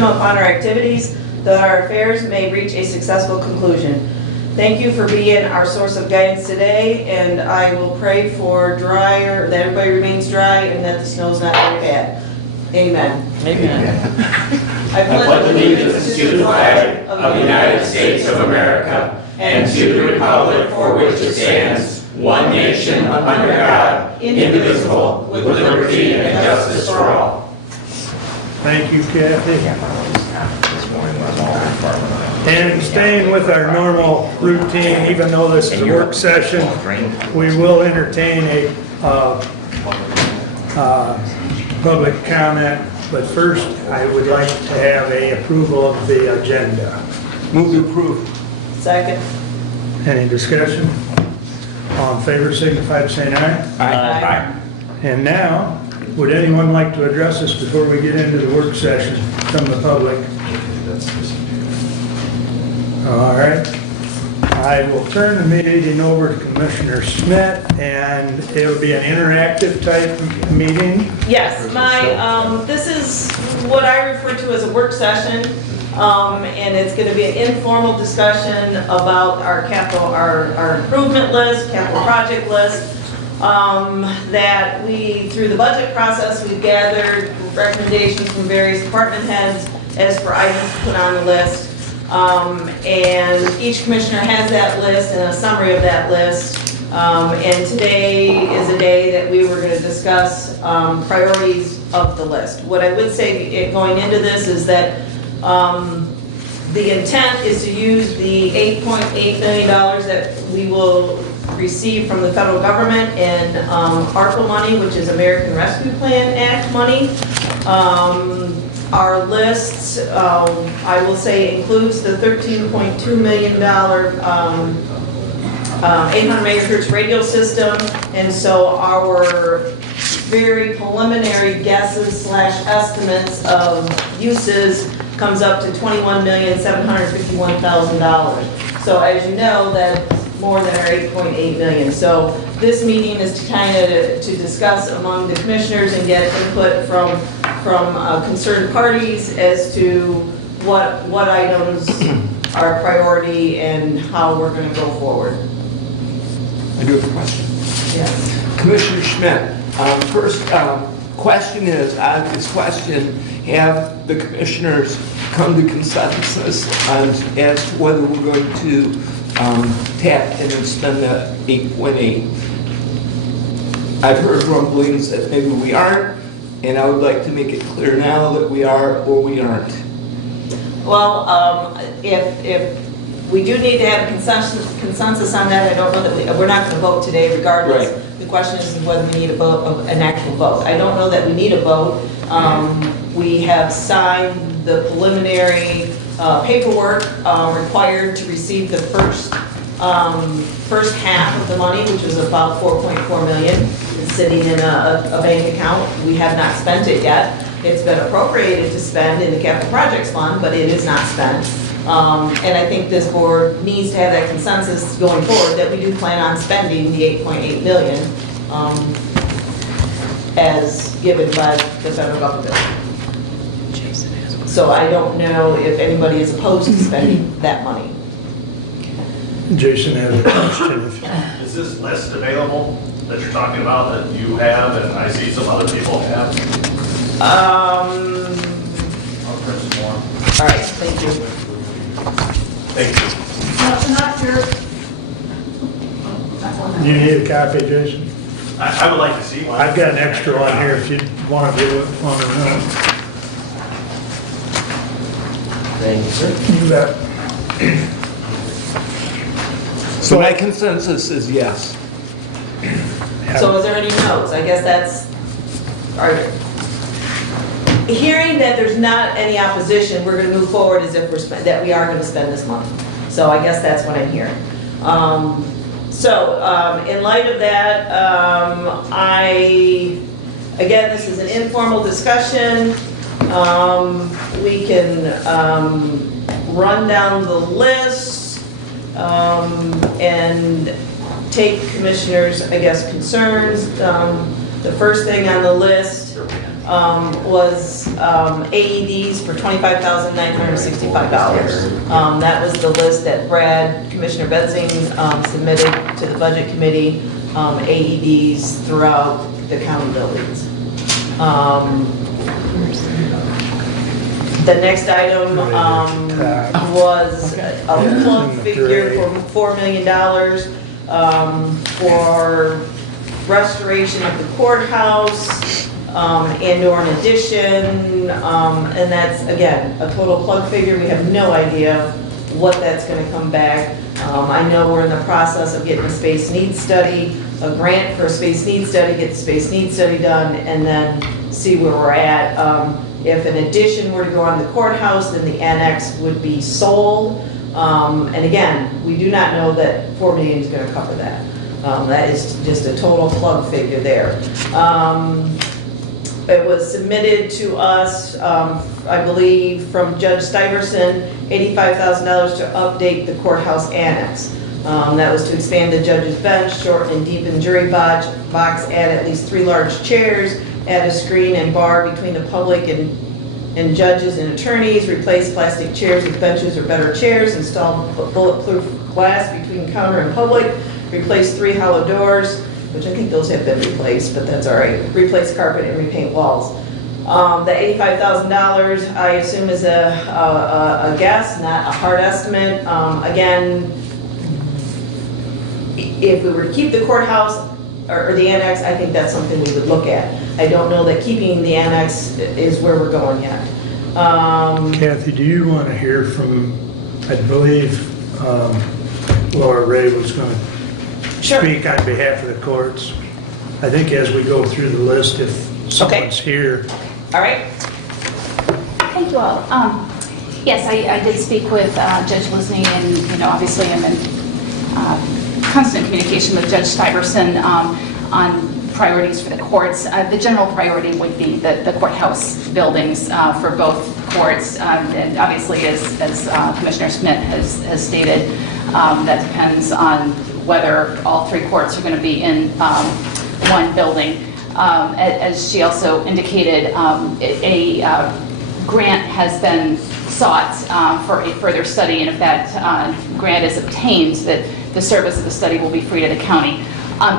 wisdom upon our activities, that our affairs may reach a successful conclusion. Thank you for being our source of guidance today, and I will pray for drier, that everybody remains dry and that the snow's not very bad. Amen. Amen. I pledge allegiance to the flag of the United States of America and to the republic for which it stands, one nation under God, indivisible, with liberty and justice for all. Thank you, Kathy. And staying with our normal routine, even though this is a work session, we will entertain a public comment. But first, I would like to have a approval of the agenda. Move to approve. Second. Any discussion? All in favor, signify by saying aye. Aye. And now, would anyone like to address us before we get into the work session from the public? All right. I will turn the meeting over to Commissioner Schmidt, and it'll be an interactive type meeting. Yes, this is what I refer to as a work session, and it's going to be an informal discussion about our our improvement list, capital project list, that through the budget process, we've gathered recommendations from various department heads as for items to put on the list. And each commissioner has that list and a summary of that list. And today is a day that we were going to discuss priorities of the list. What I would say going into this is that the intent is to use the $8.8 million that we will receive from the federal government in ARPA money, which is American Rescue Plan Act money. Our list, I will say, includes the $13.2 million 800 megahertz radio system, and so our very preliminary guesses / estimates of uses comes up to $21,751,000. So as you know, that's more than our $8.8 million. So this meeting is to kind of to discuss among the commissioners and get input from concerned parties as to what items are a priority and how we're going to go forward. I do have a question. Yes. Commissioner Schmidt, first question is, on this question, have the commissioners come to consensus as to whether we're going to tap and spend the 8.8? I've heard rumblings that maybe we aren't, and I would like to make it clear now that we are or we aren't. Well, if we do need to have a consensus on that, I don't know that we're not going to vote today regardless. Right. The question is whether we need a vote, an actual vote. I don't know that we need a vote. We have signed the preliminary paperwork required to receive the first half of the money, which is about $4.4 million. It's sitting in a bank account. We have not spent it yet. It's been appropriated to spend in the capital projects fund, but it is not spent. And I think this board needs to have that consensus going forward that we do plan on spending the $8.8 million as given by the federal government. So I don't know if anybody is opposed to spending that money. Jason has a question. Is this list available that you're talking about that you have and I see some other people have? I'll print some more. All right, thank you. Thank you. Not your. Do you need a copy, Jason? I would like to see one. I've got an extra one here if you want to do it on the note. Thank you, sir. You bet. So my consensus is yes. So is there any no's? I guess that's, all right. Hearing that there's not any opposition, we're going to move forward as if that we are going to spend this money. So I guess that's what I'm hearing. In light of that, again, this is an informal discussion. We can run down the list and take commissioners, I guess, concerns. The first thing on the list was AEDs for $25,965. That was the list that Commissioner Benzing submitted to the Budget Committee, AEDs throughout the county buildings. The next item was a plug figure for $4 million for restoration of the courthouse and/or an addition. And that's, again, a total plug figure. We have no idea what that's going to come back. I know we're in the process of getting a space needs study, a grant for a space needs study, get the space needs study done, and then see where we're at. If an addition were to go on the courthouse, then the annex would be sold. And again, we do not know that $4 million is going to cover that. That is just a total plug figure there. It was submitted to us, I believe, from Judge Stuyvesant, $85,000 to update the courthouse annex. That was to expand the judge's bench, shorten and deepen jury box, add at least 3 large chairs, add a screen and bar between the public and judges and attorneys, replace plastic chairs with benches or better chairs, install bulletproof glass between counter and public, replace 3 hollow doors, which I think those have been replaced, but that's all right. Replace carpet and repaint walls. The $85,000, I assume, is a guess, not a hard estimate. Again, if we were to keep the courthouse or the annex, I think that's something we would look at. I don't know that keeping the annex is where we're going yet. Kathy, do you want to hear from, I believe Laura Ray was going to speak on behalf of the courts? I think as we go through the list, if someone's here. All right. Thank you all. Yes, I did speak with Judge Lisney, and obviously I'm in constant communication with Judge Stuyvesant on priorities for the courts. The general priority would be the courthouse buildings for both courts, and obviously, as Commissioner Smith has stated, that depends on whether all 3 courts are going to be in one building. As she also indicated, a grant has been sought for a further study, and if that grant is obtained, that the service of the study will be free to the county.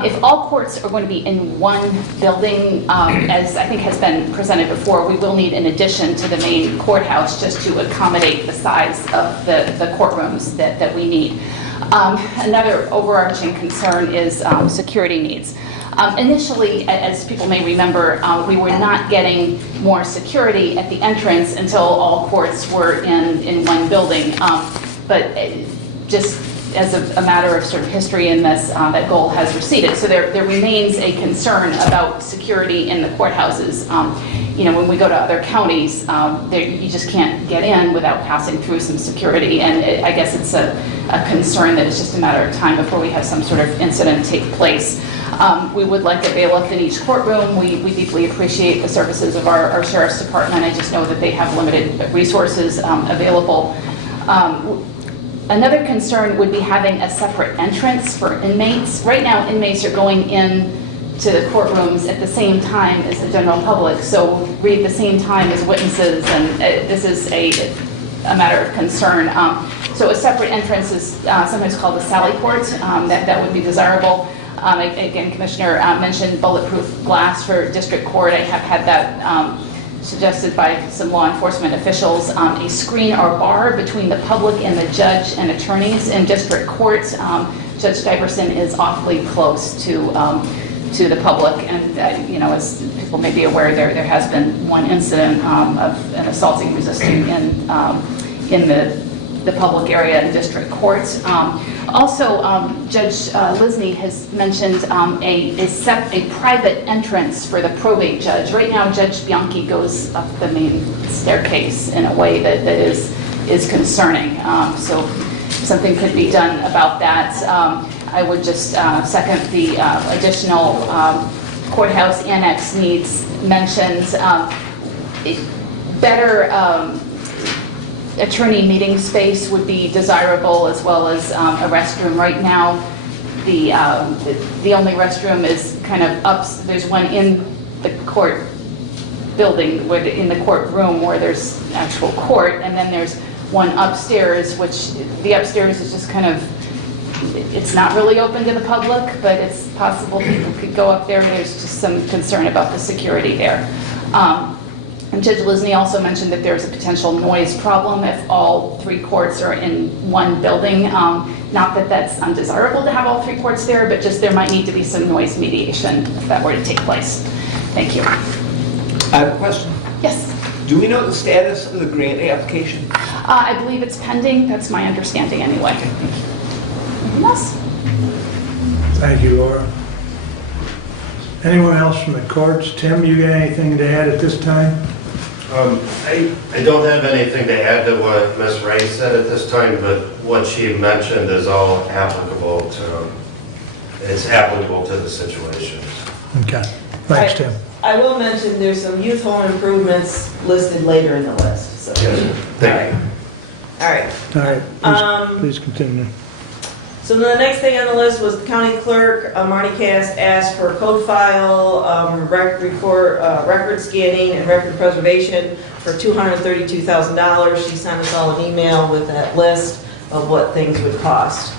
If all courts are going to be in one building, as I think has been presented before, we will need an addition to the main courthouse just to accommodate the size of the courtrooms that we need. Another overarching concern is security needs. Initially, as people may remember, we were not getting more security at the entrance until all courts were in one building. But just as a matter of sort of history in this, that goal has receded. So there remains a concern about security in the courthouses. When we go to other counties, you just can't get in without passing through some security. And I guess it's a concern that it's just a matter of time before we have some sort of incident take place. We would like a bailiff in each courtroom. We deeply appreciate the services of our Sheriff's Department. I just know that they have limited resources available. Another concern would be having a separate entrance for inmates. Right now, inmates are going in to the courtrooms at the same time as the general public, so read the same time as witnesses, and this is a matter of concern. So a separate entrance is sometimes called the sally port. That would be desirable. Again, Commissioner mentioned bulletproof glass for district court. I have had that suggested by some law enforcement officials. A screen or bar between the public and the judge and attorneys in district courts. Judge Stuyvesant is awfully close to the public, and as people may be aware, there has been one incident of an assaulting resisting in the public area in district courts. Also, Judge Lisney has mentioned a private entrance for the probate judge. Right now, Judge Bianchi goes up the main staircase in a way that is concerning. So something could be done about that. I would just second the additional courthouse annex needs mentioned. Better attorney meeting space would be desirable, as well as a restroom. Right now, the only restroom is kind of up. There's one in the court building, in the courtroom where there's actual court, and then there's one upstairs, which the upstairs is just kind of, it's not really open to the public, but it's possible people could go up there. There's just some concern about the security there. And Judge Lisney also mentioned that there's a potential noise problem if all 3 courts are in one building. Not that that's undesirable to have all 3 courts there, but just there might need to be some noise mediation if that were to take place. Thank you. I have a question. Yes. Do we know the status of the grant application? I believe it's pending. That's my understanding anyway. Anything else? Thank you, Laura. Anyone else from the courts? Tim, you got anything to add at this time? I don't have anything to add to what Ms. Ray said at this time, but what she mentioned is all applicable to, it's applicable to the situations. Okay. Thanks, Tim. I will mention there's some youth home improvements listed later in the list, so. Yes, thank you. All right. All right, please continue. So the next thing on the list was the county clerk, Marty Cass, asked for code file, record scanning, and record preservation for $232,000. She sent us all an email with that list of what things would cost.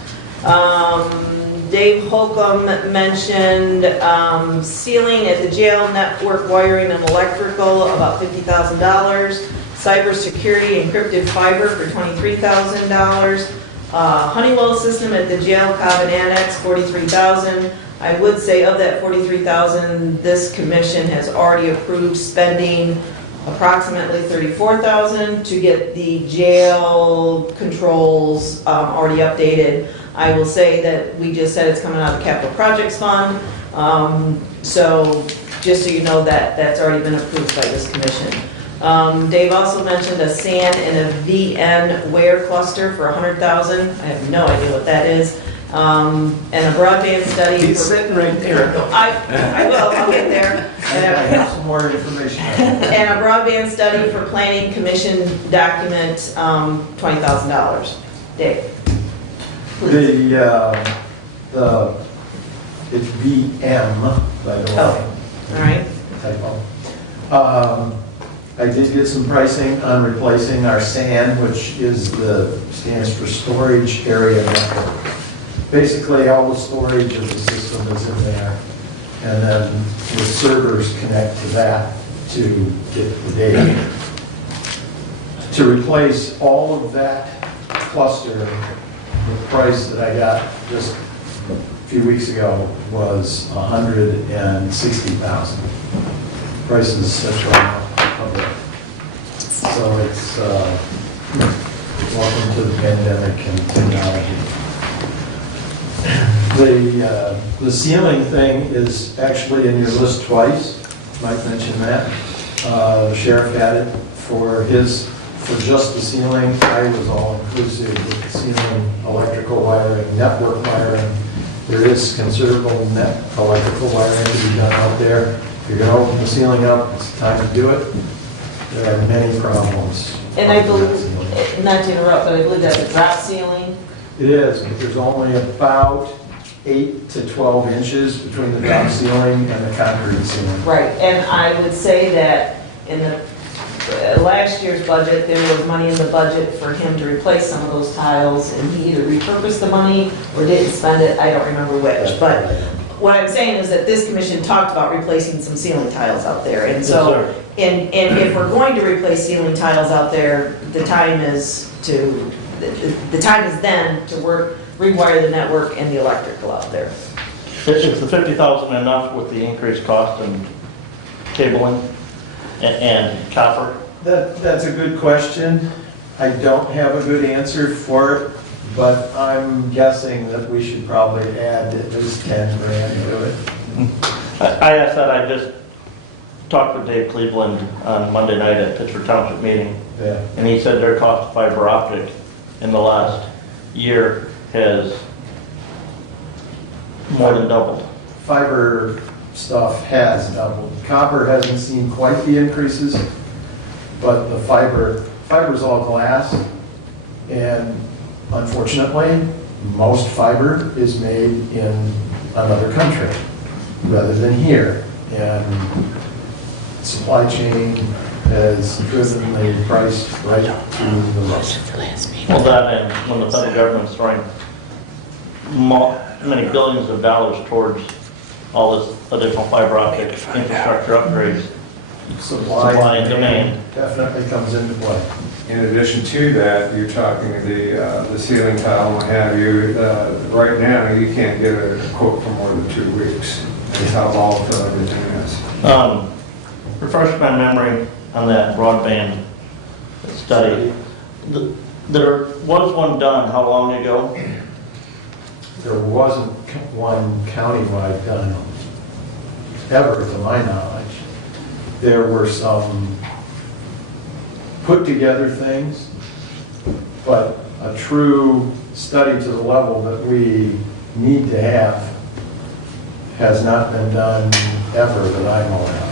Dave Holcomb mentioned ceiling at the jail, network wiring and electrical, about $50,000. Cybersecurity encrypted fiber for $23,000. Honeywell system at the jail, Cobb and Annex, $43,000. I would say of that $43,000, this commission has already approved spending approximately $34,000 to get the jail controls already updated. I will say that we just said it's coming out of the capital projects fund. So just so you know that that's already been approved by this commission. Dave also mentioned a SAN and a VN wear cluster for $100,000. I have no idea what that is. And a broadband study. He's sitting right there. I will, I'll get there. I have some more information. And a broadband study for planning commission document, $20,000. Dave. It's VM, by the way. Oh, all right. Typo. I did get some pricing on replacing our SAN, which stands for Storage Area Network. Basically, all the storage of the system is in there, and then the servers connect to that to get the data. To replace all of that cluster, the price that I got just a few weeks ago was $160,000. Prices have gone up a bit. So it's welcome to the pandemic and technology. The ceiling thing is actually in your list twice. Mike mentioned that. The sheriff had it for just the ceiling. I was all inclusive with the ceiling, electrical wiring, network wiring. There is considerable electrical wiring to be done out there. If you're going to open the ceiling up, it's time to do it. There are many problems. And I believe, not to interrupt, but I believe that's a drop ceiling. It is, but there's only about 8 to 12 inches between the drop ceiling and the concrete ceiling. Right, and I would say that in the last year's budget, there was money in the budget for him to replace some of those tiles, and he either repurposed the money or didn't spend it, I don't remember which. But what I'm saying is that this commission talked about replacing some ceiling tiles out there, and so, and if we're going to replace ceiling tiles out there, the time is then to rewire the network and the electrical out there. Is the $50,000 enough with the increased cost and cabling and copper? That's a good question. I don't have a good answer for it, but I'm guessing that we should probably add at least 10 grand to it. I asked that, I just talked with Dave Cleveland on Monday night at Pittsburgh Township meeting, Yeah. and he said their cost of fiber optic in the last year has more than doubled. Fiber stuff has doubled. Copper hasn't seen quite the increases, but the fiber's all glass, and unfortunately, most fiber is made in another country rather than here. And supply chain has driven the price right to the roof. Well, that and when the federal government's throwing many billions of dollars towards all this additional fiber optic infrastructure upgrades, supply and demand. Definitely comes into play. In addition to that, you're talking the ceiling tile and what have you. Right now, you can't get a quote for more than 2 weeks. That's how volatile everything is. Refresh my memory on that broadband study. There was one done how long ago? There wasn't one countywide done ever, to my knowledge. There were some put-together things, but a true study to the level that we need to have has not been done ever that I'm aware of.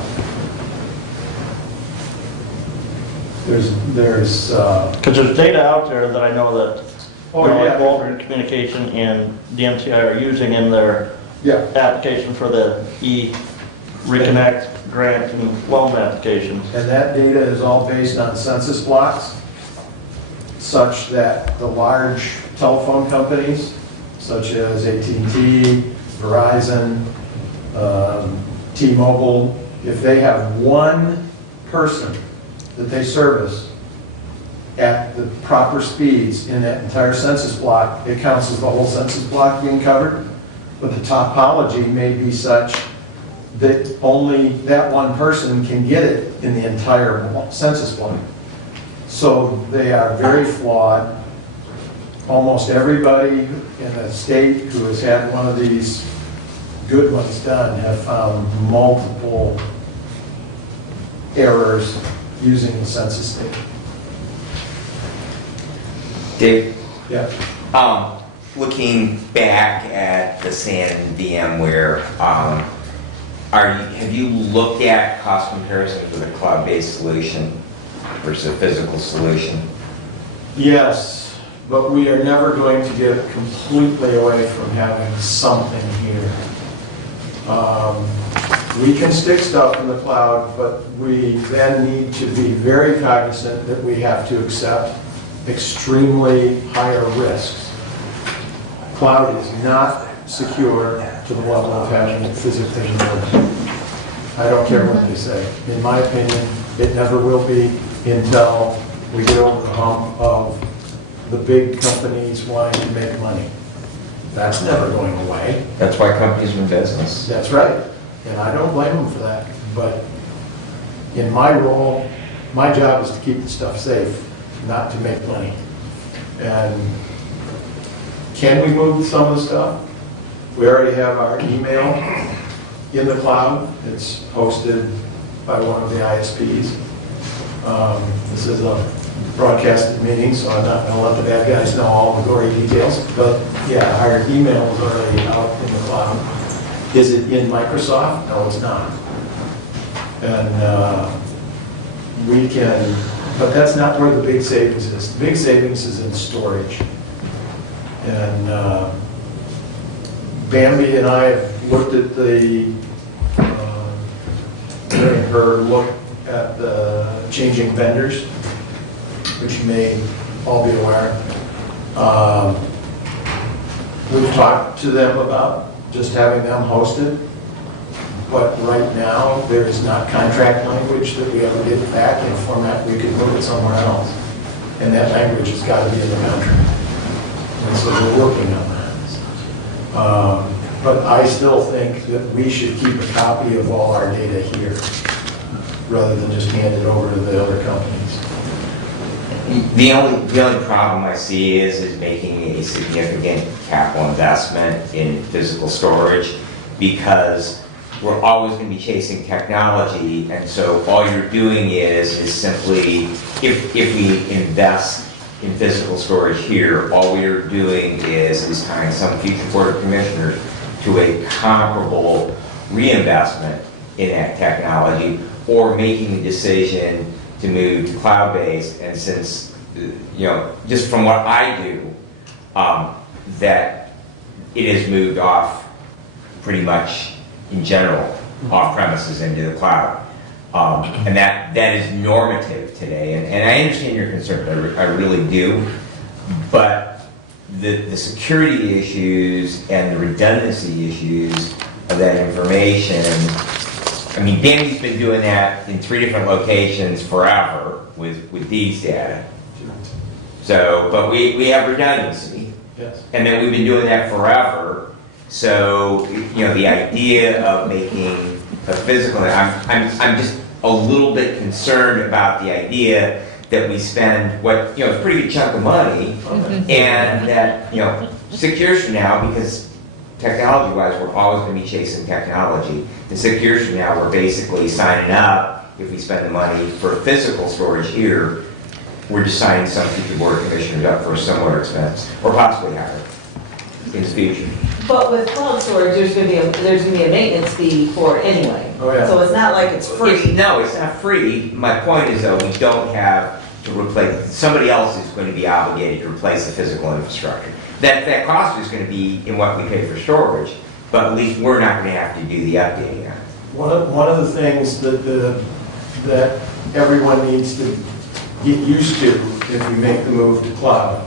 There's Because there's data out there that I know that Walter yeah, Communication and DMCI are using in their yeah, application for the e-reconnect grant and loan applications. and that data is all based on census blocks, such that the large telephone companies, such as AT&T, Verizon, T-Mobile, if they have one person that they service at the proper speeds in that entire census block, it counts as the whole census block being covered. But the topology may be such that only that one person can get it in the entire census block. So they are very flawed. Almost everybody in the state who has had one of these good ones done have found multiple errors using the census data. Dave, Yeah. looking back at the SAN and VMware, have you looked at cost comparisons with a cloud-based solution versus a physical solution? Yes, but we are never going to get completely away from having something here. We can stick stuff in the cloud, but we then need to be very cognizant that we have to accept extremely higher risks. Cloud is not secure to the level of having it physically in there. I don't care what they say. In my opinion, it never will be until we get over the hump of the big companies wanting to make money. That's never going away. That's why companies are in business. That's right, and I don't blame them for that. But in my role, my job is to keep the stuff safe, not to make money. And can we move some of the stuff? We already have our email in the cloud. It's hosted by one of the ISPs. This is a broadcasted meeting, so I'm not going to let the bad guys know all the gory details. But yeah, our email is already out in the cloud. Is it in Microsoft? No, it's not. And we can, but that's not where the big savings is. The big savings is in storage. And Bambi and I have looked at during her look at the changing vendors, which you may all be aware. We've talked to them about just having them hosted, but right now, there is not contract language that we ever get back in a format we could move it somewhere else. And that language has got to be in the contract. And so we're working on that. But I still think that we should keep a copy of all our data here, rather than just hand it over to the other companies. The only problem I see is making a significant capital investment in physical storage, because we're always going to be chasing technology, and so all you're doing is simply, if we invest in physical storage here, all we are doing is tying some future board of commissioners to a comparable reinvestment in that technology, or making a decision to move to cloud-based. And since, just from what I do, that it has moved off pretty much in general, off premises into the cloud. And that is normative today, and I understand your concern, I really do, but the security issues and the redundancy issues of that information, I mean, Danny's been doing that in 3 different locations forever with these data. So, but we have redundancy. Yes. And then we've been doing that forever. So, you know, the idea of making a physical, I'm just a little bit concerned about the idea that we spend what, you know, a pretty good chunk of money, and that, you know, 6 years from now, because technology-wise, we're always going to be chasing technology. And 6 years from now, we're basically signing up, if we spend the money for physical storage here, we're just signing some future board of commissioners up for a similar expense, or possibly higher in the future. But with cloud storage, there's gonna be a maintenance fee for it anyway. Oh, yeah. So it's not like it's free. No, it's not free. My point is, though, we don't have to replace, somebody else is going to be obligated to replace the physical infrastructure. That cost is going to be in what we pay for storage, but at least we're not going to have to do the updating on it. One of the things that everyone needs to get used to if we make the move to cloud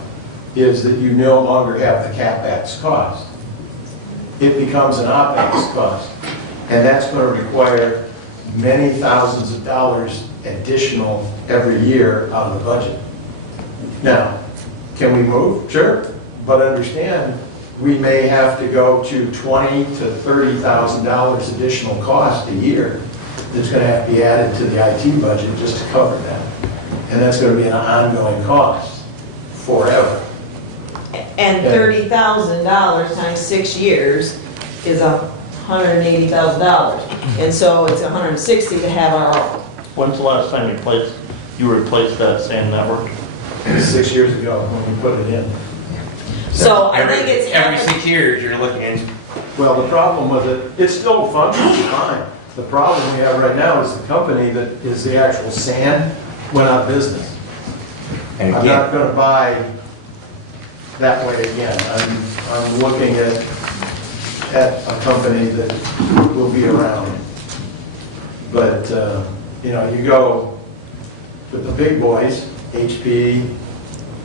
is that you no longer have the CapEx cost. It becomes an OpEx cost, and that's going to require many thousands of dollars additional every year out of the budget. Now, can we move? Sure, but understand we may have to go to $20,000 to $30,000 additional cost a year that's going to have to be added to the IT budget just to cover that. And that's going to be an ongoing cost forever. And $30,000 times 6 years is $180,000. And so it's $160 to have our own. When's the last time you replaced that sand network? 6 years ago when we put it in. So I think it's Every 6 years, you're looking at. Well, the problem with it still functions fine. The problem we have right now is the company that is the actual sand went out of business. And I'm not going to buy that way again. I'm looking at a company that will be around. But, you know, you go with the big boys, HP,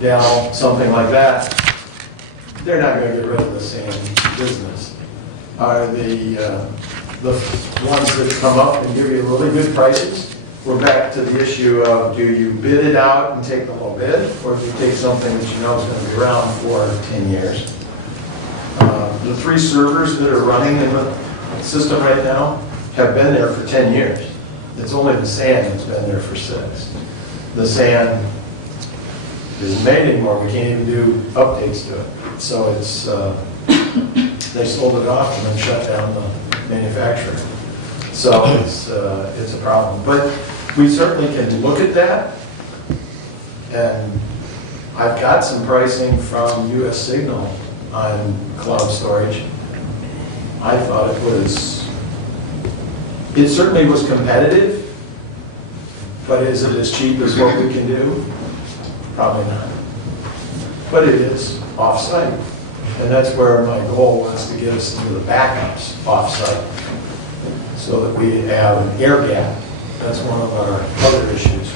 Dell, something like that, they're not going to get rid of the sand business. Are the ones that come up and give you really good prices? We're back to the issue of, do you bid it out and take the low bid, or do you take something that you know is going to be around for 10 years? The 3 servers that are running in the system right now have been there for 10 years. It's only the sand that's been there for 6. The sand isn't made anymore. We can't even do updates to it. So it's, they sold it off and then shut down the manufacturer. So it's a problem. But we certainly can look at that. And I've got some pricing from US Signal on cloud storage. I thought it certainly was competitive, but is it as cheap as what we can do? Probably not. But it is off-site. And that's where my goal was, to get us into the backups off-site, so that we have an air gap. That's one of our other issues.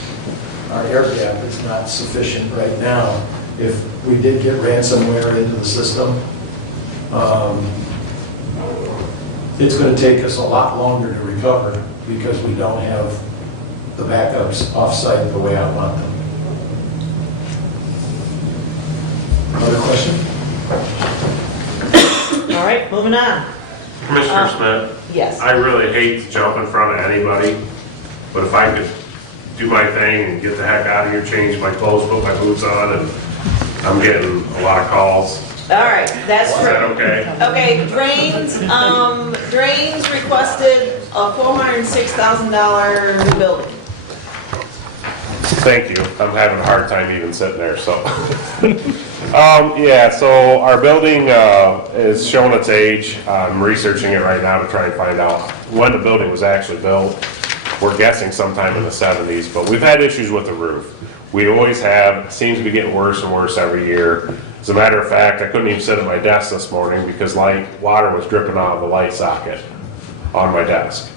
Our air gap is not sufficient right now. If we did get ransomware into the system, it's going to take us a lot longer to recover because we don't have the backups off-site the way I want them. Other question? All right, moving on. Commissioner Smith, Yes. I really hate to jump in front of anybody, but if I could do my thing and get the heck out of here, change my clothes, put my boots on, and I'm getting a lot of calls. All right, that's Is true. that okay? Okay, drains requested a $406,000 new building. Thank you. I'm having a hard time even sitting there, so. Yeah, so our building is showing its age. I'm researching it right now to try and find out when the building was actually built. We're guessing sometime in the 70s, but we've had issues with the roof. We always have. It seems to be getting worse and worse every year. As a matter of fact, I couldn't even sit at my desk this morning because water was dripping out of the light socket on my desk.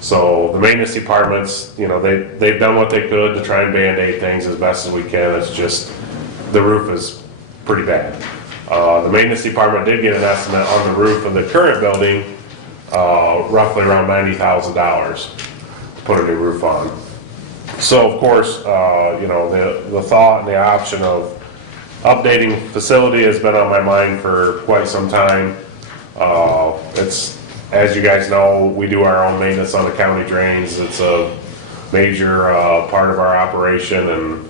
So the maintenance departments, they've done what they could to try and Band-Aid things as best as we can. It's just, the roof is pretty bad. The maintenance department did get an estimate on the roof of the current building, roughly around $90,000 to put a new roof on. So of course, the thought and the option of updating facility has been on my mind for quite some time. It's, as you guys know, we do our own maintenance on the county drains. It's a major part of our operation, and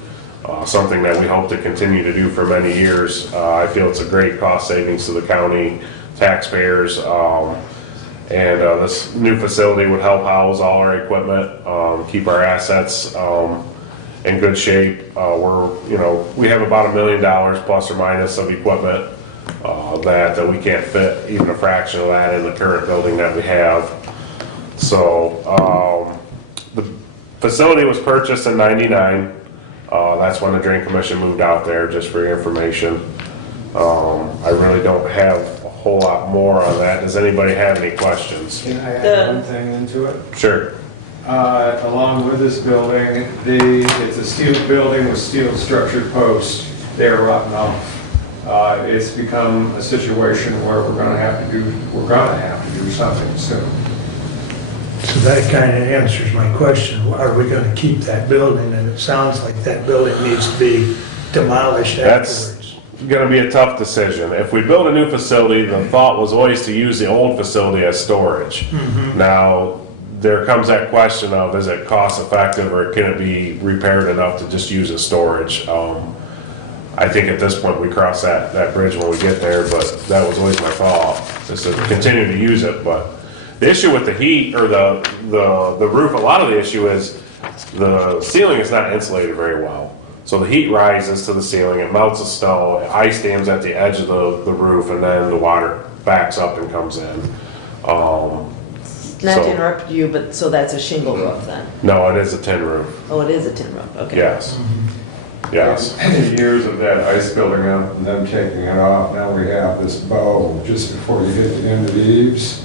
something that we hope to continue to do for many years. I feel it's a great cost savings to the county taxpayers. And this new facility would help house all our equipment, keep our assets in good shape. We have about $1 million plus or minus of equipment that we can't fit even a fraction of that in the current building that we have. So the facility was purchased in '99. That's when the Drain Commission moved out there, just for your information. I really don't have a whole lot more on that. Does anybody have any questions? Can I add one thing into it? Sure. Along with this building, it's a steel building with steel structured posts. They're rotten off. It's become a situation where we're gonna have to do something soon. So that kind of answers my question. Are we going to keep that building? And it sounds like that building needs to be demolished That's afterwards. going to be a tough decision. If we build a new facility, the thought was always to use the old facility as storage. Now, there comes that question of, is it cost effective, or can it be repaired enough to just use as storage? I think at this point we cross that bridge when we get there, but that was always my thought, is to continue to use it. But the issue with the heat, or the roof, a lot of the issue is the ceiling is not insulated very well. So the heat rises to the ceiling, it melts the snow, ice dams at the edge of the roof, and then the water backs up and comes in. Not So- to interrupt you, but so that's a shingle roof then? No, it is a tin roof, Oh, it is a tin roof, okay. yes. Yes. Years of that ice building up and them taking it off, now we have this bow just before you hit the end of the eaves,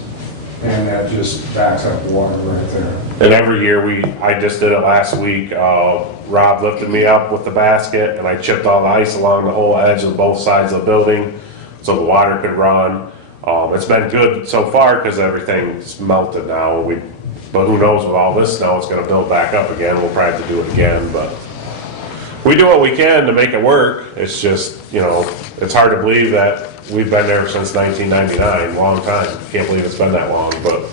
and that just backs up the water right there. And every year I just did it last week, Rob lifted me up with the basket and I chipped all the ice along the whole edge of both sides of the building so the water could run. It's been good so far because everything's melted now, but who knows, with all this snow, it's gonna build back up again. We'll probably have to do it again, but we do what we can to make it work. It's just, it's hard to believe that we've been there since 1999, long time. Can't believe it's been that long, but.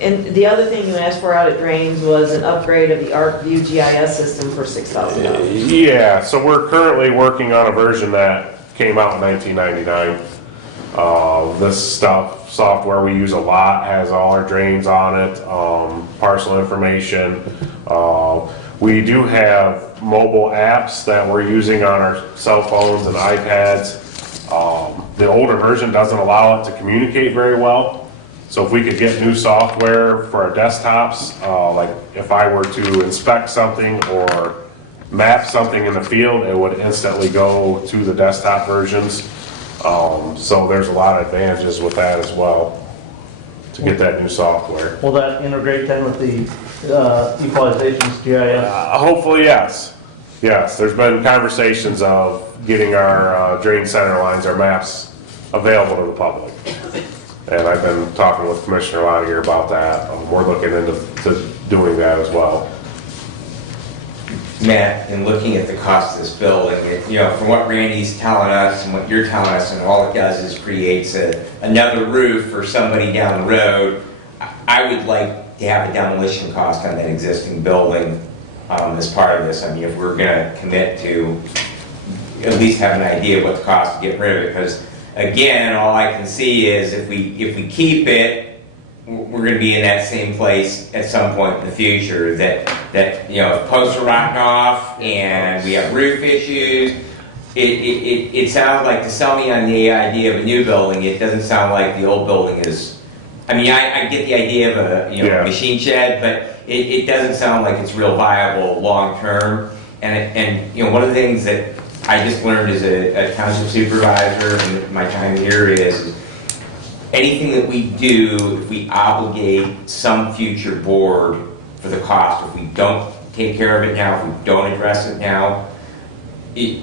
And the other thing you asked for out at Drains was an upgrade of the ArcView GIS system for $6,000. Yeah, so we're currently working on a version that came out in 1999. This software we use a lot, has all our drains on it, parcel information. We do have mobile apps that we're using on our cell phones and iPads. The older version doesn't allow it to communicate very well. So if we could get new software for our desktops, like if I were to inspect something or map something in the field, it would instantly go to the desktop versions. So there's a lot of advantages with that as well, to get that new software. Will that integrate then with the equalizations GIS? Hopefully, yes. Yes, there's been conversations of getting our drain center lines, our maps, available to the public. And I've been talking with Commissioner Lotiger about that. We're looking into doing that as well. Matt, in looking at the cost of this building, from what Randy's telling us and what you're telling us, and all it does is creates another roof for somebody down the road. I would like to have a demolition cost on that existing building as part of this. I mean, if we're gonna commit to at least have an idea of what the cost to get rid of it, because again, all I can see is if we keep it, we're going to be in that same place at some point in the future, that if posts are rotting off and we have roof issues. It sounds like, to sell me on the idea of a new building, it doesn't sound like the old building is. I mean, I get the idea of a machine shed, but it doesn't sound like it's real viable long term. And one of the things that I just learned as a township supervisor in my time here is anything that we do, if we obligate some future board for the cost, if we don't take care of it now, if we don't address it now, it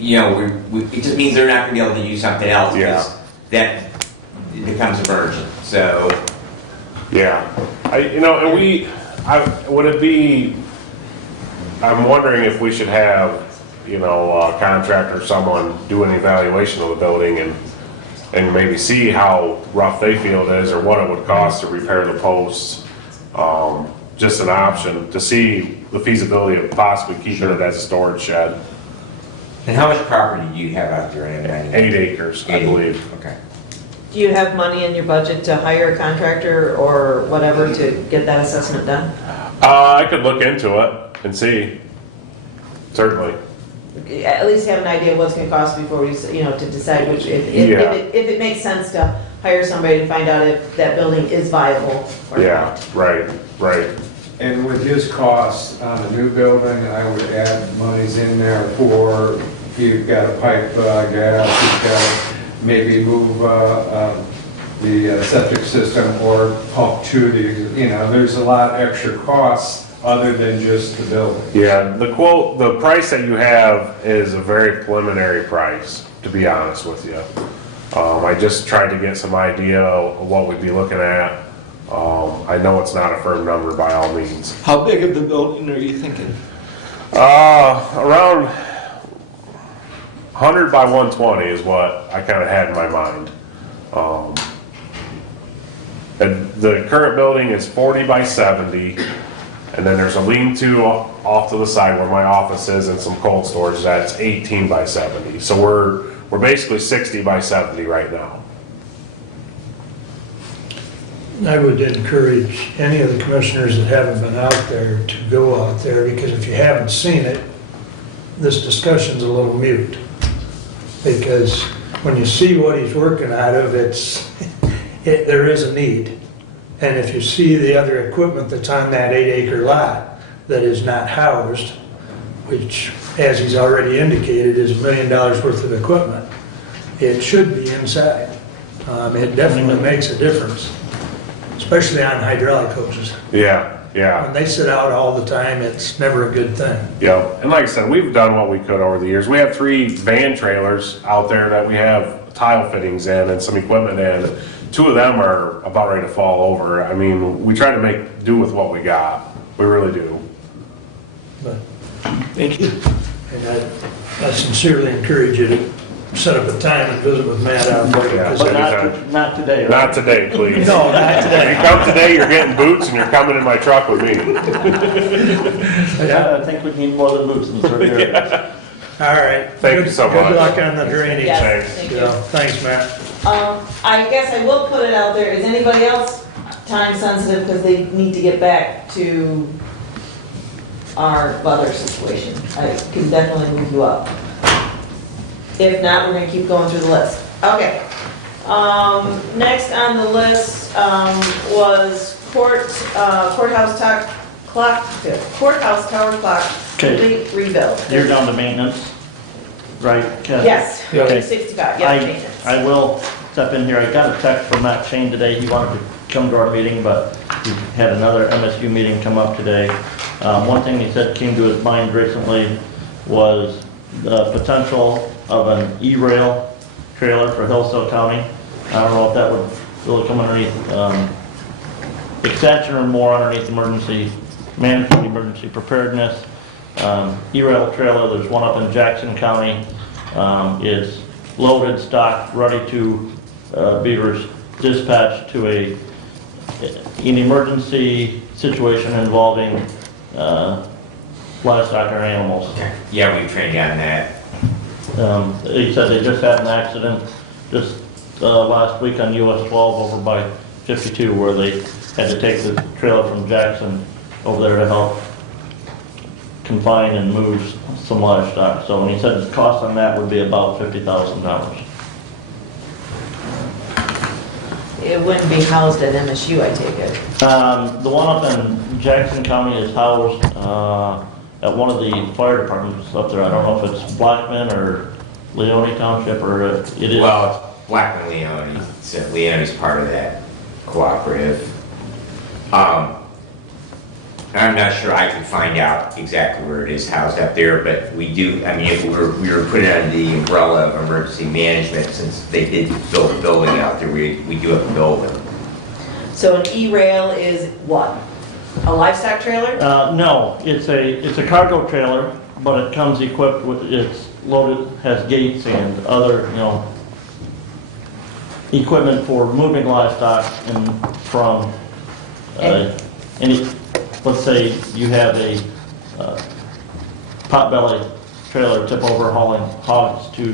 just means they're not gonna be able to use something else, because that becomes emergent, so. Yeah, would it be, I'm wondering if we should have, a contractor or someone do an evaluation of the building and maybe see how rough they feel it is or what it would cost to repair the posts. Just an option to see the feasibility of possibly keeping it as a storage shed. And how much property do you have out there? 8 acres, I believe. Okay. Do you have money in your budget to hire a contractor or whatever to get that assessment done? I could look into it and see, certainly. At least have an idea of what's gonna cost before we, to decide which, if it makes sense to hire somebody to find out if that building is viable or not. Right. And with his costs on a new building, I would add monies in there for, if you've got a pipe gas, you've got to maybe move the septic system or pump to the, there's a lot of extra costs other than just the building. Yeah, the price that you have is a very preliminary price, to be honest with you. I just tried to get some idea of what we'd be looking at. I know it's not a firm number by all means. How big of the building are you thinking? Around 100 by 120 is what I kind of had in my mind. And the current building is 40 by 70, and then there's a lean-to off to the side where my office is and some cold storage that's 18 by 70. So we're basically 60 by 70 right now. I would encourage any of the commissioners that haven't been out there to go out there, because if you haven't seen it, this discussion's a little mute. Because when you see what he's working out of, there is a need. And if you see the other equipment that's on that 8-acre lot that is not housed, which, as he's already indicated, is $1 million worth of equipment, it should be inside. It definitely makes a difference, especially on hydraulic hoses. Yeah. When they sit out all the time, it's never a good thing. Yeah, and like I said, we've done what we could over the years. We have 3 van trailers out there that we have tile fittings in and some equipment in. 2 of them are about ready to fall over. I mean, we try to make do with what we got. We really do. But, Thank you. and I sincerely encourage you to set up a time and visit with Matt out there. Yeah. because- But not today, right? Not today, please. No, not today. If you come today, you're getting boots and you're coming in my truck with me. Yeah, I think we need more than boots in certain areas. All right. Thank you so much. Good luck on the drainage. Yes, thank you. Thanks, Matt. I guess I will put it out there, is anybody else time sensitive because they need to get back to our weather situation? I can definitely move you up. If not, we're gonna keep going through the list. Okay. Next on the list, was courthouse tower clock, Okay. complete rebuild. You're down to maintenance, right, Kathy? Yes, Okay. 65, yeah, maintenance. I will step in here. I got a text from Matt Shane today. He wanted to come to our meeting, but he had another MSU meeting come up today. One thing he said came to his mind recently was the potential of an E-rail trailer for Hillsdale County. I don't know if that would really come underneath extension or more underneath emergency management, emergency preparedness. E-rail trailer, there's one up in Jackson County. It's loaded, stocked, ready to be dispatched to an emergency situation involving livestock or animals. Yeah, we've trained you on that. He said they just had an accident just last week on US 12 over by 52 where they had to take the trailer from Jackson over there to help confine and move some livestock. So, and he said the cost on that would be about $50,000. It wouldn't be housed at MSU, I take it. The one up in Jackson County is housed at one of the fire departments up there. I don't know if it's Blackman or Leone Township or it is. Well, it's Blackman Leone. So Leone's part of that cooperative. I'm not sure I can find out exactly where it is housed up there, but we do, I mean, if we were putting under the umbrella of emergency management, since they did build a building out there, we do have a building. So an E-rail is what? A livestock trailer? No, it's a cargo trailer, but it comes equipped with, it's loaded, has gates and other, equipment for moving livestock and from any, let's say you have a potbelly trailer tip over hauling hogs to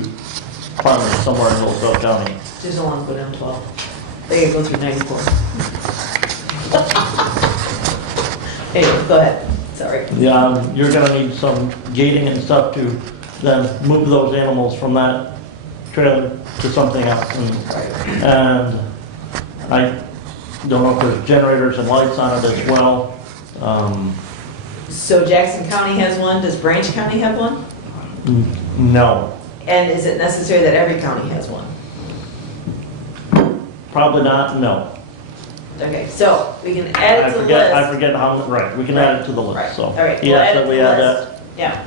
farmers somewhere in Hillsdale County. Just don't want to go down 12. They go through 94. Anyway, go ahead. Sorry. Yeah, you're gonna need some gating and stuff to then move those animals from that trailer to something else. And I don't know if there's generators and lights on it as well. So Jackson County has one, does Branch County have one? No, And is it necessary that every county has one? probably not, no. Okay, so we can add it to the list. I forget how, right, we can add it to the Right, list, so. all right, we'll Yes, add it that to we the add list. that. Yeah.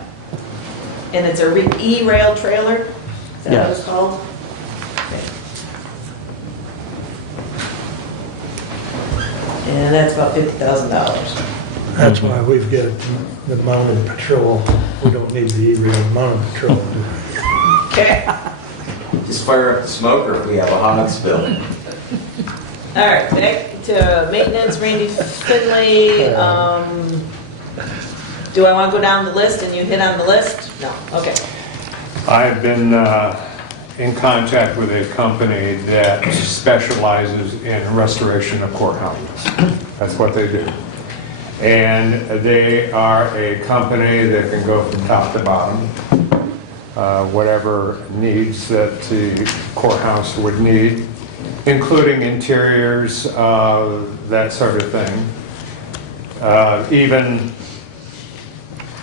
And it's a E-rail trailer? Is that what it's Yes. called? Okay. And that's about $50,000. That's why we've got the mounted patrol. We don't need the E-rail mounted patrol. Okay. Just fire up the smoker if we have a hog spill. All right, back to maintenance, Randy Finley. Do I want to go down the list and you hit on the list? No, okay. I've been in contact with a company that specializes in restoration of courthouses. That's what they do. And they are a company that can go from top to bottom, whatever needs that the courthouse would need, including interiors, that sort of thing.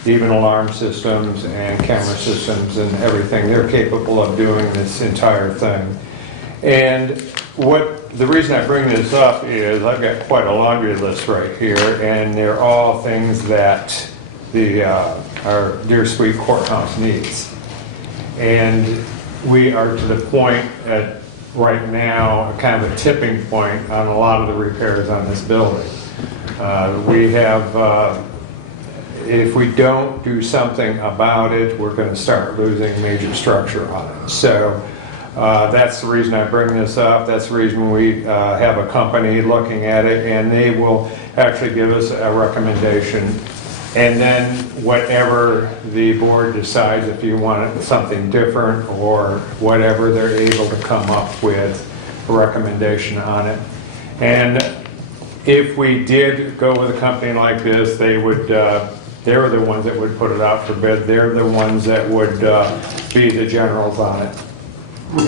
Even alarm systems and camera systems and everything. They're capable of doing this entire thing. And the reason I bring this up is I've got quite a laundry list right here, and they're all things that our Deer Sweet Courthouse needs. And we are to the point right now, kind of a tipping point on a lot of the repairs on this building. We have, if we don't do something about it, we're going to start losing major structure on it. So that's the reason I bring this up. That's the reason we have a company looking at it, and they will actually give us a recommendation. And then whatever the board decides, if you want something different or whatever, they're able to come up with a recommendation on it. And if we did go with a company like this, they would, they're the ones that would put it out for bid. They're the ones that would be the generals on it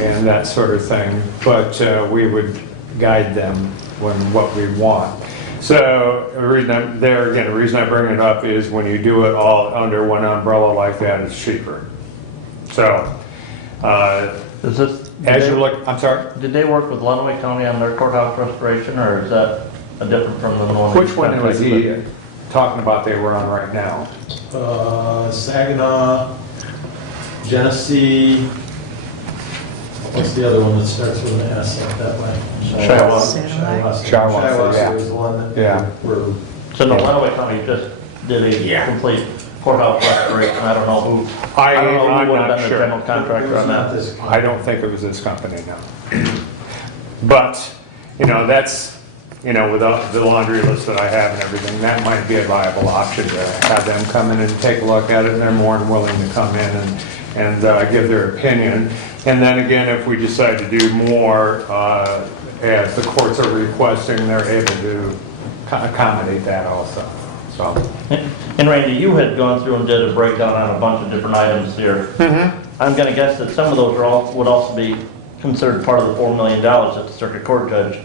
and that sort of thing. But we would guide them when what we want. So the reason the reason I bring it up is when you do it all under one umbrella like that, it's cheaper. So Is this, as you look, I'm sorry. did they work with Lenawee County on their courthouse restoration, or is that a different from the one? Which one was he talking about they were on right now? Saginaw, Genesee, what's the other one that starts with an S up that way? Shiawassee. Shiawassee was the one that Yeah. were, So the Lenawee County just did a Yeah. complete courthouse restoration. I don't know who, I don't know I'm who would have not been the sure. general it contractor was on not that. this. I don't think it was this company, no. But, that's, with the laundry list that I have and everything, that might be a viable option to have them come in and take a look at it, and they're more than willing to come in and give their opinion. And then again, if we decide to do more, as the courts are requesting, they're able to accommodate that also, so. And Randy, you had gone through and did a breakdown on a bunch of different items here. I'm gonna guess that some of those would also be considered part of the $4 million that the circuit court judge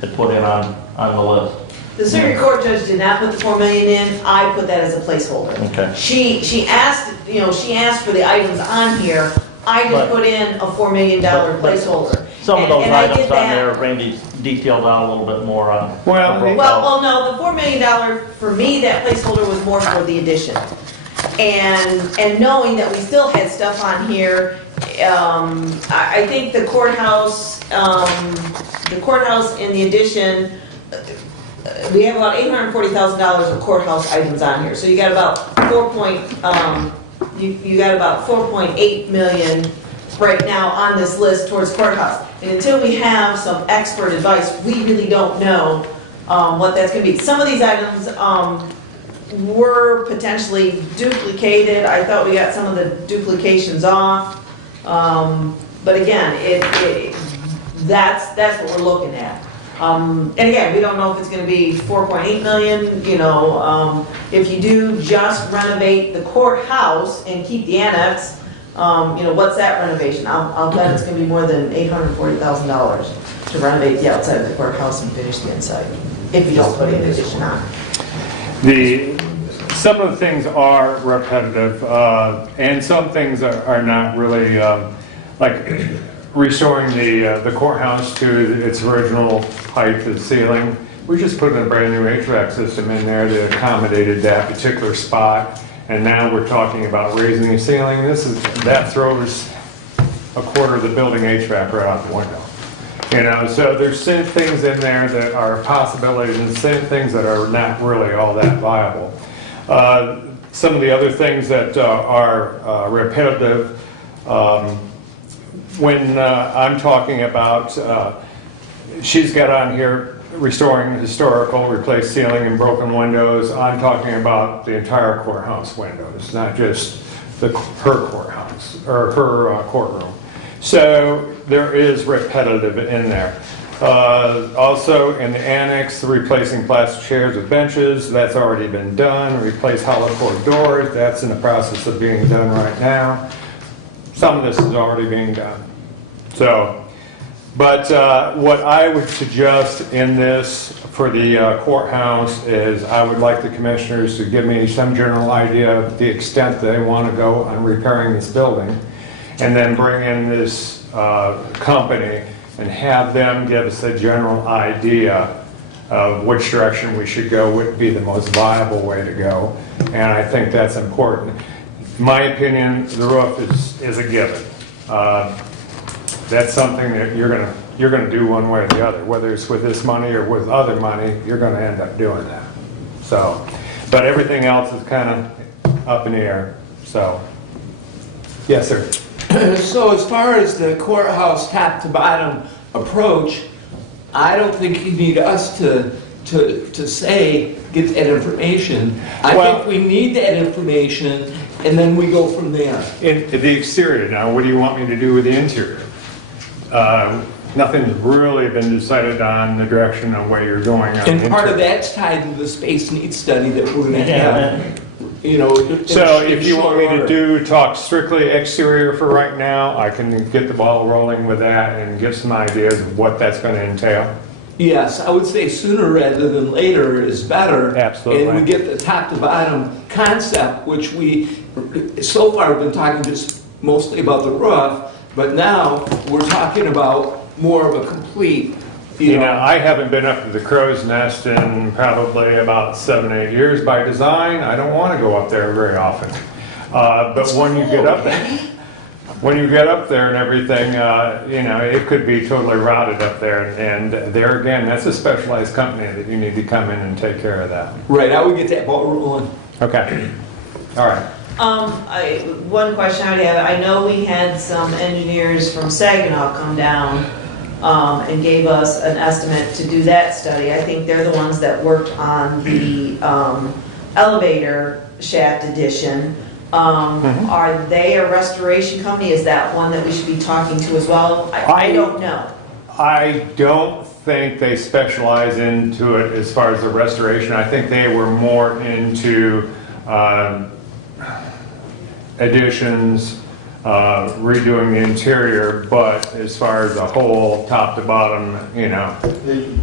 had put in on the list. The circuit court judge did not put the $4 million in, I put that as a placeholder. Okay. She asked, she asked for the items on here, I just But- put in a $4 million placeholder. some of those And I did items on that. there, Randy's detailed out a little bit more on. Well, Well, no, the $4 million, for me, that placeholder was more for the addition. And knowing that we still had stuff on here, I think the courthouse in the addition, we have about $840,000 of courthouse items on here. So you got about you got about 4.8 million right now on this list towards courthouse. And until we have some expert advice, we really don't know what that's gonna be. Some of these items were potentially duplicated. I thought we got some of the duplications off. But again, that's what we're looking at. And again, we don't know if it's gonna be 4.8 million, you know, if you do just renovate the courthouse and keep the annex, you know, what's that renovation? I'll bet it's gonna be more than $840,000 to renovate the outside of the courthouse and finish the inside, if you don't put any addition on. Some of the things are repetitive, and some things are not really, like restoring the courthouse to its original height to the ceiling. We just put in a brand new HVAC system in there that accommodated that particular spot, and now we're talking about raising the ceiling. That throws a quarter of the building HVAC right out the window. You know, so there's some things in there that are possibilities and some things that are not really all that viable. Some of the other things that are repetitive, when I'm talking about, she's got on here restoring historical, replace ceiling and broken windows. I'm talking about the entire courthouse windows, not just her courthouse or her courtroom. So there is repetitive in there. Also in the annex, replacing plastic chairs with benches, that's already been done. Replace hollow core doors, that's in the process of being done right now. Some of this is already being done. So, but what I would suggest in this for the courthouse is I would like the commissioners to give me some general idea of the extent they want to go on repairing this building, and then bring in this company and have them give us a general idea of which direction we should go, would be the most viable way to go. And I think that's important. In my opinion, the roof is a given. That's something that you're gonna do one way or the other, whether it's with this money or with other money, you're gonna end up doing that. So, but everything else is kind of up in the air, so. Yes, sir. So as far as the courthouse top to bottom approach, I don't think you need us to say, get that information. I think we need that information, and then we go from there. In the exterior now, what do you want me to do with the interior? Nothing's really been decided on the direction of where you're going on the And part of interior. that's tied to the space needs study that we're gonna have, you know. So if you want me to talk strictly exterior for right now, I can get the ball rolling with that and give some ideas of what that's going to entail. Yes, I would say sooner rather than later is better. Absolutely. And we get the top to bottom concept, which we so far have been talking just mostly about the roof, but now we're talking about more of a complete, You know, I haven't been up to the crow's nest in probably about 7-8 years by design. I don't want to go up there very often. But when you get up there, and everything, you know, it could be totally routed up there. And there again, that's a specialized company that you need to come in and take care of that. right, I would get that ball rolling. Okay. All right. One question I would have, I know we had some engineers from Saginaw come down and gave us an estimate to do that study. I think they're the ones that worked on the elevator shaft addition. Are they a restoration company? Is that one that we should be talking to as well? I don't know. I don't think they specialize into it as far as the restoration. I think they were more into additions, redoing the interior, but as far as the whole top to bottom, you know.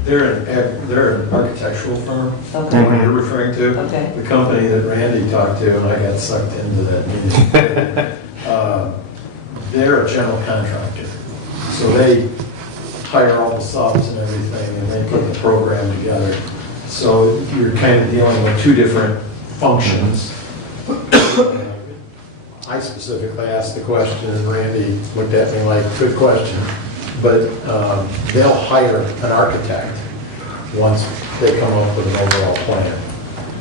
They're an architectural firm, the Okay. one you're referring to. Okay. The company that Randy talked to, and I got sucked into that meeting. They're a general contractor. So they hire all the subs and everything, and they put the program together. So you're kind of dealing with two different functions. I specifically asked the question, and Randy looked at me like, good question. But they'll hire an architect once they come up with an overall plan.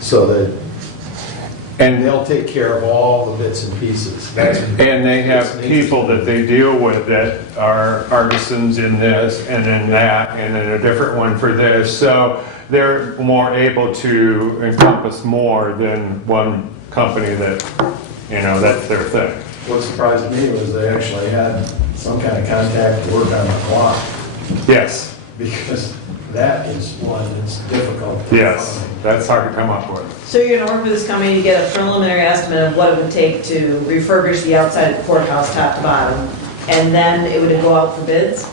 So that, and they'll take care of all the bits and pieces. And they have people that they deal with that are artisans in this and in that, and then a different one for this. So they're more able to encompass more than one company that, that's their thing. What surprised me was they actually had some kind of contact to work on the clock, Yes, because that is one that's difficult to yes, find. that's hard to come up with. So you're gonna work with this company to get a preliminary estimate of what it would take to refurbish the outside of the courthouse top to bottom, and then it would go out for bids?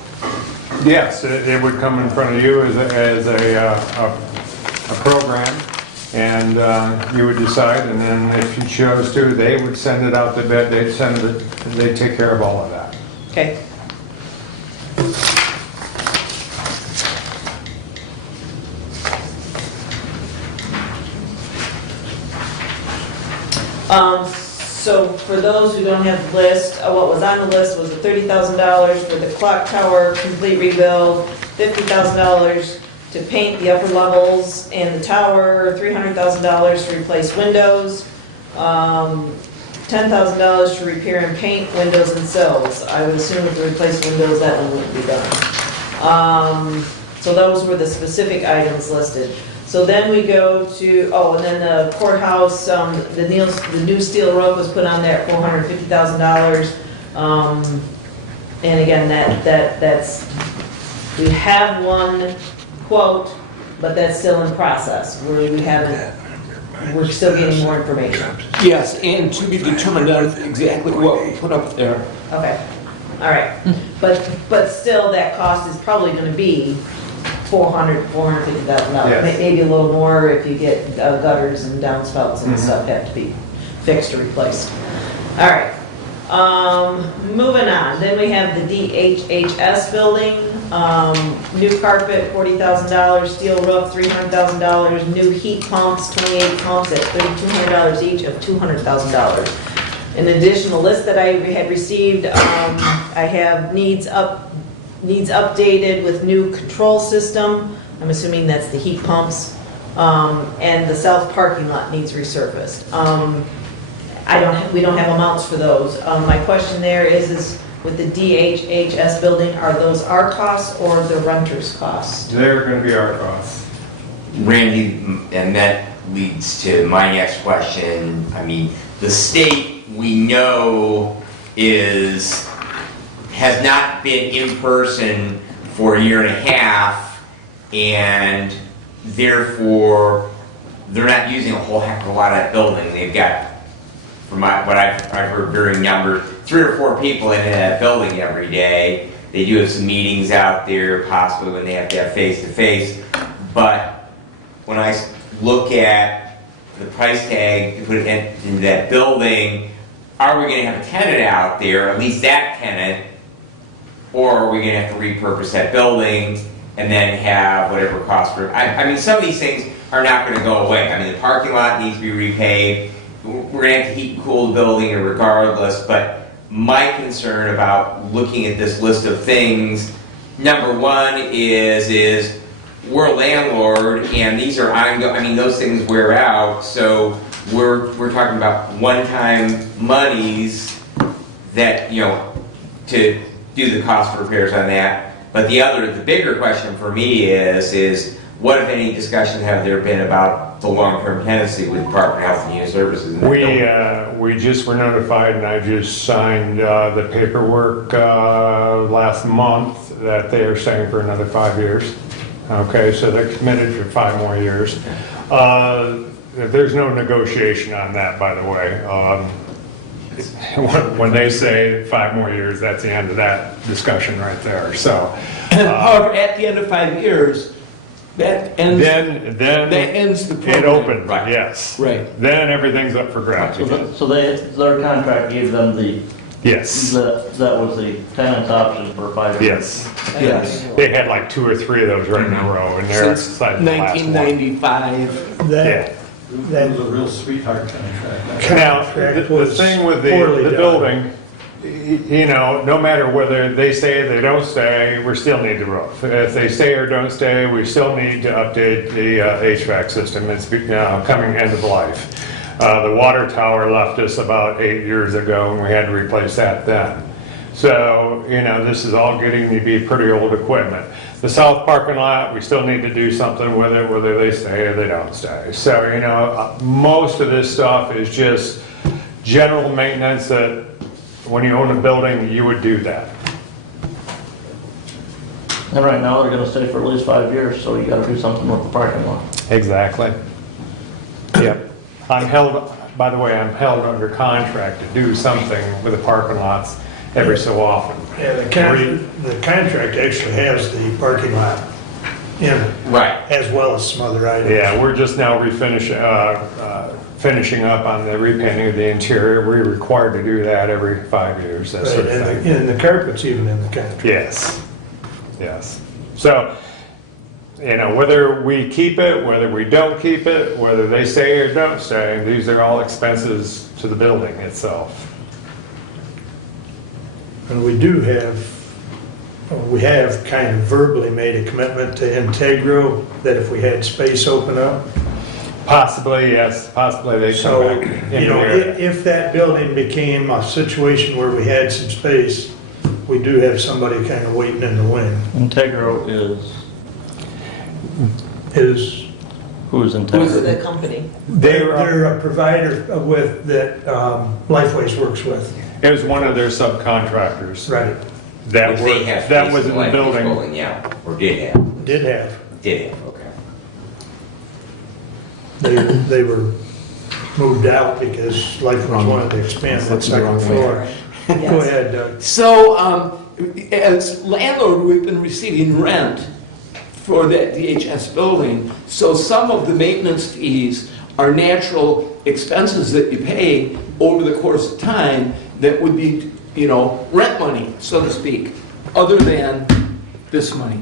Yes, it would come in front of you as a program, and you would decide, and then if you chose to, they would send it out to bid, they'd take care of all of that. Okay. So for those who don't have the list, what was on the list was the $30,000 for the clock tower complete rebuild, $50,000 to paint the upper levels and the tower, $300,000 to replace windows, $10,000 to repair and paint windows and sills. I would assume if to replace windows, that one wouldn't be done. So those were the specific items listed. So then we go to, and then the courthouse, the new steel roof was put on there at $450,000. And again, that's, we have one quote, but that's still in process. We're still getting more information. Yes, and to be determined on exactly what we put up there. Okay, all right. But still, that cost is probably gonna be $450,000. Yes. Maybe a little more if you get gutters and downspouts and stuff have to be fixed or replaced. All right, moving on. Then we have the DHHS building, new carpet, $40,000, steel roof, $300,000, new heat pumps, 28 pumps at $3,200 each of $200,000. In addition, the list that I had received, I have needs updated with new control system. I'm assuming that's the heat pumps. And the south parking lot needs resurfaced. We don't have amounts for those. My question there is with the DHHS building, are those our costs or the renter's costs? They're going to be our costs. Randy, and that leads to my next question. I mean, the state we know has not been in person for a year and a half, and therefore they're not using a whole heck of a lot of that building. They've got, from what I've heard, varying numbers, 3 or 4 people in that building every day. They do have some meetings out there, possibly when they have to have face-to-face. But when I look at the price tag to put it into that building, are we going to have a tenant out there, at least that tenant, or are we going to have to repurpose that building and then have whatever cost for it? I mean, some of these things are not going to go away. I mean, the parking lot needs to be repaved. We're going to have to heat and cool the building regardless, but my concern about looking at this list of things, number one is we're a landlord and these are ongoing. I mean, those things wear out, so we're talking about one-time monies that, to do the cost for repairs on that. But the bigger question for me is what, if any, discussions have there been about the long-term tenancy with Department of Health and Human Services? We just were notified, and I just signed the paperwork last month that they are staying for another 5 years. Okay, so they're committed for 5 more years. There's no negotiation on that, by the way. When they say 5 more years, that's the end of that discussion right there. So, However, at the end of 5 years, that ends. then that ends the program. it opens. Right. Yes. Right. Then everything's up for grabs. So their contract gave them the Yes, That was the tenant's option for 5 years. yes. Yes. They had like 2 or 3 of those right in a row, and they're Since inside the last one. 1995. Yeah. That was a real sweetheart contract. Now, Contract the was thing with poorly the done. building, you know, no matter whether they stay or they don't stay, we still need the roof. If they stay or don't stay, we still need to update the HVAC system. It's coming end of life. The water tower left us about 8 years ago, and we had to replace that then. So, you know, this is all getting to be pretty old equipment. The south parking lot, we still need to do something with it, whether they stay or they don't stay. So, you know, most of this stuff is just general maintenance that when you own a building, you would do that. And right now, they're gonna stay for at least 5 years, so you gotta do something with the parking lot. Exactly. Yep. I'm held, by the way, I'm held under contract to do something with the parking lots every so often. Yeah, the contract actually has the parking lot in it, Right. as well as some other items. Yeah, we're just now finishing up on the repainting of the interior. We're required to do that every 5 years, that sort of Right, thing. and the carpet's even in the contract. Yes, yes. So, you know, whether we keep it, whether we don't keep it, whether they stay or don't stay, these are all expenses to the building itself. And we have kind of verbally made a commitment to Integro that if we had space open up. Possibly, yes, possibly they come So, back. you know, if that building became a situation where we had some space, we do have somebody kind of waiting in the wing. Integro is, Is, who's Who's Integro? the company? they're a provider with, that Lifeways works with. It was one of their subcontractors Right, that Which were, they have that space was in the Lifeways building. Yeah, or did have. did have. Did have, okay. They were moved out because Lifeways wanted to expand that second floor. Go Yes. ahead, Doug. So, as landlord, we've been receiving rent for that DHS building. So some of the maintenance fees are natural expenses that you pay over the course of time that would be, you know, rent money, so to speak, other than this money.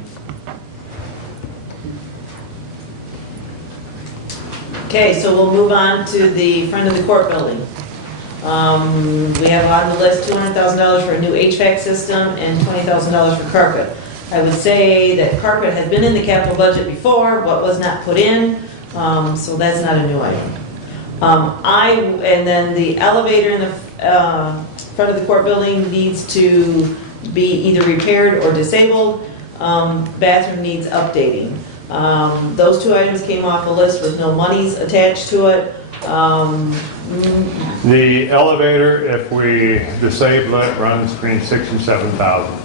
Okay, so we'll move on to the front of the court building. We have on the list $200,000 for a new HVAC system and $20,000 for carpet. I would say that carpet had been in the capital budget before, but was not put in, so that's not a new item. And then the elevator in the front of the court building needs to be either repaired or disabled. Bathroom needs updating. Those two items came off the list with no monies attached to it. The elevator, if we disable it, runs between 6,000 and 7,000.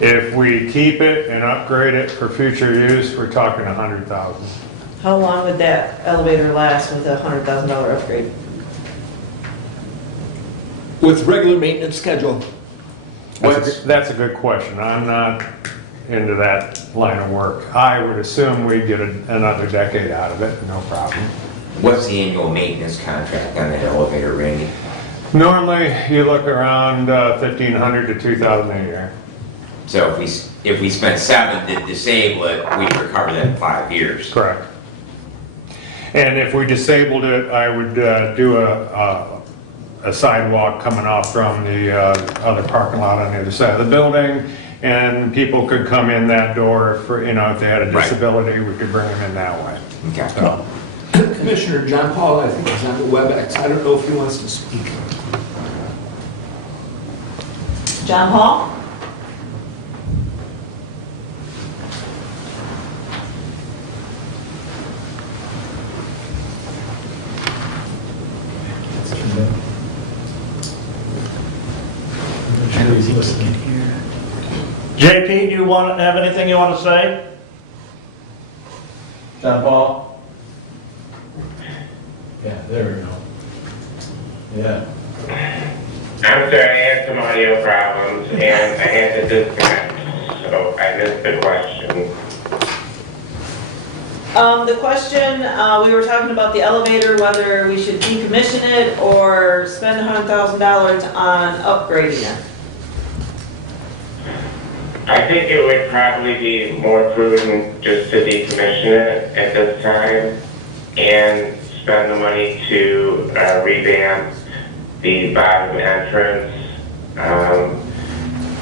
If we keep it and upgrade it for future use, we're talking 100,000. How long would that elevator last with a $100,000 upgrade? With regular maintenance schedule. That's a good question. I'm not into that line of work. I would assume we'd get another decade out of it, no problem. What's the annual maintenance contract on that elevator, Randy? Normally, you look around 1,500 to 2,000 a year. So if we spent 7 to disable it, we'd recover that in 5 years. Correct. And if we disabled it, I would do a sidewalk coming off from the other parking lot on the other side of the building, and people could come in that door for, you know, if they had a Right. disability, we could bring them in that way. Okay. So, Commissioner John Paul, I think, is on the WebEx. I don't know if he wants to speak. John Hall? JP, do you have anything you want to say? John Paul? Yeah, there we go. Yeah. I'm sorry, I had some audio problems and I had to disconnect, so I missed the question. The question, we were talking about the elevator, whether we should decommission it or spend $100,000 on upgrading it. I think it would probably be more prudent just to decommission it at this time and spend the money to revamp the bottom entrance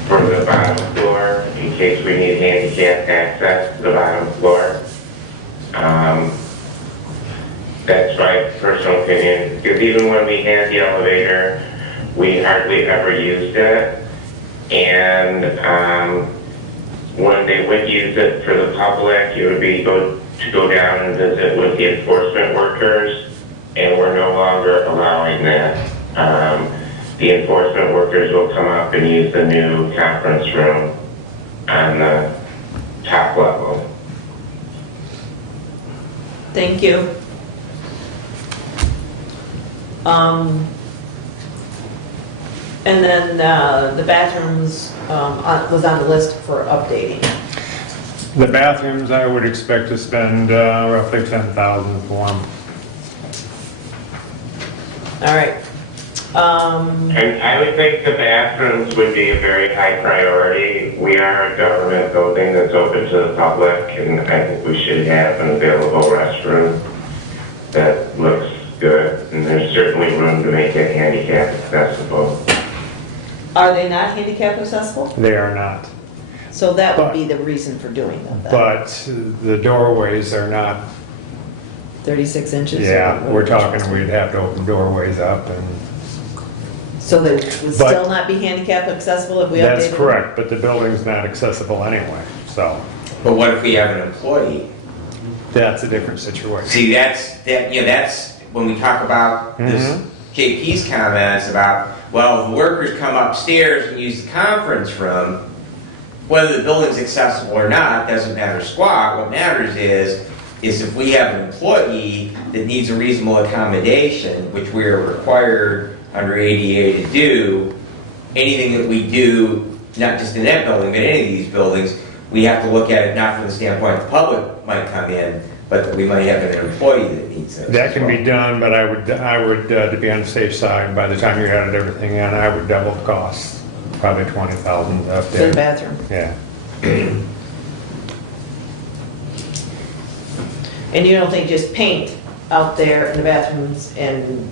for the bottom floor in case we need handicap access to the bottom floor. That's my personal opinion, because even when we had the elevator, we hardly ever used it. And when they would use it for the public, it would be to go down and visit with the enforcement workers, and we're no longer allowing that. The enforcement workers will come up and use the new conference room on the top level. Thank you. And then the bathrooms was on the list for updating. The bathrooms, I would expect to spend roughly 10,000 for them. All right. And I would think the bathrooms would be a very high priority. We are a government building that's open to the public, and I think we should have an available restroom that looks good, and there's certainly room to make it handicap accessible. Are they not handicap accessible? They are not. So that would be the reason for doing them then. But the doorways are not, 36 inches? yeah, we're talking we'd have to open doorways up and. So they would still not be handicap accessible if we updated them? That's correct, but the building's not accessible anyway, so But what if we have an employee? that's a different situation. See, that's when we talk about this KP's comments about, well, if the workers come upstairs and use the conference room, whether the building's accessible or not, doesn't matter squat. What matters is if we have an employee that needs a reasonable accommodation, which we are required under ADA to do, anything that we do, not just in that building, but any of these buildings, we have to look at it not from the standpoint the public might come in, but that we might have an employee that needs it. That can be done, but I would, to be on the safe side, by the time you added everything in, I would double the cost, probably 20,000 up For the there. bathroom? Yeah. And you don't think just paint out there in the bathrooms and,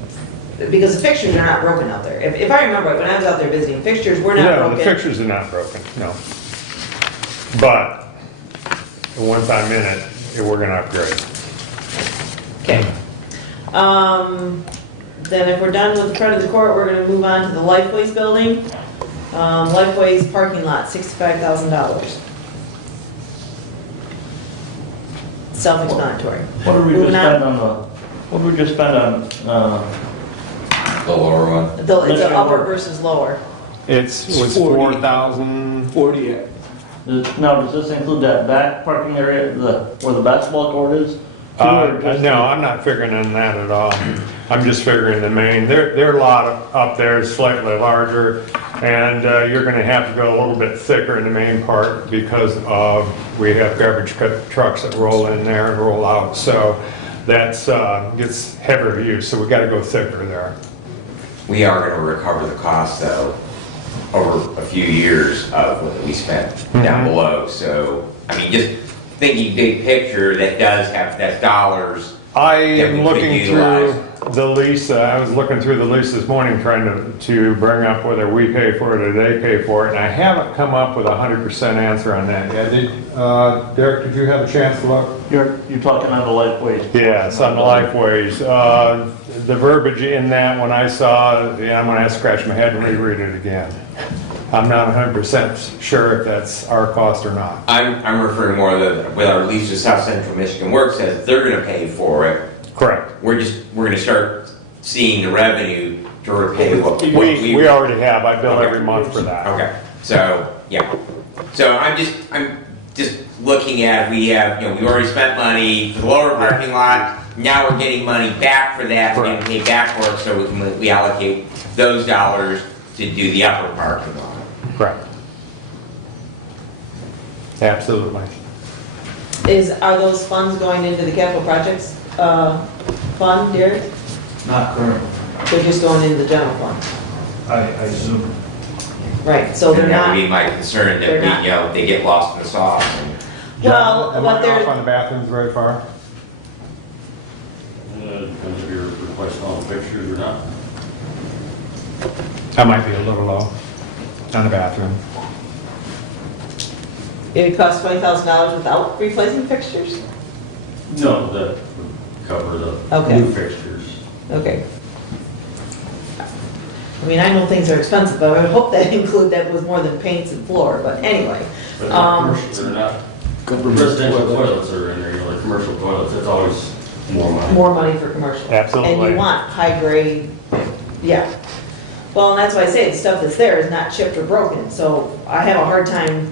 because the fixtures are not broken out there. If I remember right, when I was out there visiting, fixtures were not No, broken. the fixtures are not broken, no. But, once I'm in it, we're gonna upgrade. Okay. Then if we're done with the front of the court, we're gonna move on to the Lifeways building. Lifeways parking lot, $65,000. Self-explanatory. What did we just Moving on. spend on what did we just spend on, The lower one. The upper versus lower. It was 40. 4,000. 40. now, does this include that back parking area, where the basketball court is? No, I'm not figuring in that at all. I'm just figuring the main, their lot up there is slightly larger, and you're gonna have to go a little bit thicker in the main part because we have garbage trucks that roll in there and roll out, so that's, gets heavier use, so we gotta go thicker there. We are going to recover the cost, though, over a few years of what we spent down below. So, I mean, just thinking big picture, that's dollars. I that we am could looking utilize. through the lease, I was looking through the lease this morning, trying to bring up whether we pay for it or they pay for it, and I haven't come up with a 100% answer on that yet. Derek, did you have a chance to look? You're talking on the Lifeways. Yeah, it's on the Lifeways. The verbiage in that, when I saw, I'm gonna have to scratch my head and reread it again. I'm not 100% sure if that's our cost or not. I'm referring more to with our lease with South Central Michigan Works, says they're going to pay for it. Correct. We're going to start seeing the revenue to repay what We already have, I bill every month for that. Okay, so, yeah. So I'm just looking at, we already spent money for the lower parking lot, now we're getting money back for that, we're getting paid back for it, so we allocate those dollars to do the upper parking lot. Correct. Absolutely. Are those funds going into the capital projects fund, Derek? Not currently, They're just going into the general fund? I assume. Right, so they're And that not, would be my concern, that they're we, not- you know, they get lost in the sauce. well, Am but I off they're, on the bathrooms very far? Depends if you're requesting all the fixtures or not. I might be a little low on the bathroom. it costs $20,000 without replacing fixtures? No, that would cover the Okay. new fixtures. Okay. I mean, I know things are expensive, but I would hope that include that with more than paints and floor, but anyway. But not commercial, they're not, residential toilets are in there, you know, like commercial toilets, it's always more money. More money for commercial. Absolutely. And you want high grade, yeah. Well, and that's why I say the stuff that's there is not chipped or broken, so I have a hard time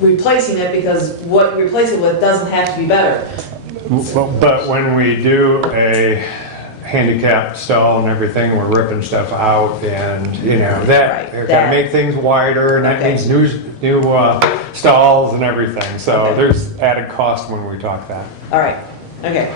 replacing it because what you replace it with doesn't have to be better. But when we do a handicapped stall and everything, we're ripping stuff out and, you know, Right, that, gotta that- make things wider and that Okay. means new stalls and everything. So Okay. there's added cost when we talk that. All right, okay.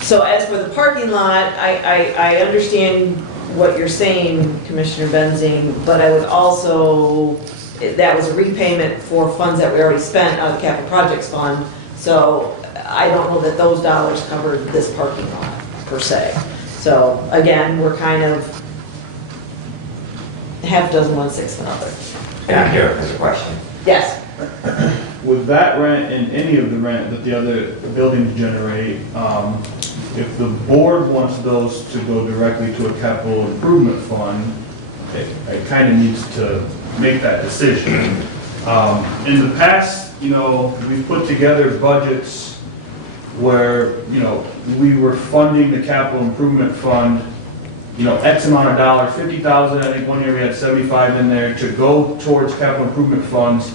So as for the parking lot, I understand what you're saying, Commissioner Benzing, but I would also, that was a repayment for funds that we already spent out of the capital projects fund, so I don't know that those dollars covered this parking lot, per se. So, again, we're kind of half dozen, one-sixth another. Yeah, here, there's a question. Yes, With that rent and any of the rent that the other buildings generate, if the board wants those to go directly to a capital improvement fund, it kind of needs to make that decision. In the past, you know, we've put together budgets where, you know, we were funding the capital improvement fund, you know, X amount of dollars, 50,000, I think one year we had 75 in there, to go towards capital improvement funds,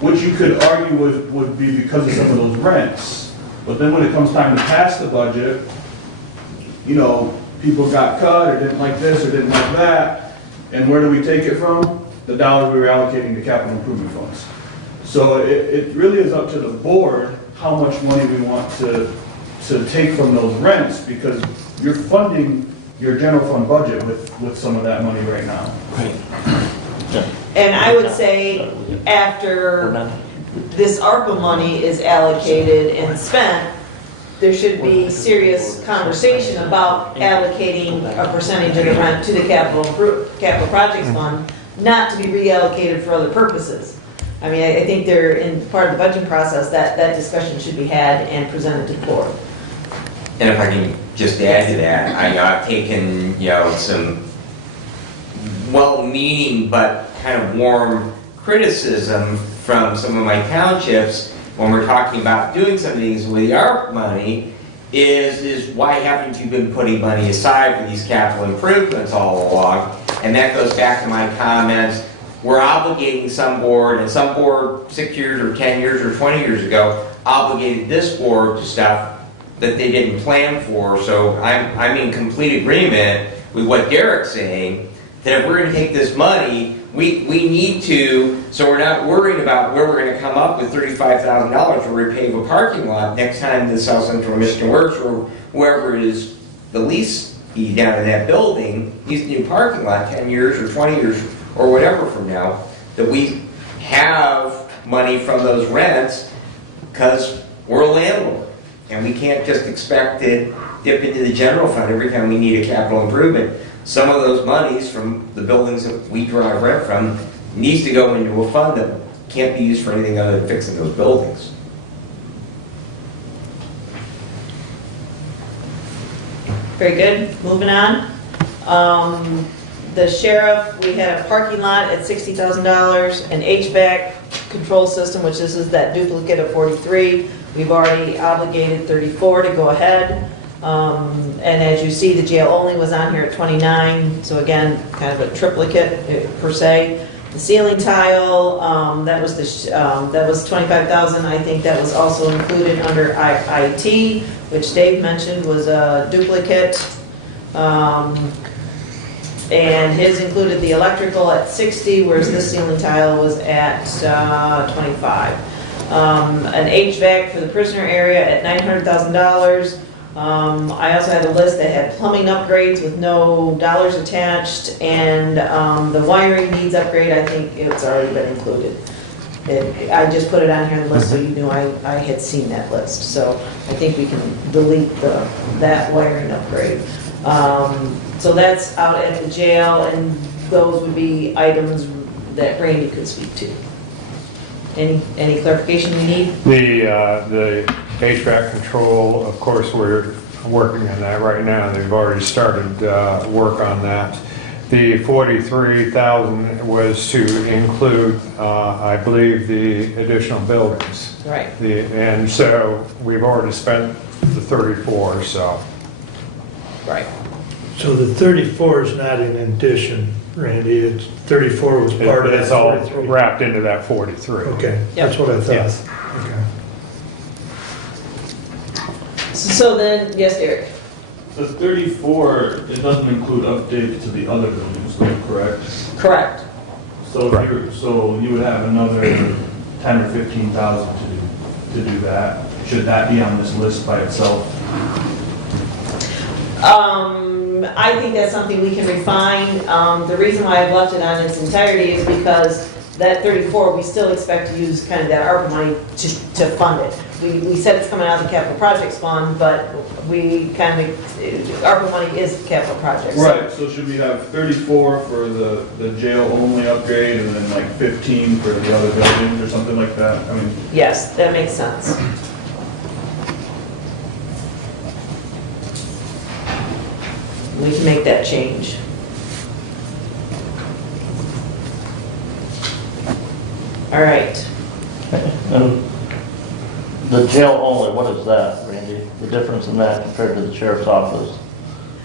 which you could argue would be because of some of those rents. But then when it comes time to pass the budget, you know, people got cut or didn't like this or didn't like that. And where do we take it from? The dollars we were allocating to capital improvement funds. So it really is up to the board how much money we want to take from those rents, because you're funding your general fund budget with some of that money right now. and I would say after this ARPA money is allocated and spent, there should be serious conversation about allocating a percentage of the rent to the capital projects fund, not to be reallocated for other purposes. I mean, I think they're in part of the budget process, that discussion should be had and presented to the board. And if I can just add to that, I've taken, you know, some well-meaning but kind of warm criticism from some of my townships when we're talking about doing some things with the ARP money is why haven't you been putting money aside for these capital improvements all along? And that goes back to my comments. We're obligating some board, and some board 6 years or 10 years or 20 years ago obligated this board to stuff that they didn't plan for. So I'm in complete agreement with what Derek's saying, that if we're going to take this money, we need to, so we're not worried about where we're going to come up with $35,000 to repave a parking lot next time the South Central Michigan Works or whoever it is the lease be down in that building needs a new parking lot 10 years or 20 years or whatever from now, that we have money from those rents because we're a landlord. And we can't just expect to dip into the general fund every time we need a capital improvement. Some of those monies from the buildings that we derive rent from needs to go into a fund that can't be used for anything other than fixing those buildings. Very good, moving on. The sheriff, we had a parking lot at $60,000, an HVAC control system, which this is that duplicate of 43. We've already obligated 34 to go ahead. And as you see, the jail only was on here at 29, so again, kind of a triplicate per se. The ceiling tile, that was that was 25,000. I think that was also included under IT, which Dave mentioned was a duplicate. And his included the electrical at 60, whereas this ceiling tile was at 25. An HVAC for the prisoner area at $900,000. I also had a list that had plumbing upgrades with no dollars attached, and the wiring needs upgrade, I think it's already been included. I just put it on here on the list so you knew I had seen that list. So I think we can delete that wiring upgrade. So that's out at the jail, and those would be items that Randy could speak to. Any clarification you need? The HVAC control, of course, we're working on that right now. They've already started work on that. The 43,000 was to include, I believe, the additional buildings. Right. And so we've already spent the 34, so. Right. So the 34 is not an addition, Randy, it's 34 was part of that It's all 43. wrapped into that 43. Okay, that's what I thought. Yes. Okay. So then, yes, Derek? The 34, it doesn't include updates to the other buildings, though, correct? Correct. So you would have another 10 or 15,000 to do that. Should that be on this list by itself? I think that's something we can refine. The reason why I've left it on its entirety is because that 34, we still expect to use kind of that ARPA money to fund it. We said it's coming out of the capital projects fund, but we kind of, ARPA money is capital projects. Right, so should we have 34 for the jail only upgrade and then like 15 for the other buildings or something like that? I mean, Yes, that makes sense. We can make that change. All right. And the jail only, what is that, Randy? The difference in that compared to the sheriff's office?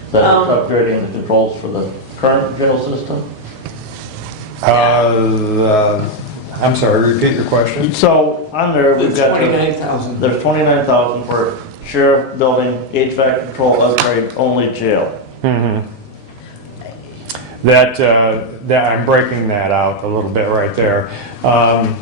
Is that upgrading the controls for the current jail system? I'm sorry, repeat your question. So on there, we've got. 29,000. There's 29,000 for sheriff building, HVAC control upgrade, only jail. Mm-hmm. That I'm breaking that out a little bit right there. And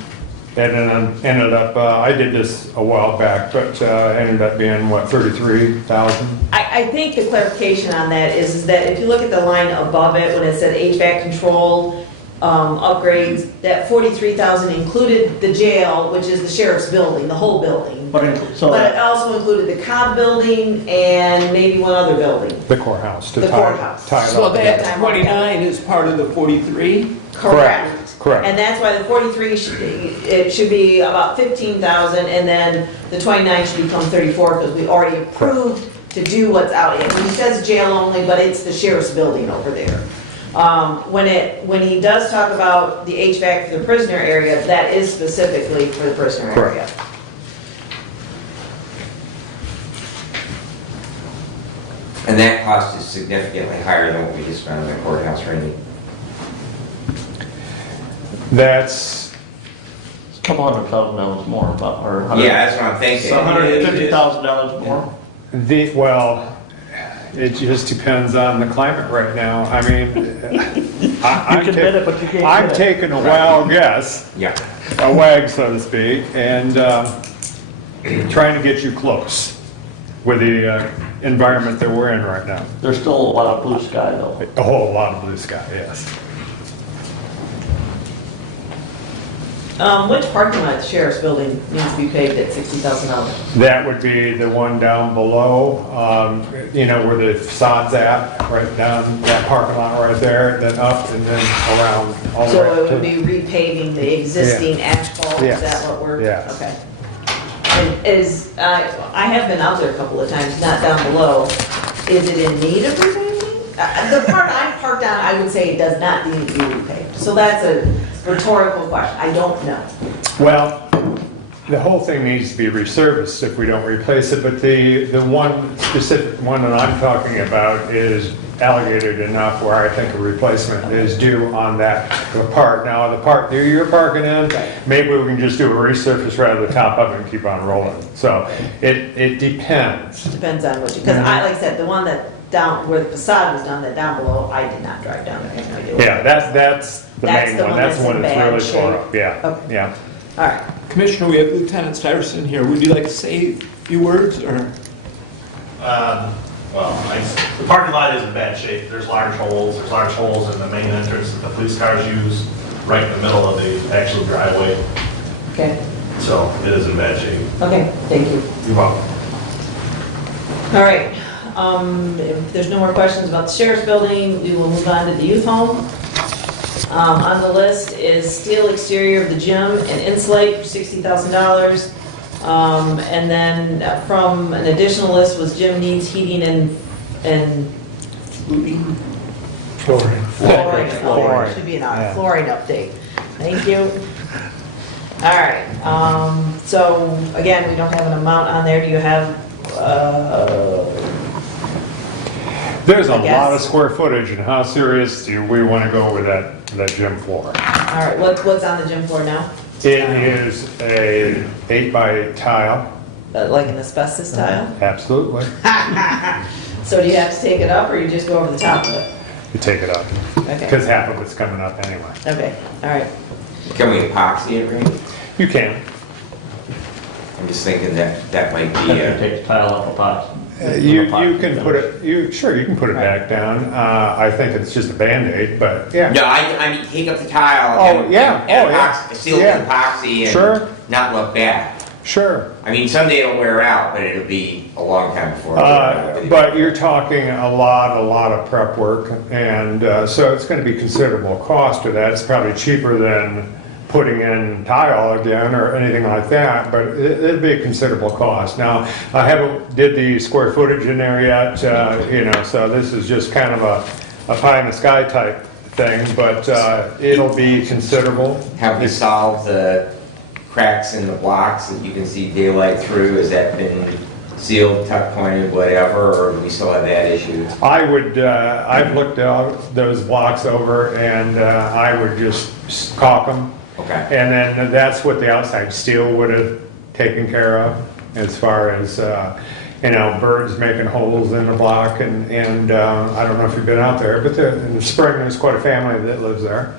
then ended up, I did this a while back, but ended up being, what, 33,000? I think the clarification on that is that if you look at the line above it, when it said HVAC control upgrades, that 43,000 included the jail, which is the sheriff's building, the whole building. But it Also included the Cobb building and maybe one other building. The courthouse. To The tie- courthouse. tie it So all together. that 29 is part of the 43? Correct. Correct. And that's why the 43 it should be about 15,000, and then the 29 should become 34 because we already approved to do what's out. It says jail only, but it's the sheriff's building over there. When he does talk about the HVAC for the prisoner area, that is specifically for the prisoner area. Correct. And that cost is significantly higher than what we just spent on the courthouse, Randy. That's, Come on, $100,000 more, about, or Yeah, that's what I'm thinking. $150,000 more. well, it just depends on the climate right now. I mean, You can bid it, but you can't I'm get it. taking a wild guess, Yeah. a wag, so to speak, and trying to get you close with the environment that we're in right now. There's still a lot of blue sky though. A whole lot of blue sky, yes. Which parking lot at the sheriff's building needs to be paved at $60,000? That would be the one down below, where the facades at, right down that parking lot right there, then up and then around all the way So it to- would be repaving the existing asphalt, is Yes. that what we're? Yes. Okay. And I have been out there a couple of times, not down below. Is it in need of repaving? The part I'm parked on, I would say it does not need to be repaved. So that's a rhetorical question, I don't know. Well, the whole thing needs to be resurfaced if we don't replace it, but the one specific one that I'm talking about is alligated enough where I think a replacement is due on that part. Now, the part that you're parking in, maybe we can just do a resurface right at the top of it and keep on rolling. So it depends. Depends on what you, because like I said, the one that down, where the facade was done, that down below, I did not drive down there, I have no idea. Yeah, that's the That's main the one, one that's that's the one in that's bad really tore shape. up, yeah, Okay. yeah. All right, Commissioner, we have Lieutenant Stuyvesant here. Would you like to say a few words, or? The parking lot is in bad shape. There's large holes in the main entrance that the police cars use, right in the middle of the actual driveway. okay, So it is in bad shape. okay, thank you. You're welcome. All right, if there's no more questions about the sheriff's building, we will move on to the youth home. On the list is steel exterior of the gym and insulate for $60,000. And then from an additional list was gym needs heating and Fluting? Flooring. flooring. Flooring. Should be an flooring update. Thank you. All right, so again, we don't have an amount on there. Do you have, There's a I guess. lot of square footage, and how serious do we want to go with that gym floor? all right, what's on the gym floor now? It is a 8x8 tile, Like an asbestos tile? absolutely. So do you have to take it up or you just go over the top of it? You take it up, Okay, because half of it's coming up anyway. okay, all right. Can we epoxy it, Ray? You can. I'm just thinking that might Have be to take the tile off the box. You can put it, you can put it back down. I think it's just a Band-Aid, but yeah. No, I mean, take up the tile. Oh, and- yeah. and Oh, yeah. epoxy- seal it Yeah. with epoxy and Sure. not look bad. Sure. I mean, someday it'll wear out, but it'll be a long time before. It'll wear out. But you're talking a lot of prep work, and so it's going to be considerable cost to that. It's probably cheaper than putting in tile again or anything like that, but it'd be a considerable cost. Now, I haven't did the square footage in there yet, so this is just kind of a pie in the sky type thing, but it'll be considerable. Have we solved the cracks in the blocks that you can see daylight through? Has that been sealed, tuck pointed, whatever, or do we still have that issue? I would, I've looked out those blocks over, and I would just caulk them. Okay. And then that's what the outside steel would have taken care of, as far as, birds making holes in the block, and I don't know if you've been out there, but in the spring, there's quite a family that lives there.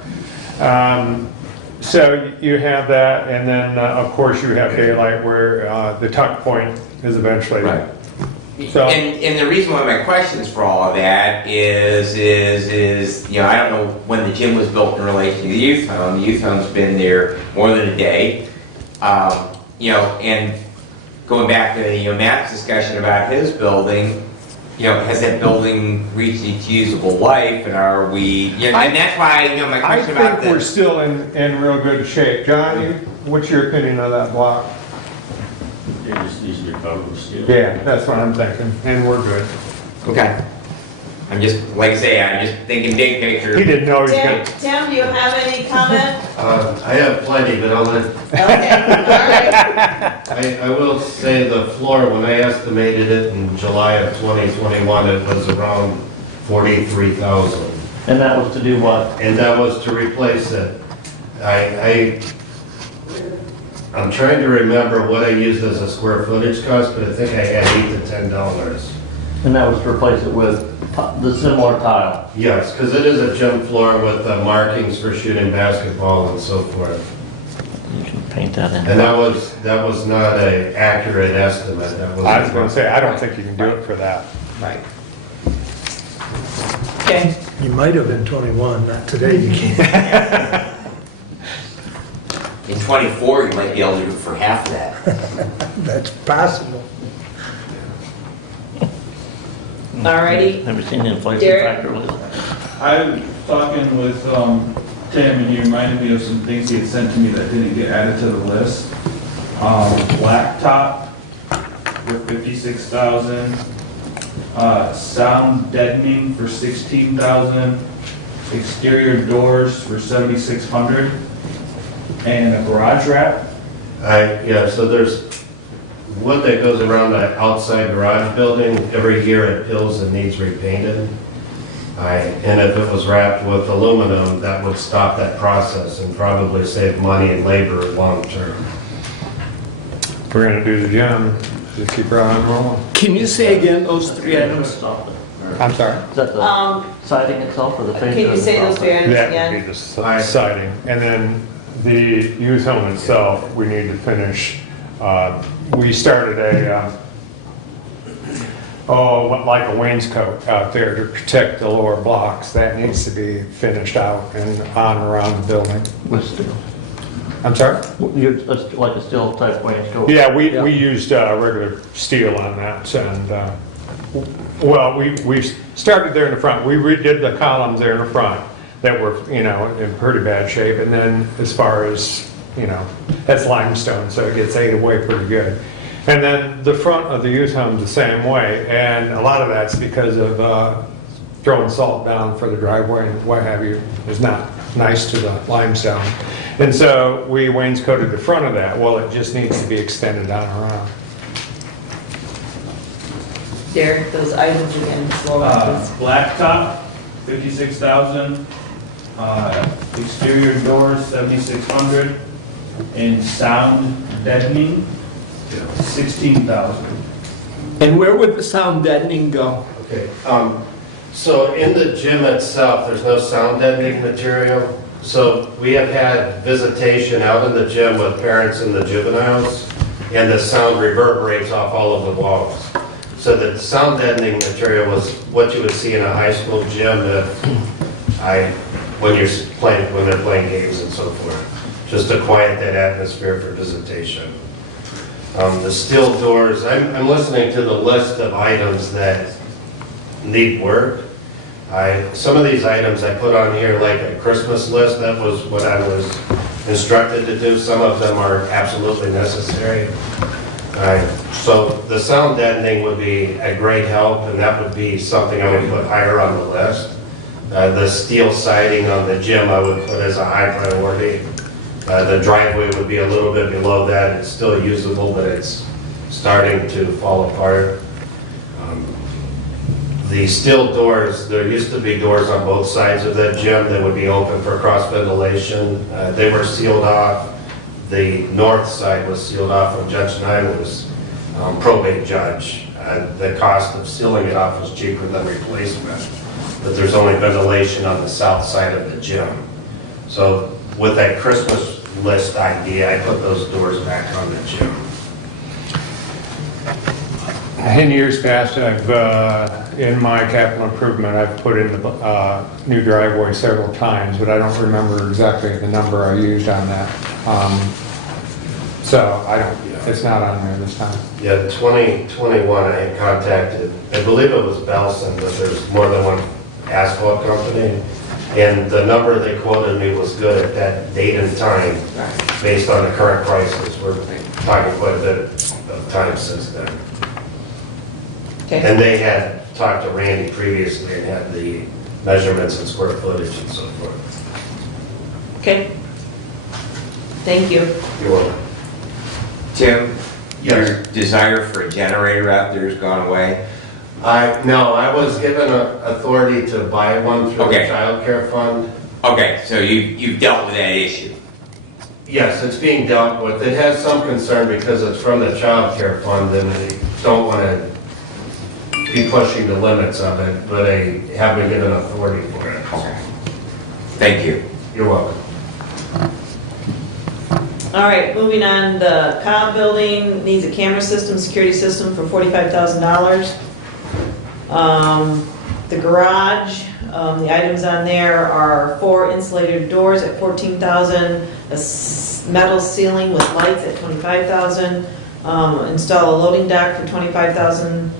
So you have that, and then, of course, you have daylight where the tuck point is eventually. Right. So- And the reason why my questions for all of that is, I don't know when the gym was built in relation to the youth home. The youth home's been there more than a day. And going back to, Matt's discussion about his building, has that building reached its usable life, and are we, and that's why, my I question about think we're this. still in real good shape. John, what's your opinion of that block? It just needs to be covered with steel. Yeah, that's what I'm thinking, and we're good. Okay. I'm just, like I say, I'm just thinking big picture. He didn't know he was Tim, gonna. Tim, do you have any comment? I have plenty, but I'll let, Okay, all right. I will say the floor, when I estimated it in July of 2021, it was around 43,000. And that was to do what? And that was to replace it. I'm trying to remember what I used as a square footage cost, but I think I had $8 to $10. And that was to replace it with the similar tile. Yes, because it is a gym floor with markings for shooting basketball and so forth. You can paint that in. And that was not an accurate estimate. That was. I was gonna say, I don't think you can do it for that. Right. Okay, You might have been 21, not today, you can't. In 24, you might be able to do it for half of that. That's possible. alrighty. Have you seen the inflation Derek? factor with it? I was talking with Tim, and he reminded me of some things he had sent to me that didn't get added to the list. Blacktop for 56,000. Sound deadening for 16,000. Exterior doors for 7,600. And a garage wrap. So there's, what that goes around the outside garage building, every year it pills and needs repainted. And if it was wrapped with aluminum, that would stop that process and probably save money and labor long term. If we're gonna do the gym, just keep right on rolling. Can you say again those three items? Stop it. I'm sorry? Is that the siding itself or the Can paint? you say those variants That would again? be the siding. And then the youth home itself, we need to finish. We started like a wainscot out there to protect the lower blocks. That needs to be finished out and on around the building. With steel. I'm sorry? Like a steel type wainscot? Yeah, we used regular steel on that, and, well, we started there in the front. We redid the columns there in the front that were, in pretty bad shape, and then as far as, that's limestone, so it gets ate away pretty good. And then the front of the youth home's the same way, and a lot of that's because of throwing salt down for the driveway and what have you is not nice to the limestone. And so we wainscoted the front of that. Well, it just needs to be extended on around. Derek, those items again, slow down, please. Blacktop, 56,000. Exterior doors, 7,600. And sound deadening, 16,000. And where would the sound deadening go? Okay, so in the gym itself, there's no sound deadening material. So we have had visitation out in the gym with parents and the juveniles, and the sound reverberates off all of the walls. So the sound deadening material was what you would see in a high school gym when they're playing games and so forth, just to quiet that atmosphere for visitation. The steel doors, I'm listening to the list of items that need work. Some of these items I put on here like a Christmas list, that was what I was instructed to do. Some of them are absolutely necessary. So the sound deadening would be a great help, and that would be something I would put higher on the list. The steel siding on the gym I would put as a high priority. The driveway would be a little bit below that. It's still usable, but it's starting to fall apart. The steel doors, there used to be doors on both sides of that gym that would be open for cross ventilation. They were sealed off. The north side was sealed off when Judge and I was probate judge. The cost of sealing it off was cheaper than replacement, but there's only ventilation on the south side of the gym. So with that Christmas list idea, I put those doors back on the gym. In years past, in my capital improvement, I've put in the new driveway several times, but I don't remember exactly the number I used on that. So it's not on there this time. Yeah, 2021, I had contacted, I believe it was Belson, but there's more than one asphalt company. And the number they quoted me was good at that date and time, based on the current prices. We're talking quite a bit of time since then. Okay. And they had talked to Randy previously and had the measurements and square footage and so forth. Okay. Thank you. You're welcome. Tim, Yes. your desire for a generator out there has gone away? No, I was given authority to buy one through Okay. the child care fund. Okay, so you've dealt with that issue. Yes, it's being dealt with. It has some concern because it's from the child care fund and they don't want to be pushing the limits of it, but I have been given authority for it. Thank you. You're welcome. All right, moving on, the Cobb building needs a camera system, security system for $45,000. The garage, the items on there are 4 insulated doors at $14,000, a metal ceiling with lights at $25,000, install a loading dock for $25,000,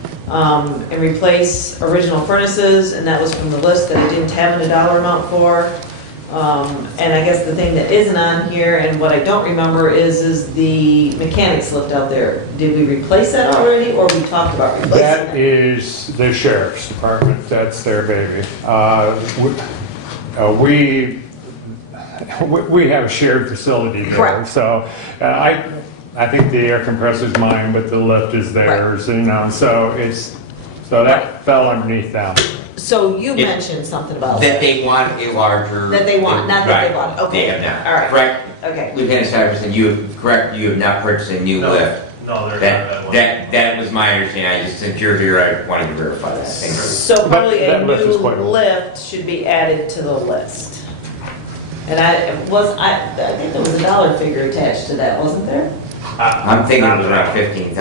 and replace original furnaces, and that was from the list that I didn't have a dollar amount for. And I guess the thing that isn't on here, and what I don't remember is the mechanics lift out there. Did we replace that already, or we talked about replacing That it? is the sheriff's department, that's their baby. We have a shared facility there. Correct. So I think the air compressor's mine, but the lift is theirs, so that fell underneath them. So you mentioned something about That they want a larger. That they want, not that they Right. want, okay. They have not. All right. Correct? Okay. Lieutenant Syverson, you have not purchased a new lift? No, there's not that. That was my understanding. Since you're here, I wanted to verify that. Thank you. So probably a That list new is quite old. lift should be added to the list. And I think there was a dollar figure attached to that, wasn't there? I'm thinking it was around $15,000.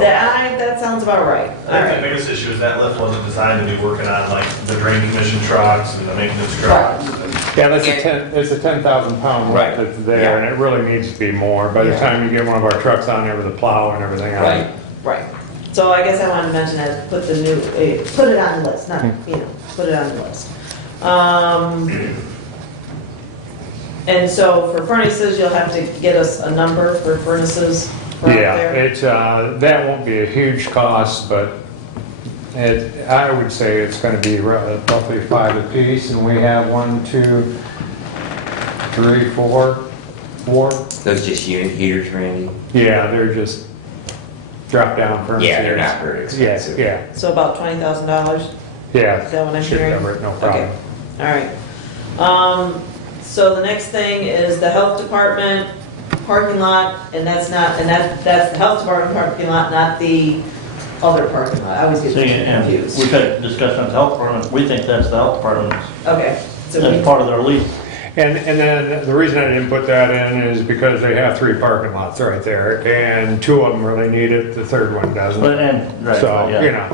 That sounds about right. I All think the right. biggest issue is that lift wasn't designed to be working on like the drain commission trucks and the maintenance trucks. Yeah, it's a 10,000 pound Right. lift that's there, and it really needs to be more. By the time you get one of our trucks on there with a plow and everything on Right. it. Right. So I guess I wanted to mention that, put it on the list, not, put it on the list. And so for furnaces, you'll have to get us a number for furnaces for out Yeah, there? it's, that won't be a huge cost, but I would say it's gonna be roughly 5 apiece, and we have 1, 2, 3, 4. Those just unit heaters, Randy? Yeah, they're just drop-down furnaces. Yeah, they're not very expensive. Yeah, So about $20,000? yeah. Is that what I'm Should hearing? cover it, no problem. Okay, all right. So the next thing is the health department parking lot, and that's the health department parking lot, not the other parking lot. I always get See, and confused. we've had discussion with the health department, we think that's the health department's, Okay. So we- that's part of their lease. And then the reason I didn't put that in is because they have 3 parking lots right there, and 2 of them really need it, the third one doesn't. Right, So, yeah. you know,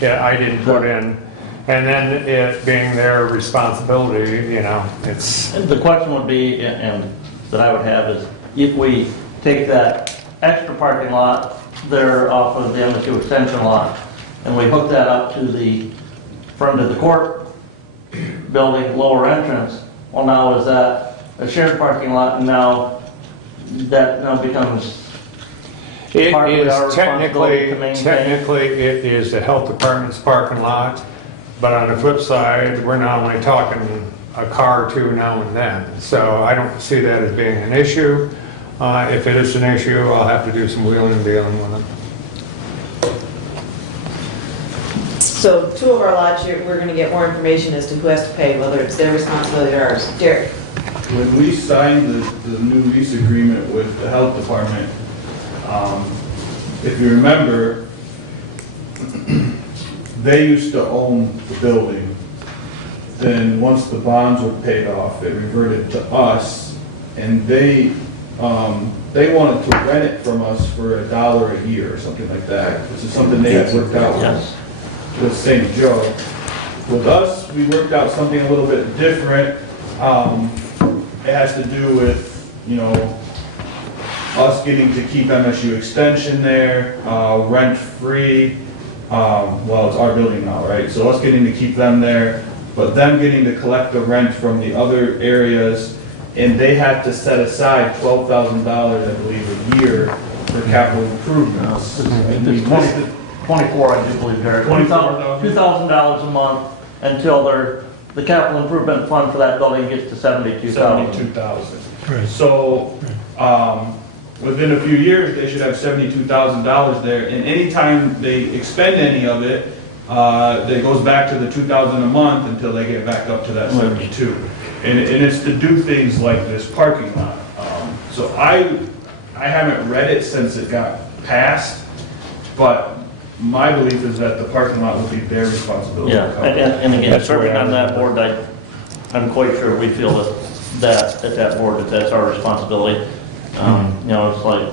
yeah, I didn't put in, and then it being their responsibility, you know, it's, And the question would be, and that I would have is, if we take that extra parking lot there off of the MSU extension lot, and we hook that up to the front of the court building, lower entrance, well, now is that a shared parking lot, and now that now becomes it partly our is responsibility to maintain. technically, it is the health department's parking lot, but on the flip side, we're not only talking a car or two now and then, so I don't see that as being an issue. If it is an issue, I'll have to do some wheeling and dealing with it. So 2 of our lots, we're gonna get more information as to who has to pay, whether it's their responsibility or ours. Derek? When we signed the new lease agreement with the health department, if you remember, they used to own the building. Then, once the bonds were paid off, it reverted to us, and they wanted to rent it from us for $1 a year or something like that. This is something they had worked out Yes. with St. Joe. With us, we worked out something a little bit different. It has to do with, us getting to keep MSU Extension there, rent-free. Well, it's our building now, right? So us getting to keep them there, but them getting to collect the rent from the other areas, and they had to set aside $12,000, I believe, a year for capital improvements. And we It's missed it. 24, I do believe, Derek. $2,000 a month until the capital improvement fund for that building gets to $72,000. $72,000. So, within a few years, they should have $72,000 there, and anytime they expend any of it, it goes back to the $2,000 a month until they get back up to that 72. And it's to do things like this parking lot. So I haven't read it since it got passed, but my belief is that the parking lot will be their responsibility. Yeah, to cover. and again, That's the way serving I on that remember. board, I'm quite sure we feel that at that board, that's our responsibility. It's like,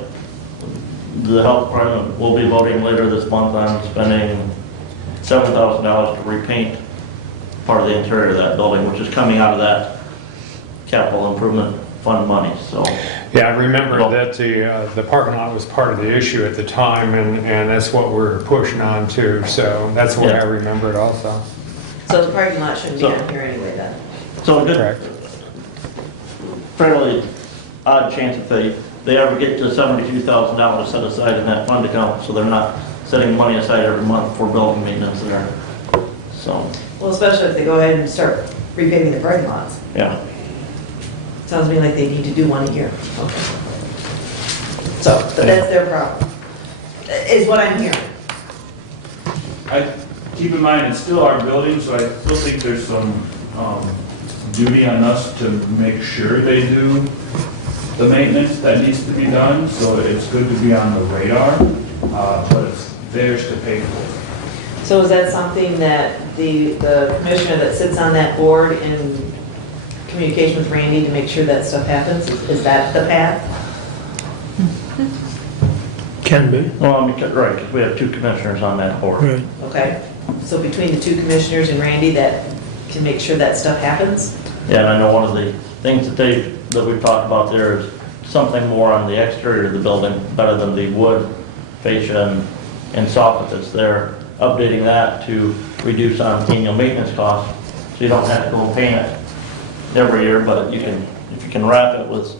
the health department will be voting later this month on spending $7,000 to repaint part of the interior of that building, which is coming out of that capital improvement fund money, so. Yeah, I remember that the parking lot was part of the issue at the time, and that's what we're pushing on to, so that's the way I remember it also. So the parking lot shouldn't be on here anyway then? So a good, Correct. fairly odd chance if they ever get to $72,000 set aside in that fund account, so they're not setting money aside every month for building maintenance there. So, Well, especially if they go ahead and start repaving the parking lots. yeah. Sounds to me like they need to do one a year. Okay. So, but that's their problem, is what I'm hearing. Keep in mind, it's still our building, so I still think there's some duty on us to make sure they do the maintenance that needs to be done, so it's good to be on the radar, but it's theirs to pay for. So is that something that the commissioner that sits on that board in communication with Randy to make sure that stuff happens? Is that the path? Can be. Well, because, right, because we have two commissioners on that board. Right. Okay, so between the two commissioners and Randy that can make sure that stuff happens? Yeah, and I know one of the things that we've talked about there is something more on the exterior of the building, better than the wood fascia and soffit that's there. Updating that to reduce on annual maintenance costs, so you don't have to go paint it every year, but you can, if you can wrap it with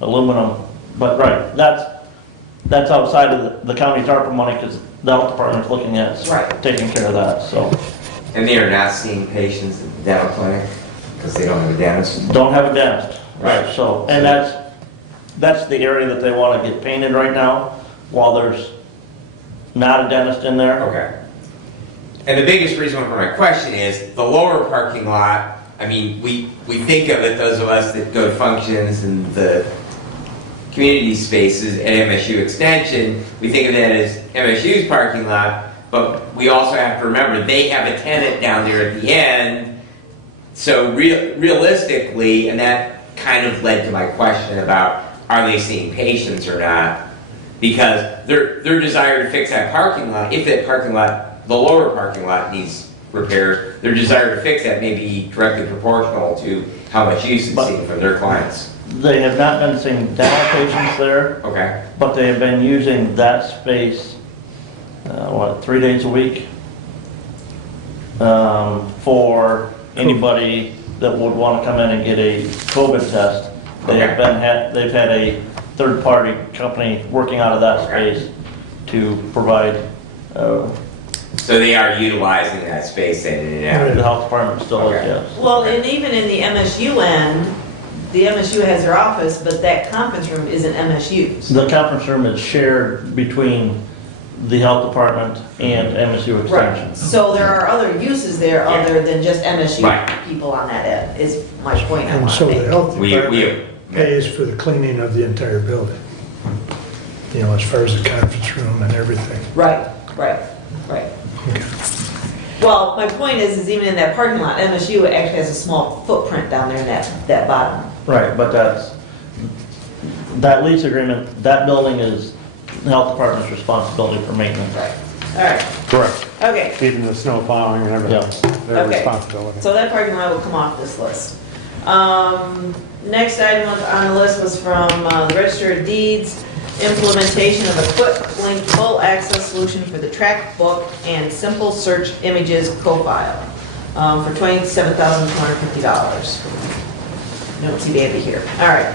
aluminum. But right, that's outside of the county's ARPA money, because the health department's looking at Right. taking care of that, so. And they are not seeing patients at the dental clinic because they don't have a dentist? Don't have a dentist. Right. So, and that's the area that they want to get painted right now, while there's not a dentist in there. Okay. And the biggest reason for my question is the lower parking lot. I mean, we think of it, those of us that go to functions and the community spaces at MSU Extension, we think of that as MSU's parking lot, but we also have to remember they have a tenant down there at the end. So realistically, and that kind of led to my question about are they seeing patients or not? Because their desire to fix that parking lot, if that parking lot, the lower parking lot needs repairs, their desire to fix that may be directly proportional to how much use it's seeing from their clients. They have not been seeing dental patients there, Okay. but they have been using that space, 3 days a week? For anybody that would want to come in and get a COVID test. They have they've had a third-party company working out of that space to provide, So they are utilizing that space then in and the out. health department still is, Okay. yes. Well, and even in the MSU end, the MSU has their office, but that conference room isn't MSU's. The conference room is shared between the health department and MSU Extension. Right, so there are other uses there Yeah. other than just MSU Right. people on that end, is my point I And want so to the make. health We department pays for the cleaning of the entire building. You know, as far as the conference room and everything. Right. Okay. Well, my point is even in that parking lot, MSU actually has a small footprint down there in that bottom. Right, but that lease agreement, that building is the health department's responsibility for maintenance. Right. All right, Correct. okay. Even the snow plowing and everything, their Okay. responsibility. So that parking lot will come off this list. Next item on the list was from the Register of Deeds, implementation of a quick link full access solution for the track book and simple search images profile for $27,250. Don't see Bambi here. All right.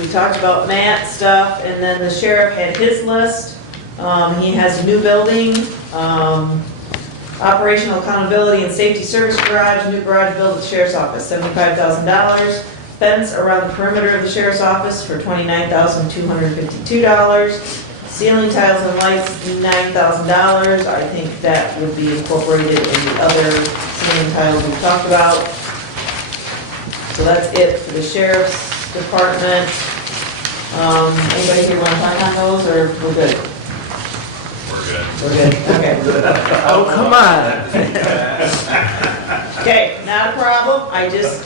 We talked about Matt stuff, and then the sheriff had his list. He has a new building, operational accountability and safety service garage, new garage built at the sheriff's office, $75,000. Fence around the perimeter of the sheriff's office for $29,252. Ceiling tiles and lights, $9,000. I think that would be incorporated in the other ceiling tiles we talked about. So that's it for the sheriff's department. Anybody here want to comment on those, or we're good? We're good, okay. Oh, come on. Okay, not a problem, I just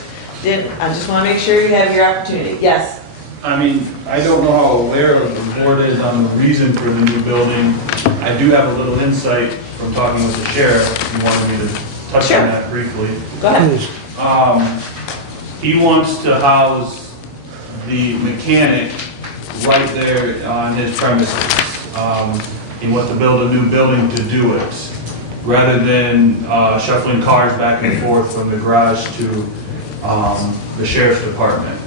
want to make sure you have your opportunity. Yes? I mean, I don't know how aware of the board is on the reason for the new building. I do have a little insight from talking with the sheriff, if you wanted me to touch Sure. on that briefly. Go ahead. He wants to house the mechanic right there on his premises. He wants to build a new building to do it, rather than shuffling cars back and forth from the garage to the sheriff's department.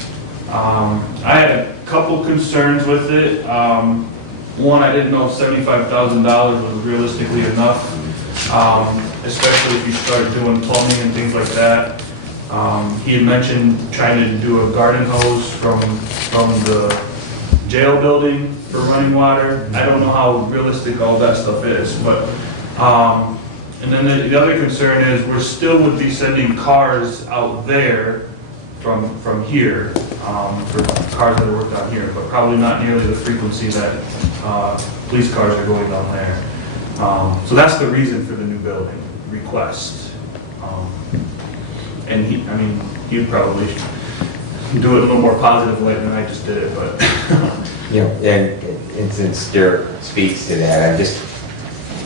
I had a couple concerns with it. One, I didn't know if $75,000 was realistically enough, especially if you start doing plumbing and things like that. He had mentioned trying to do a garden hose from the jail building for running water. I don't know how realistic all that stuff is, but, and then the other concern is we still would be sending cars out there from here. for cars that are worked on here, but probably not nearly the frequency that police cars are going down there. So that's the reason for the new building request. And he'd probably do it a little more positively than I just did it, but. And since Derek speaks to that,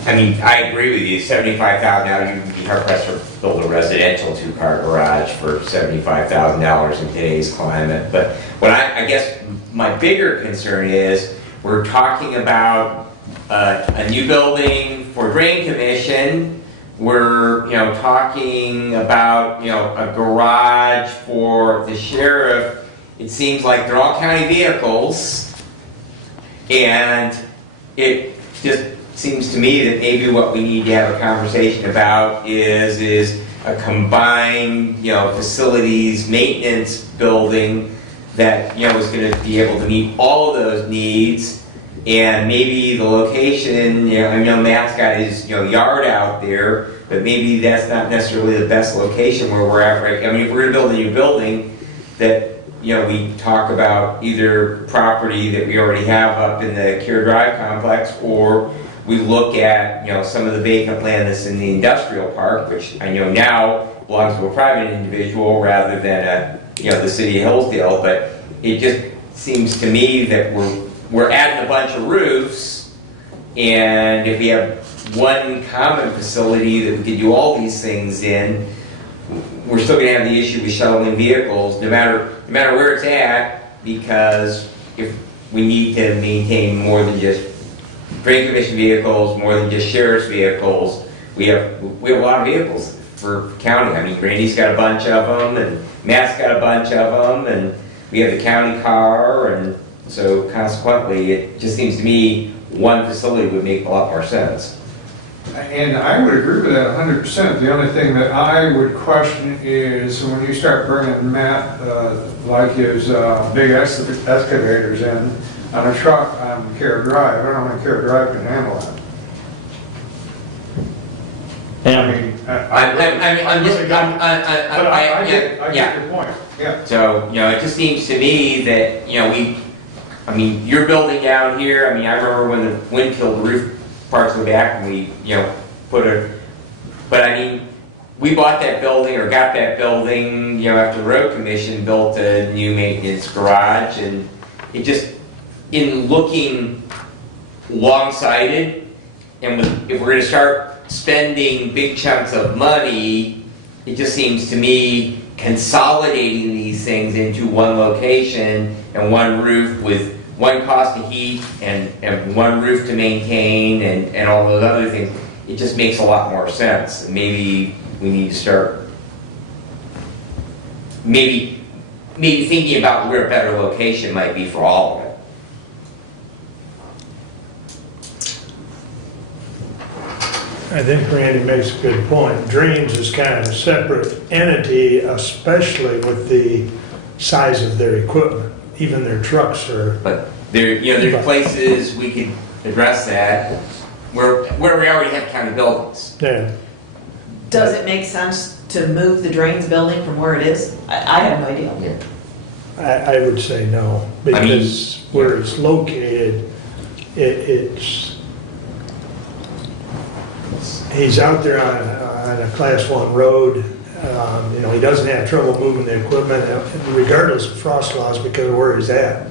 I agree with you, $75,000, you would be hard pressed to build a residential two-car garage for $75,000 in today's climate. But what I guess my bigger concern is, we're talking about a new building for Drain Commission. We're, talking about, a garage for the sheriff. It seems like they're all county vehicles. And it just seems to me that maybe what we need to have a conversation about is a combined, facilities maintenance building that, is going to be able to meet all of those needs. And maybe the location, I know Matt's got his, yard out there, but maybe that's not necessarily the best location where we're at right. If we're going to build a new building, that we talk about either property that we already have up in the Kier Drive complex, or we look at, some of the vacant land that's in the industrial park, which I know now belongs to a private individual rather than the city of Hillsdale. But it just seems to me that we're adding a bunch of roofs, and if we have one common facility that we could do all these things in, we're still going to have the issue with shuttling vehicles, no matter where it's at, because if we need to maintain more than just Drain Commission vehicles, more than just sheriff's vehicles, we have a lot of vehicles for county. Randy's got a bunch of them, and Matt's got a bunch of them, and we have the county car, and so consequently, it just seems to me one facility would make a lot more sense. And I would agree with that 100%. The only thing that I would question is when you start bringing Matt, like his big excavators in on a truck on Kier Drive. I don't think Kier Drive can handle that. I get your point. Yeah. So, it just seems to me that, you're building down here. I remember when the wind killed the roof parts of the back, and we, we bought that building or got that building, after the road commission built a new maintenance garage, and it just, in looking long-sighted, and if we're going to start spending big chunks of money, it just seems to me consolidating these things into one location and one roof with one cost to heat and one roof to maintain and all those other things, it just makes a lot more sense. Maybe we need to start maybe thinking about where a better location might be for all of it. I think Randy makes a good point. Drains is kind of a separate entity, especially with the size of their equipment. Even their trucks are. But there's places we could address that where we already have county buildings. Yeah. Does it make sense to move the drains building from where it is? I have no idea. Yeah. I would say no, because where it's located, he's out there on a class 1 road. He doesn't have trouble moving the equipment regardless of frost laws because of where he's at.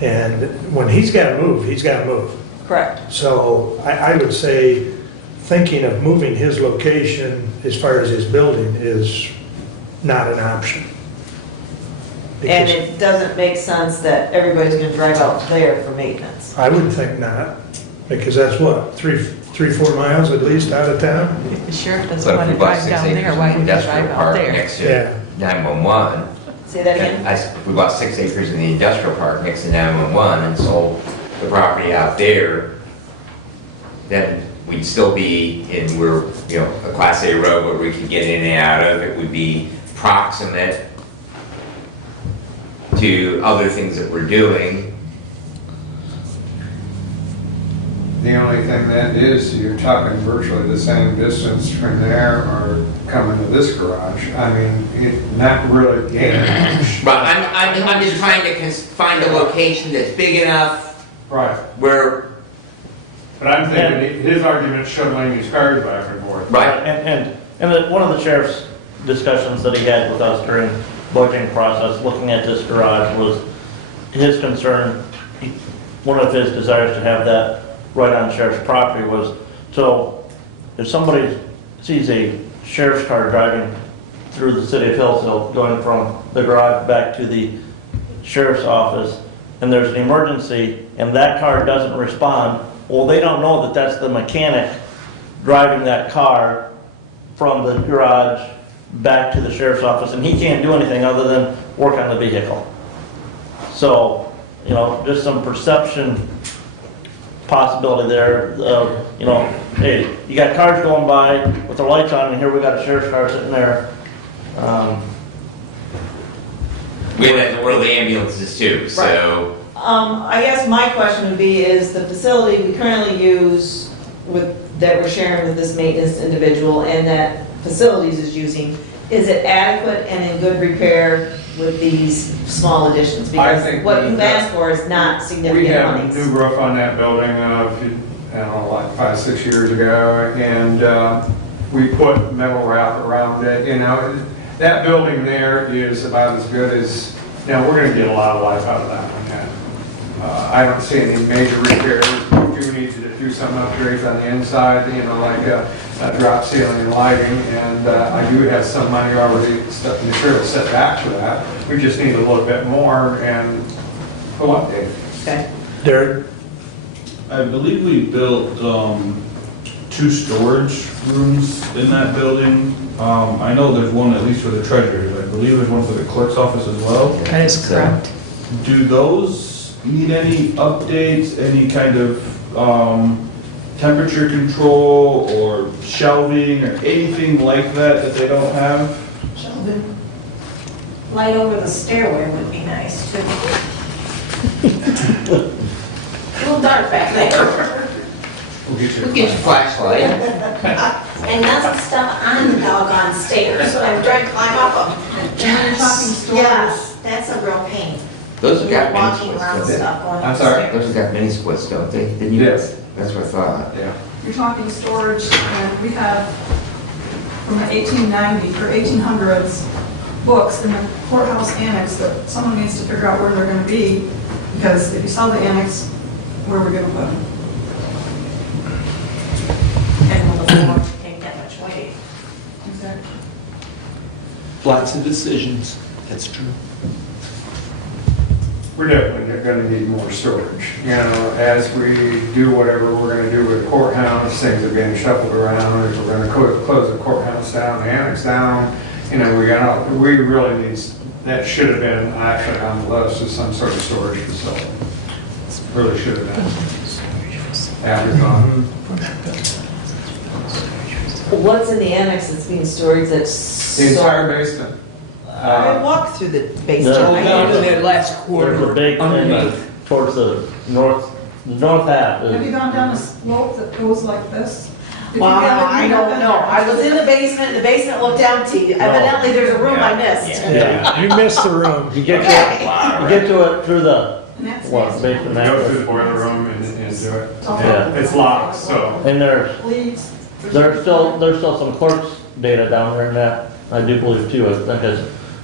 And when he's got to move, he's got to move. Correct. So I would say thinking of moving his location as far as his building is not an option. And Because it doesn't make sense that everybody's going to drive out there for maintenance. I would think not, because that's what, 3-4 miles at least out of town? If the sheriff doesn't But want if to we bought drive 6 down acres there, of why would he industrial drive out park there? next Yeah. to 911, Say that again? if we bought 6 acres in the industrial park next to 911 and sold the property out there, then we'd still be in, a Class A road where we could get in and out of. It would be proximate to other things that we're doing. The only thing that is, you're talking virtually the same distance from there or coming to this garage. I mean, not really gaining much. But I'm just trying to find a location that's big enough Right. where, But I'm thinking his argument shuttling his cars back and forth. right, And one of the sheriff's discussions that he had with us during budgeting process, looking at this garage, was his concern, one of his desires to have that right on sheriff's property was, so if somebody sees a sheriff's car driving through the city of Hillsdale, going from the garage back to the sheriff's office, and there's an emergency, and that car doesn't respond, well, they don't know that that's the mechanic driving that car from the garage back to the sheriff's office, and he can't do anything other than work on the vehicle. So, you know, just some perception possibility there of, you know, hey, you got cars going by with their lights on, and here we got a sheriff's car sitting there. we have one of the ambulances too, so. I guess my question would be, is the facility we currently use that we're sharing with this maintenance individual and that facilities is using, is it adequate and in good repair with these small additions? I Because think what that- you've asked for is not We significant had a monies. new roof on that building, I don't know, like 5, 6 years ago, and we put metal wrap around it, you know. That building there is about as good as, you know, we're gonna get a lot of life out of that one. I don't see any major repairs. We do need to do some upgrades on the inside, you know, like a drop ceiling and lighting, and I do have some money already, material set back for that. We just need a little bit more, and we'll update. Okay. Derek? I believe we built 2 storage rooms in that building. I know there's one at least for the treasurers. I believe there's one for the clerk's office as well. That is correct. Do those need any updates, any kind of temperature control or shelving or anything like that they don't have? Sheldon, light over the stairway would be nice too. A little dark back there. We'll get you. We'll get your flashlight. And nothing stuff on the doggone stairs, so I'm trying to climb up them. When you're talking storage, Yes, that's a real pain. Those have got mini Walking splits, around don't they? stuff going I'm up the sorry? stairs. Those have got mini splits, don't they? Didn't you? Yes. That's what I thought. Yeah. you're talking storage, and we have from the 1890 or 1800s books in the courthouse annex that someone needs to figure out where they're going to be, because if you sell the annex, where are we going to put them? And when the floor take that much weight. Exactly. Lots of decisions, that's true. We're definitely gonna need more storage. You know, as we do whatever we're gonna do with the courthouse, things are being shuffled around, if we're gonna close the courthouse down, the annex down, you know, we really need, that should have been actually on the list as some sort of storage facility. Really should have been. Afterthought. What's in the annex that's being stored that's? The entire basement. I walked through the basement. No, I Down know in that last There's a quarter, big underneath. thing towards the north half. Have you gone down a slope that goes like this? If you Well, haven't, I you've don't been know. there. I was in the basement looked empty. Evidently, there's a room I missed. Yeah. You missed the room. You get to it, you get to it through the, And that's what, nasty. basement Go through access. the boiler room and do it. Yeah. It's locked, so. And there's Leaves. there's still some clerk's data down there in that, I do believe too, I think as,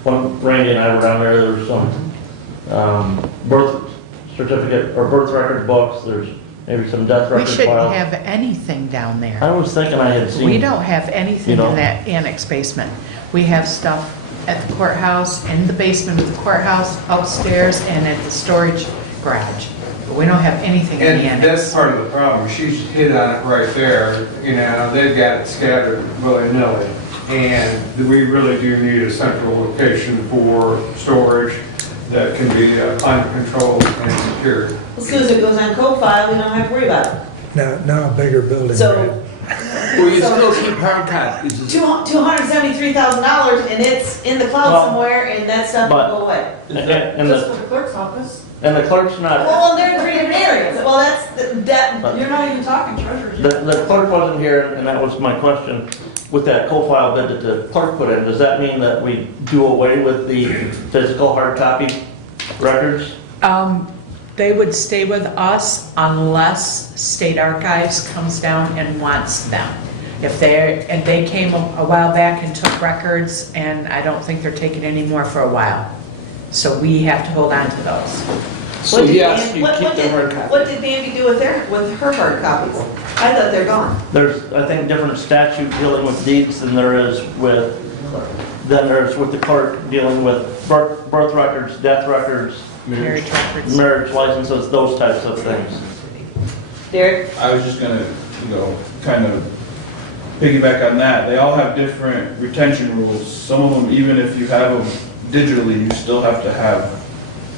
when Randy and I were down there was some, birth certificate, or birth record books, there's maybe some death We record shouldn't files. have anything down there. I was thinking I had seen. We don't have anything You don't? in that annex basement. We have stuff at the courthouse, in the basement of the courthouse, upstairs, and at the storage garage. But we don't have anything in the And that's annex. part of the problem, she's hit on it right there, you know, they've got it scattered willy-nilly. And we really do need a central location for storage that can be climate controlled and secured. As soon as it goes on code file, we don't have to worry about it. Now a bigger building. So, Well, you still keep hard copies. $273,000 and it's in the cloud Well, somewhere and that stuff will but- go away. And Just the, for the clerk's office. and the clerk's not, Well, there are 3 different areas. Well, that, You're not even talking treasures The yet. the clerk wasn't here, and that was my question. With that co-file bid that the clerk put in, does that mean that we do away with the physical hard copy records? They would stay with us unless State Archives comes down and wants them. And they came a while back and took records, and I don't think they're taking any more for a while. So we have to hold on to those. So yes, you keep the hard copy. What did Bambi do with her hard copies? I thought they're gone. There's, I think, different statute dealing with deeds than there is with the clerk dealing with birth records, death records, Marriage records. marriage licenses, those types of things. Derek? I was just gonna, kind of piggyback on that. They all have different retention rules. Some of them, even if you have them digitally, you still have to have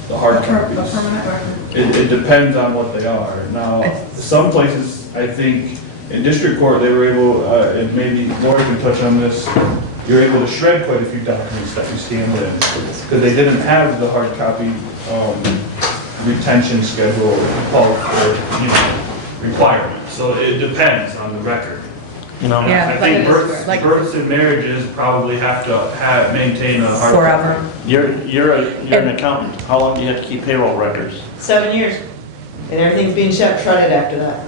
the hard The copies. permanent record. It depends on what they are. Now, some places, I think, in district court, they were able, and maybe Laura can touch on this, you're able to shred quite a few documents that you scanned in. Because they didn't have the hard copy retention schedule requirement. So it depends on the record. Yeah, I think like- births and marriages probably have to maintain a hard Forever. copy. You're an accountant. How long do you have to keep payroll records? 7 years. And everything's being shredded after that.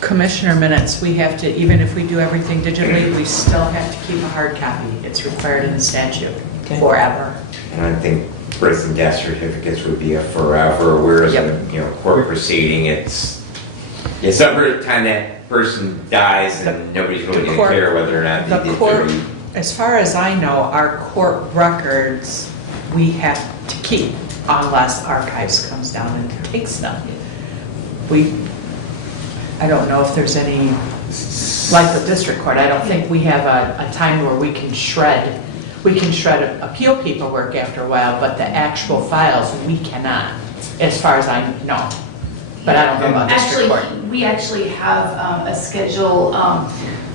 Commissioner minutes, we have to, even if we do everything digitally, we still have to keep a hard copy. It's required in the statute, forever. And I think birth and death certificates would be a forever, whereas in, court proceeding, it's over the time that person dies and nobody's really going to care whether or not they The did court, 30. as far as I know, our court records, we have to keep unless Archives comes down and takes them. I don't know if there's any, like the district court, I don't think we have a time where we can shred appeal paperwork after a while, but the actual files, we cannot, as far as I know. But I don't know about district court. We actually have a schedule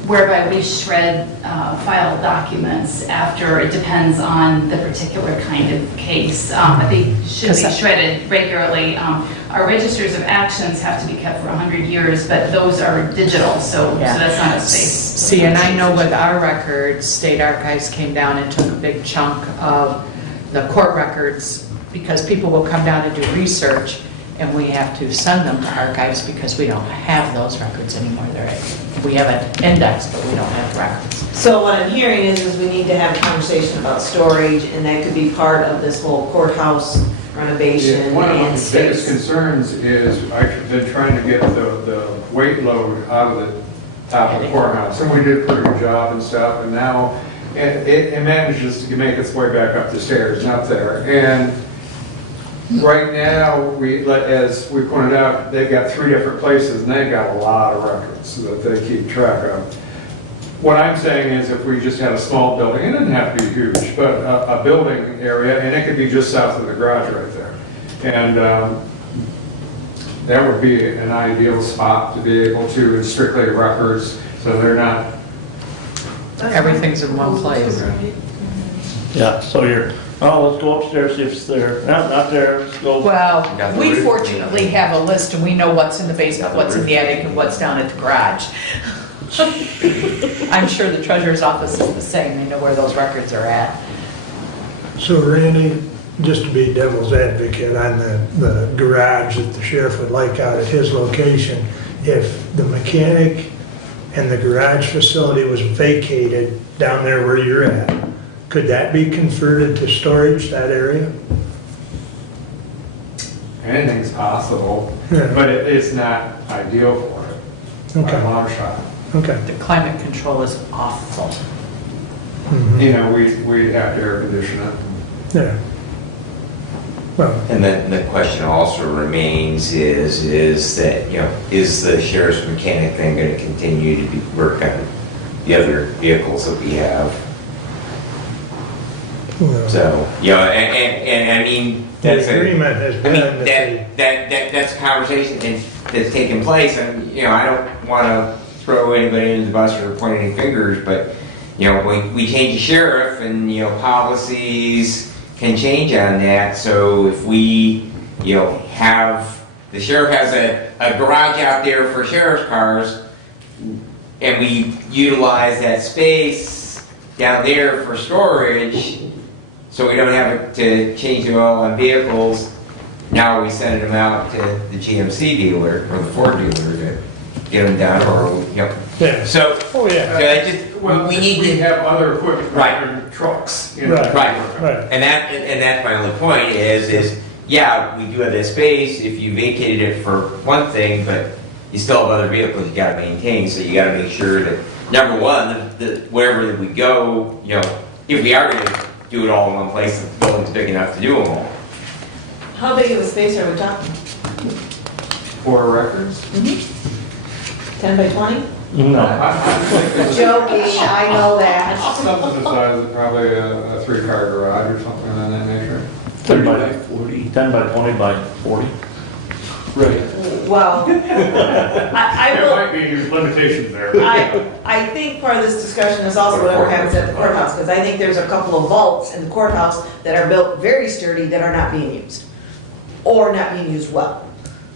whereby we shred file documents after, it depends on the particular kind of case. They should be shredded regularly. Our registers of actions have to be kept for 100 years, but those are digital, so that's not a space. See, and I know with our records, State Archives came down and took a big chunk of the court records because people will come down to do research and we have to send them to Archives because we don't have those records anymore. We have an index, but we don't have records. So what I'm hearing is we need to have a conversation about storage, and that could be part of this whole courthouse renovation One of and the biggest space. concerns is I've been trying to get the weight load out of the top of the courthouse. And we did a pretty good job and stuff, and now it manages to make its way back up the stairs and up there. And right now, as we pointed out, they've got 3 different places, and they've got a lot of records that they keep track of. What I'm saying is if we just had a small building, it doesn't have to be huge, but a building area, and it could be just south of the garage right there. And that would be an ideal spot to be able to strictly records, so they're not... Everything's in one place. Yeah, so let's go upstairs, see if it's there. No, not there, let's go. Well, we fortunately have a list and we know what's in the basement, what's in the attic, and what's down at the garage. I'm sure the treasurer's office is the same, they know where those records are at. So Randy, just to be devil's advocate on the garage that the sheriff would like out at his location, if the mechanic and the garage facility was vacated down there where you're at, could that be converted to storage, that area? Anything's possible, Yeah. but it's not ideal for it. Okay. By a long shot. Okay. The climate control is awful. Mhm. We'd have to air condition it. Yeah. Well, And then the question also remains is that, is the sheriff's mechanic then going to continue to work on the other vehicles that we have? well, So, and I mean, that's the agreement has been that that's a conversation that's taking place, and, I don't want to throw anybody into the bus or point any fingers, but, we change the sheriff and, policies can change on that, so if we have, the sheriff has a garage out there for sheriff's cars, and we utilize that space down there for storage, so we don't have to change the oil on vehicles. Now we send them out to the GMC dealer or the Ford dealer to get them done, or, Yeah. So, Oh, yeah. we need to have other equipment, Right. trucks. Right. Right, and that's my only point is, yeah, we do have this space, if you vacated it for one thing, but you still have other vehicles you gotta maintain, so you gotta make sure that, number one, wherever we go, if we are gonna do it all in one place, the building's big enough to do them all. How big of a space are we talking? 4 records? 10 by 20? No. Joking, I know that. Something the size of probably a 3-car garage or something of that nature. 10 by 40. 10 by 20 by 40. Right. Well, I There will. might be limitations there. I think part of this discussion is also whatever happens at the courthouse, because I think there's a couple of vaults in the courthouse that are built very sturdy that are not being used, or not being used well.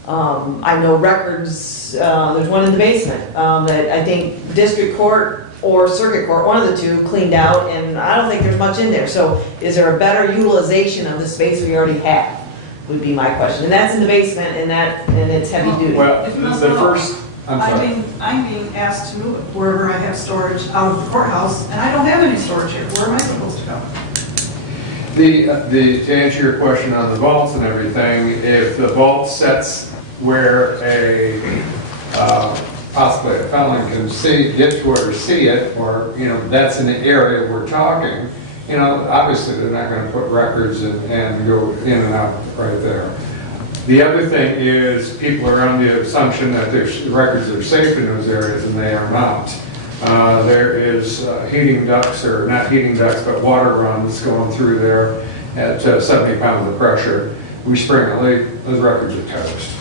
I know records, there's one in the basement, that I think district court or circuit court, one of the two, cleaned out, and I don't think there's much in there. So is there a better utilization of the space we already have, would be my question. And that's in the basement, and it's heavy duty. Well, If you the first, I'm sorry. I'm being asked to move it wherever I have storage out of the courthouse, and I don't have any storage here. Where am I supposed to go? To answer your question on the vaults and everything, if the vault sets where possibly a felon can get to it or see it, or, that's in the area we're talking, obviously they're not gonna put records and go in and out right there. The other thing is, people are under the assumption that there's records are safe in those areas, and they are not. There is heating ducts, or not heating ducts, but water runs going through there at 70 pounds of pressure. We spring a leak, those records are toast.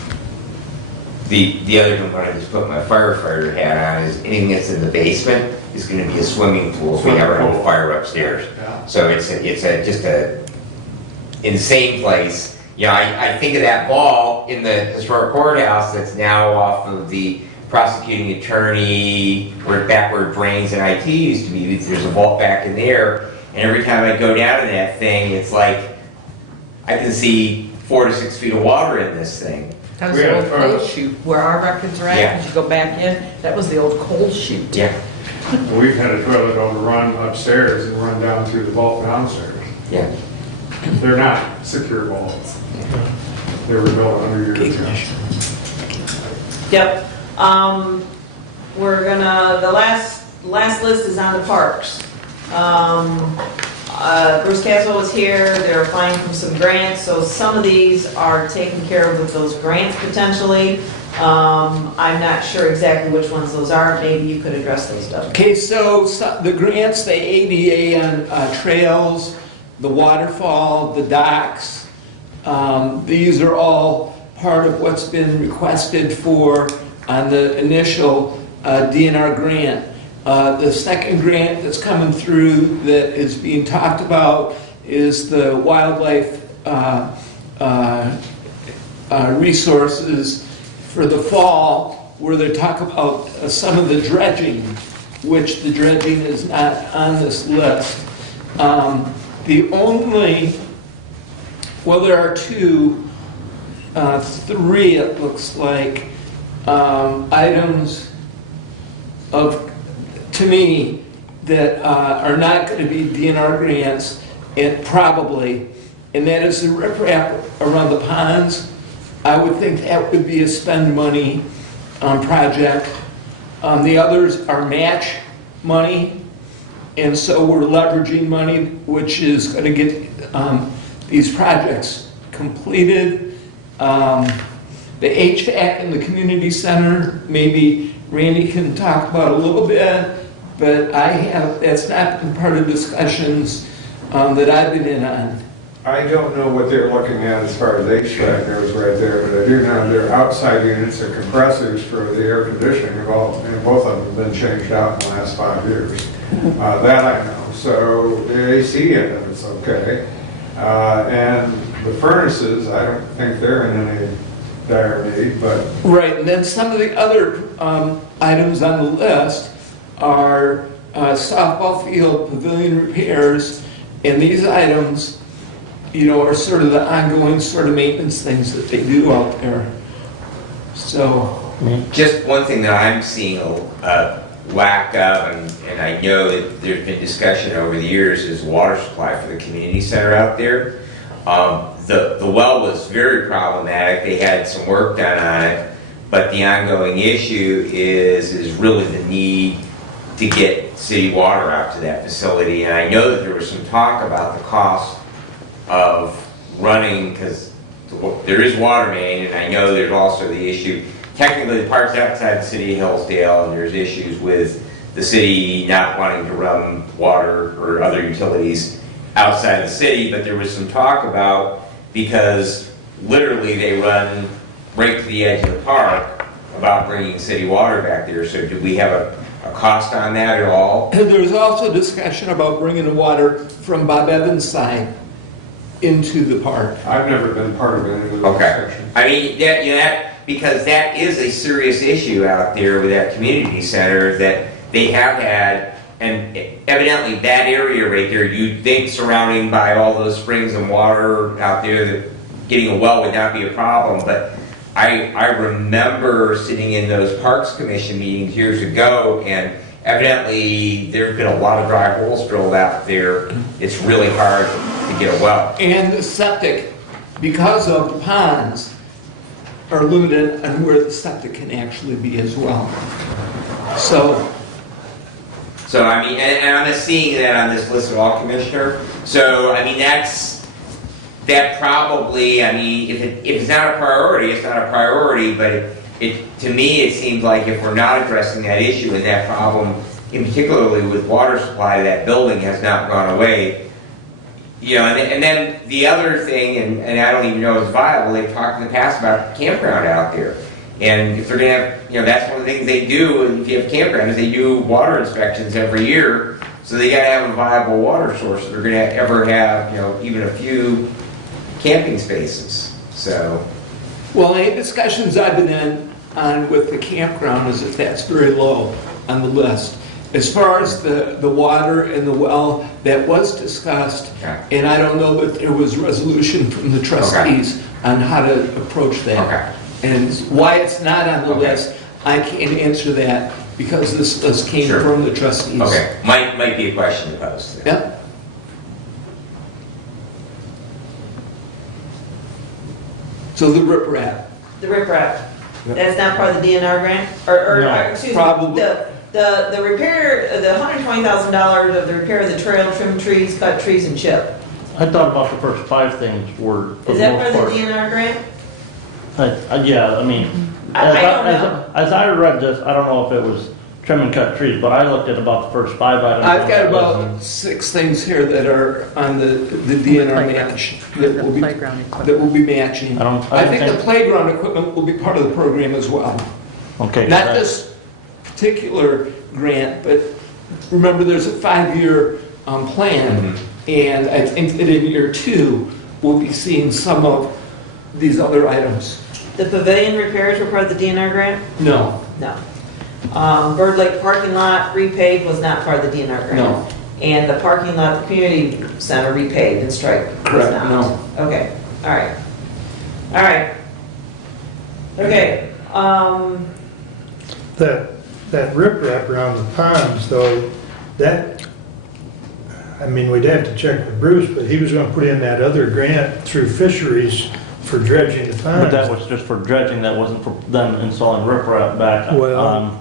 The other component, just put my firefighter hat on, is anything that's in the basement is gonna be a swimming pool, so we never have a fire upstairs. Yeah. So it's just a insane place. I think of that vault in the historic courthouse that's now off of the prosecuting attorney, where drains and IT used to be. There's a vault back in there, and every time I go down to that thing, it's like I can see 4 to 6 feet of water in this thing. That was the old coal chute, where our records are at, Yeah. as you go back in, that was the old coal chute. Yeah, We've had a toilet overrun upstairs and run down through the vault downstairs. yeah. They're not secure vaults. They were built 100 years ago. Yep. We're gonna, the last list is on the parks. Bruce Caswell was here, they're applying for some grants, so some of these are taken care of with those grants potentially. I'm not sure exactly which ones those are, maybe you could address those, Doug. Okay, so the grants, the ADA on trails, the waterfall, the docks, these are all part of what's been requested for on the initial DNR grant. The second grant that's coming through that is being talked about is the wildlife resources for the fall, where they talk about some of the dredging, which the dredging is not on this list. The only, well, there are three, it looks like, items to me, that are not going to be DNR grants, and probably, and that is the riprap around the ponds. I would think that would be a spend money project. The others are match money, and so we're leveraging money, which is going to get these projects completed. The HVAC in the community center, maybe Randy can talk about a little bit, but that's not been part of discussions that I've been in on. I don't know what they're looking at as far as HVAC goes right there, but I do know their outside units are compressors for the air conditioning, and both of them have been changed out in the last 5 years. That I know. So the AC in it is okay. And The furnaces, I don't think they're in any dire need, but Right, and then some of the other items on the list are softball field, pavilion repairs, and these items, you know, are sort of the ongoing sort of maintenance things that they do out there. So, Just one thing that I'm seeing a lack of, and I know that there's been discussion over the years, is water supply for the community center out there. The well was very problematic. They had some work done on it, but the ongoing issue is really the need to get city water out to that facility. And I know that there was some talk about the cost of running, because there is water main, and I know there's also the issue, technically the park's outside the city of Hillsdale, and there's issues with the city not wanting to run water or other utilities outside of the city, but there was some talk about, because literally they run right to the edge of the park, about bringing city water back there. So do we have a cost on that at all? and there's also discussion about bringing the water from Bob Evans' side into the park. I've never been part of any of those Okay. sections. I mean, that, you know, because that is a serious issue out there with that community center that they have had, and evidently that area right there, you'd think surrounding by all those springs and water out there, that getting a well would not be a problem, but I remember sitting in those Parks Commission meetings years ago, and evidently there's been a lot of dry holes drilled out there. It's really hard to get a well. And the septic, because of the ponds, are limited on where the septic can actually be as well. So, I mean, and I'm just seeing that on this list of all, Commissioner. So, I mean, that probably, I mean, if it's not a priority, it's not a priority, but to me, it seems like if we're not addressing that issue and that problem, in particularly with water supply, that building has not gone away. You know, and then the other thing, and I don't even know if it's viable, they've talked in the past about campground out there. And if they're gonna have, you know, that's one of the things they do, if you have campgrounds, they do water inspections every year. So they gotta have a viable water source if they're gonna ever have, you know, even a few camping spaces. So, well, any discussions I've been on with the campground is that that's very low on the list. As far as the water and the well, that was discussed, okay. and I don't know that there was resolution from the trustees on how to approach that. Okay. And why it's not on the Okay. list, I can't answer that because this list came Sure. from the trustees. Okay, might be a question to pose. Yep. So the riprap. The riprap, that's not part of the DNR grant? Or, No, excuse me, probably. the repair, the $120,000 of the repair of the trail, trim trees, cut trees, and chip. I thought about the first 5 things were, for Is the that most part of part. the DNR grant? Yeah, I mean, I don't know. as I read this, I don't know if it was trim and cut trees, but I looked at about the first 5 items. I've got about 6 things here that are on the DNR match that will be, that will be matching. I think the playground equipment will be part of the program as well. Okay. Not this particular grant, but remember there's a 5-year plan, and I think that in year 2, we'll be seeing some of these other items. The pavilion repairs were part of the DNR grant? No. No. Bird Lake parking lot repaved was not part of the DNR grant? No. And the parking lot, the community center repaved and striped was Correct, not? no. Okay, all right. All right. Okay, That riprap around the ponds, though, that, I mean, we'd have to check with Bruce, but he was gonna put in that other grant through fisheries for dredging the But that ponds. was just for dredging, that wasn't for them installing riprap back. Well,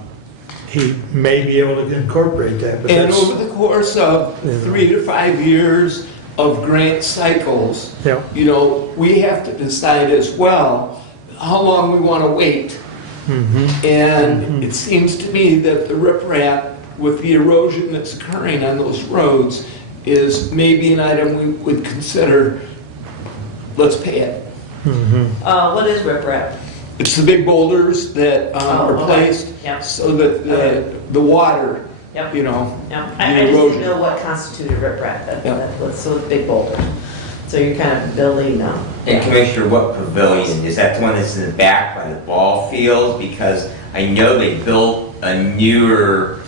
he may be able to incorporate that, but And that's, over the course of 3 to 5 years of grant cycles, yeah. you know, we have to decide as well how long we want to wait. And it seems to me that the riprap, with the erosion that's occurring on those roads, is maybe an item we would consider, let's pay it. what is riprap? It's the big boulders that are okay. placed Yep. so that the water, Yep. you know, Yeah, the I just didn't erosion. know what constituted riprap, Yeah. that was so big boulder. So you're kind of building, And Commissioner, what pavilion? Is that the one that's in the back by the ball field? Because I know they built a newer,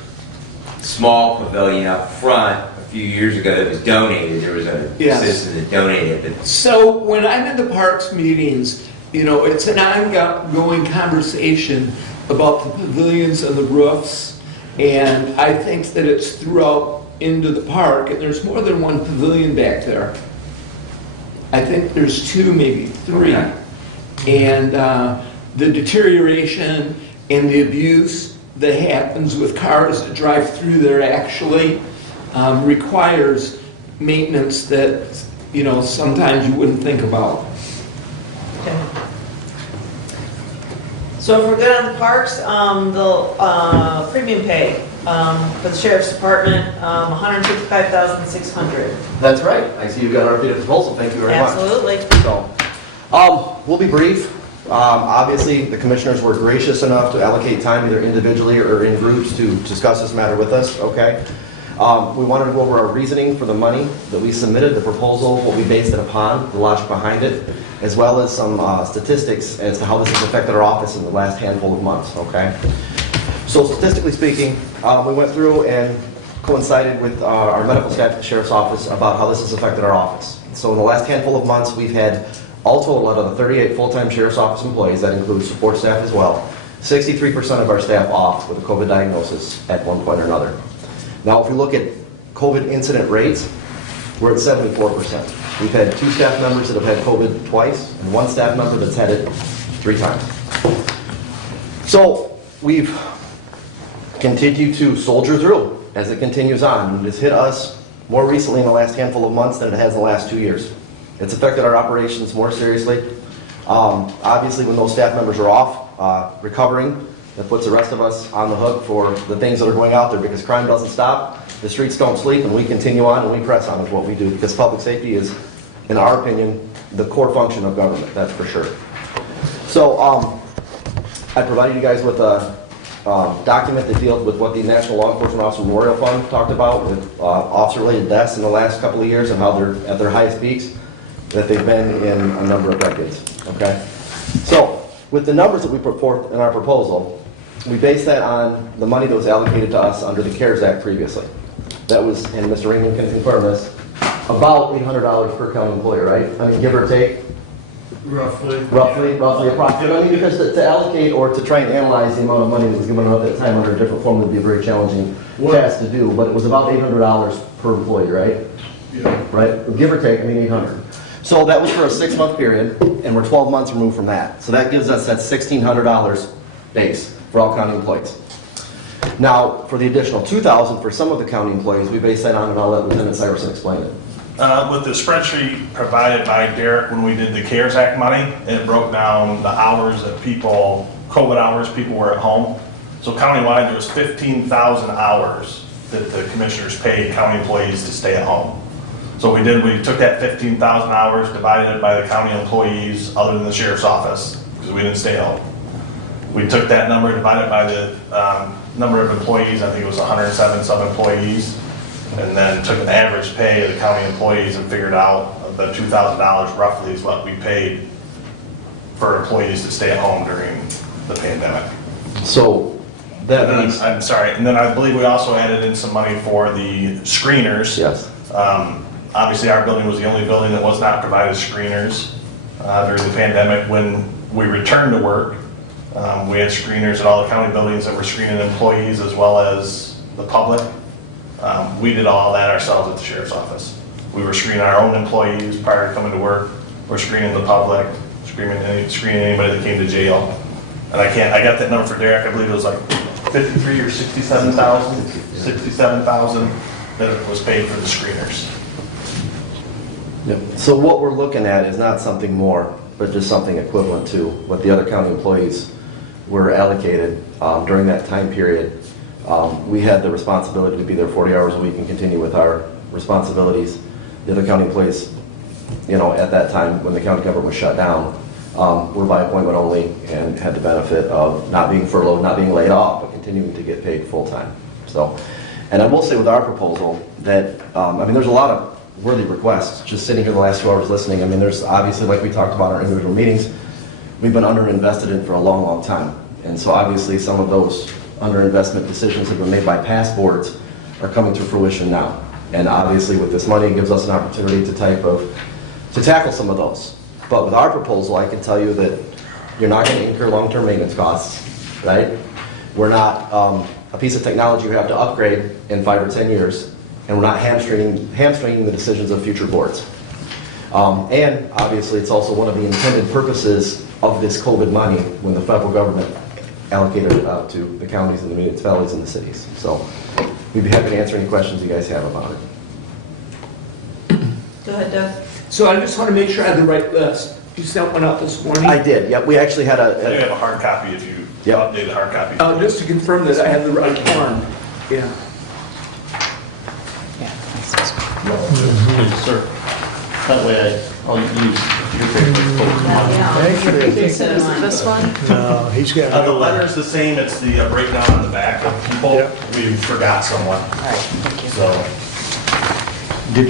small pavilion up front a few years ago that was donated. There was a Yes. citizen that donated it. So when I'm in the parks meetings, you know, it's an ongoing conversation about the pavilions and the roofs. And I think that it's throughout into the park, and there's more than one pavilion back there. I think there's 2, maybe 3. Okay. And the deterioration and the abuse that happens with cars that drive through there actually requires maintenance that, you know, sometimes you wouldn't think about. Okay. So if we're good on the parks, the premium pay for the sheriff's department, $155,600. That's right. I see you've got our updated proposal. Thank you very much. Absolutely. So, we'll be brief. Obviously, the commissioners were gracious enough to allocate time either individually or in groups to discuss this matter with us, okay? We wanted to go over our reasoning for the money that we submitted, the proposal, what we based it upon, the logic behind it, as well as some statistics as to how this has affected our office in the last handful of months, okay? So statistically speaking, we went through and coincided with our medical staff at the Sheriff's Office about how this has affected our office. So in the last handful of months, we've had all total out of the 38 full-time Sheriff's Office employees, that includes support staff as well, 63% of our staff off with a COVID diagnosis at one point or another. Now, if we look at COVID incident rates, we're at 74%. We've had 2 staff members that have had COVID twice, and 1 staff member that's had it 3 times. So we've continued to soldier through as it continues on. It's hit us more recently in the last handful of months than it has in the last 2 years. It's affected our operations more seriously. Obviously, when those staff members are off recovering, that puts the rest of us on the hook for the things that are going out there because crime doesn't stop, the streets don't sleep, and we continue on and we press on with what we do because public safety is, in our opinion, the core function of government, that's for sure. So I provided you guys with a document that deals with what the National Law Enforcement Officer Memorial Fund talked about with officer-related deaths in the last couple of years and how they're at their highest peaks that they've been in a number of decades, okay? So, with the numbers that we put forth in our proposal, we base that on the money that was allocated to us under the CARES Act previously. That was, and Mr. Raymond can confirm this, about $800 per county employee, right? I mean, give or take? Roughly, approximately. I mean, because to allocate or to try and analyze the amount of money that was given out at that time under a different form would be a very challenging task to do, but it was about $800 per employee, right? Yeah. Right? Give or take, I mean, 800. So that was for a 6-month period, and we're 12 months removed from that. So that gives us that $1,600 base for all county employees. Now, for the additional $2,000 for some of the county employees, we base that on, and I'll let Lieutenant Syverson explain it. With the spreadsheet provided by Derek when we did the CARES Act money, it broke down the hours that people, COVID hours, people were at home. So countywide, there was 15,000 hours that the commissioners paid county employees to stay at home. So we took that 15,000 hours, divided it by the county employees other than the sheriff's office, because we didn't stay home. We took that number, divided by the number of employees, I think it was 107 sub-employees, and then took an average pay of the county employees and figured out the $2,000 roughly is what we paid for employees to stay at home during the pandemic. So that means... I'm sorry, and then I believe we also added in some money for the screeners. Yes. Obviously, our building was the only building that was not provided screeners during the pandemic. When we returned to work, we had screeners at all the county buildings that were screening employees as well as the public. We did all that ourselves at the sheriff's office. We were screening our own employees prior to coming to work. We're screening the public, screening anybody that came to jail. And I got that number for Derek. I believe it was like 53 or 67,000 that it was paid for the screeners. Yep. So what we're looking at is not something more, but just something equivalent to what the other county employees were allocated during that time period. We had the responsibility to be there 40 hours a week and continue with our responsibilities. The other county employees, you know, at that time when the county government was shut down, were by appointment only and had the benefit of not being furloughed, not being laid off, but continuing to get paid full time. So, and I will say with our proposal that, I mean, there's a lot of worthy requests. Just sitting here the last 2 hours listening, I mean, there's obviously, like we talked about in our individual meetings, we've been underinvested in for a long, long time. And so obviously some of those underinvestment decisions that have been made by past boards are coming to fruition now. And obviously with this money, it gives us an opportunity to tackle some of those. But with our proposal, I can tell you that you're not going to incur long-term maintenance costs, right? We're not a piece of technology you have to upgrade in 5 or 10 years, and we're not hamstringing the decisions of future boards. And obviously, it's also one of the intended purposes of this COVID money when the federal government allocated it out to the counties and the municipalities and the cities. So we'd be happy to answer any questions you guys have about it. Go ahead, Doug. So I just want to make sure I have the right list. You sent one out this morning? I did, yep. We actually had You have a hard copy if you update the hard copy. Just to confirm that I have the right one. Yeah. Yes, sir. That way I'll use your paper. Is it this one? No, he's got The another letter's the same, it's the breakdown on the back of people. We forgot someone. All right, thank you. So,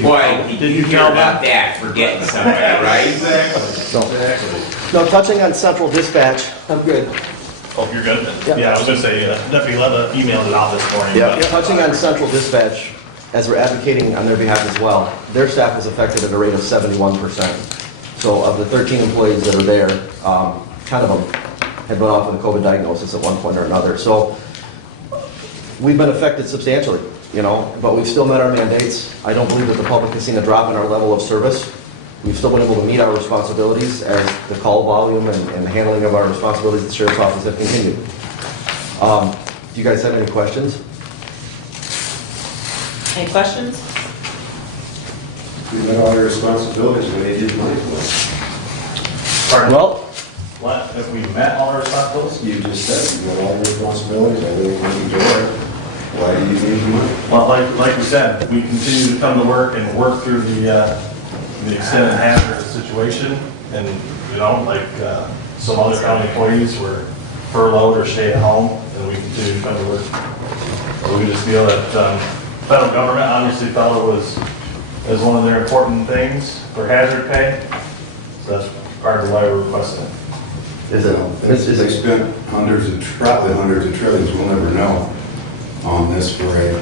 Boy, did you hear about that, forgetting somebody, right? No, touching on central dispatch. I'm good. oh, you're good? Yep. Yeah, I was gonna say, Deputy Leva emailed it out this morning. Yeah, but- touching on central dispatch, as we're advocating on their behalf as well, their staff was affected at a rate of 71%. So of the 13 employees that are there, 10 of them had been off with a COVID diagnosis at one point or another. So we've been affected substantially, but we've still met our mandates. I don't believe that the public has seen a drop in our level of service. We've still been able to meet our responsibilities as the call volume and the handling of our responsibilities at the Sheriff's Office have continued. Do you guys have any questions? Any questions? You met all your responsibilities when they did money for us. Pardon? Well, What, if we met all our responsibilities? You just said you met all your responsibilities, everything went to door. Why do you need the money? Well, like we said, we continue to come to work and work through the extended hazard situation. And, some other county employees were furloughed or stay at home, and we continue to come to work. So we just feel that federal government obviously felt it was as one of their important things for hazard pay. So that's part of why we're requesting it. They spent probably hundreds of trillions, we'll never know, on this for a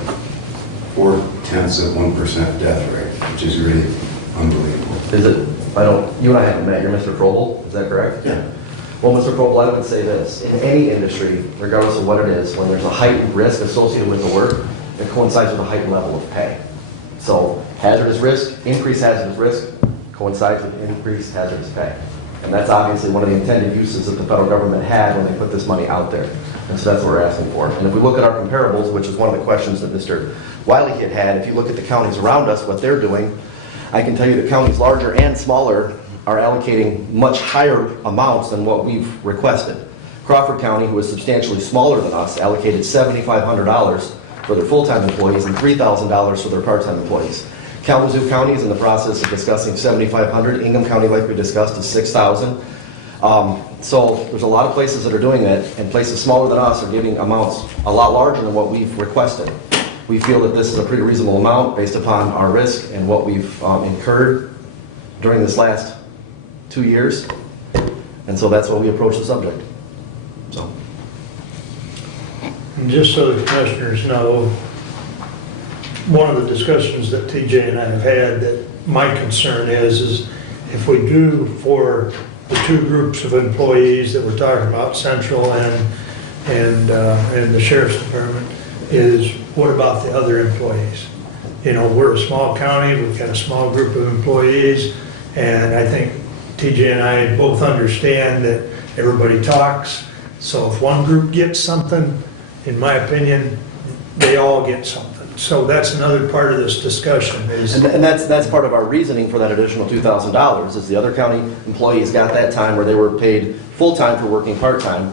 0.4% death rate, which is really unbelievable. is it, you and I haven't met, you're Mr. Krobel, is that correct? Yeah. Well, Mr. Krobel, I would say this, in any industry, regardless of what it is, when there's a heightened risk associated with the work, it coincides with a heightened level of pay. So hazardous risk, increased hazardous risk, coincides with increased hazardous pay. And that's obviously one of the intended uses that the federal government had when they put this money out there. And so that's what we're asking for. And if we look at our comparables, which is one of the questions that Mr. Wiley had, if you look at the counties around us, what they're doing, I can tell you that counties larger and smaller are allocating much higher amounts than what we've requested. Crawford County, who is substantially smaller than us, allocated $7,500 for their full-time employees and $3,000 for their part-time employees. Kalamazoo County is in the process of discussing $7,500. Ingham County, like we discussed, is $6,000. So there's a lot of places that are doing that, and places smaller than us are giving amounts a lot larger than what we've requested. We feel that this is a pretty reasonable amount based upon our risk and what we've incurred during this last 2 years. And so that's why we approach the subject. So. And just so the commissioners know, one of the discussions that TJ and I have had, that my concern is if we do for the two groups of employees that we're talking about, Central and the Sheriff's Department, is what about the other employees? We're a small county, we've got a small group of employees, and I think TJ and I both understand that everybody talks. So if one group gets something, in my opinion, they all get something. So that's another part of this discussion. And that's part of our reasoning for that additional $2,000, is the other county employees got that time where they were paid full-time for working part-time,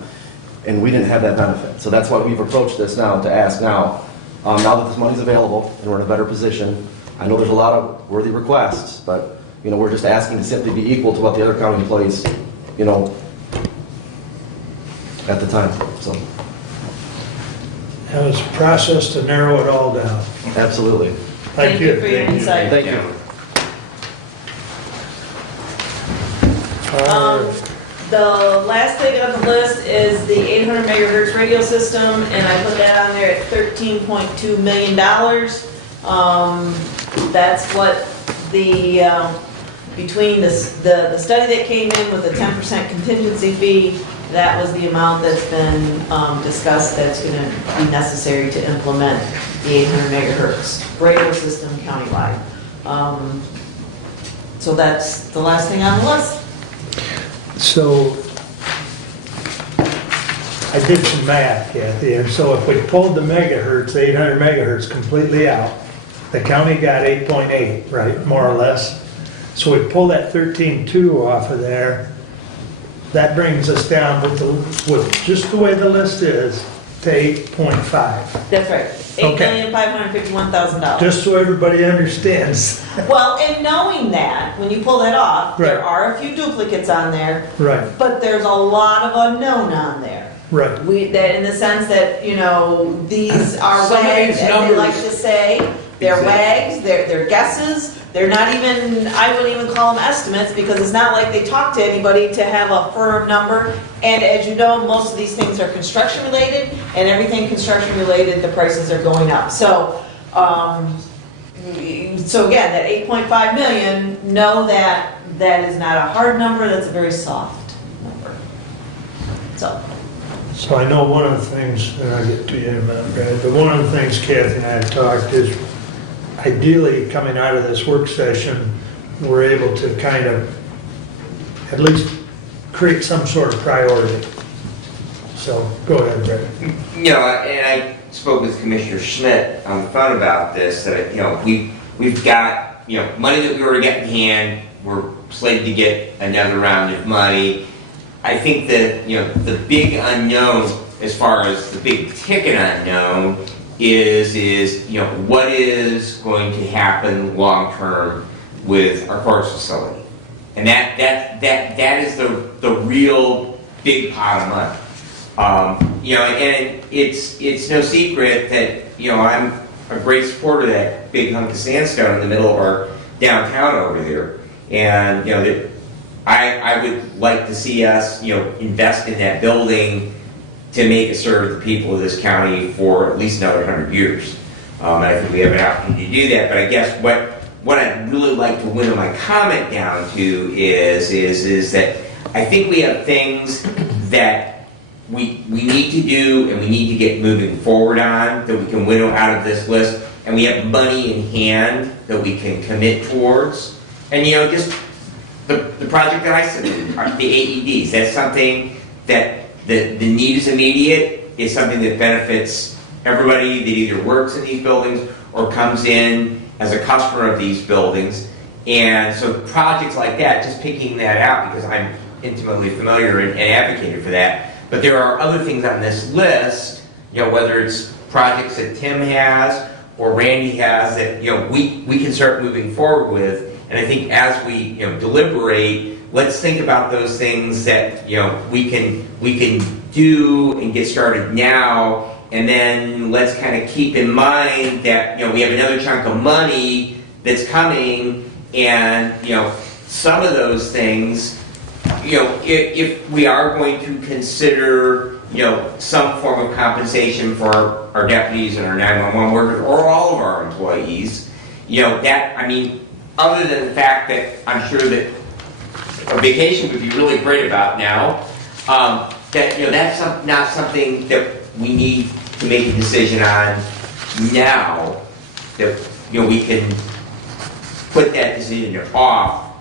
and we didn't have that benefit. So that's why we've approached this now, to ask now that this money's available and we're in a better position. I know there's a lot of worthy requests, but we're just asking to simply be equal to what the other county employees, at the time. So. And it's a process to narrow it all down. Absolutely. Thank you for your insight. Thank you. The last thing on the list is the 800 megahertz radio system, and I put that on there at $13.2 million. That's what between the study that came in with the 10% contingency fee, that was the amount that's been discussed that's going to be necessary to implement the 800 megahertz radio system countywide. So that's the last thing on the list. So I did some math, Kathy, and so if we pulled the megahertz, 800 megahertz completely out, the county got 8.8, right, more or less. So we pull that 13.2 off of there, that brings us down with just the way the list is to 8.5. That's right. Okay. $8,551,000. Just so everybody understands. Well, and knowing that, when you pull that off, there Right. are a few duplicates on there, Right, but there's a lot of unknown on there. right. That in the sense that, these are Some of wags, these as they like numbers- to say. They're Exactly. wags, they're guesses, they're not even, I wouldn't even call them estimates, because it's not like they talk to anybody to have a firm number. And as you know, most of these things are construction related, and everything construction related, the prices are going up. So again, that 8.5 million, know that that is not a hard number, that's a very soft number. So I know one of the things, and I'll get to you in a minute, Brad, but one of the things Kathy and I have talked is ideally coming out of this work session, we're able to kind of at least create some sort of priority. So go ahead, Brad. And I spoke with Commissioner Schmidt on the phone about this, that, we've got, money that we already got in hand, we're slated to get another round of money. I think that, the big unknown, as far as the big ticket unknown, is what is going to happen long-term with our courts facility. And that is the real big pot of money. And it's no secret that, I'm a great supporter of that big hunk of sandstone in the middle of our downtown over there. And, I would like to see us, invest in that building to make it serve the people of this county for at least another 100 years. And I think we have an opportunity to do that. But I guess what I'd really like to winnow my comment down to is that I think we have things that we need to do and we need to get moving forward on that we can winnow out of this list. And we have money in hand that we can commit towards. And, just the project that I submitted, the AEDs, that's something that the need is immediate, is something that benefits everybody that either works in these buildings or comes in as a customer of these buildings. And so projects like that, just picking that out because I'm intimately familiar and advocated for that. But there are other things on this list, whether it's projects that Tim has or Randy has that, we can start moving forward with. And I think as we, deliberate, let's think about those things that, we can do and get started now. And then let's kind of keep in mind that, we have another chunk of money that's coming. And, some of those things, if we are going to consider, some form of compensation for our deputies and our 911 workers or all of our employees, other than the fact that I'm sure that a vacation would be really great about now, that's not something that we need to make a decision on now, that, we can put that decision off,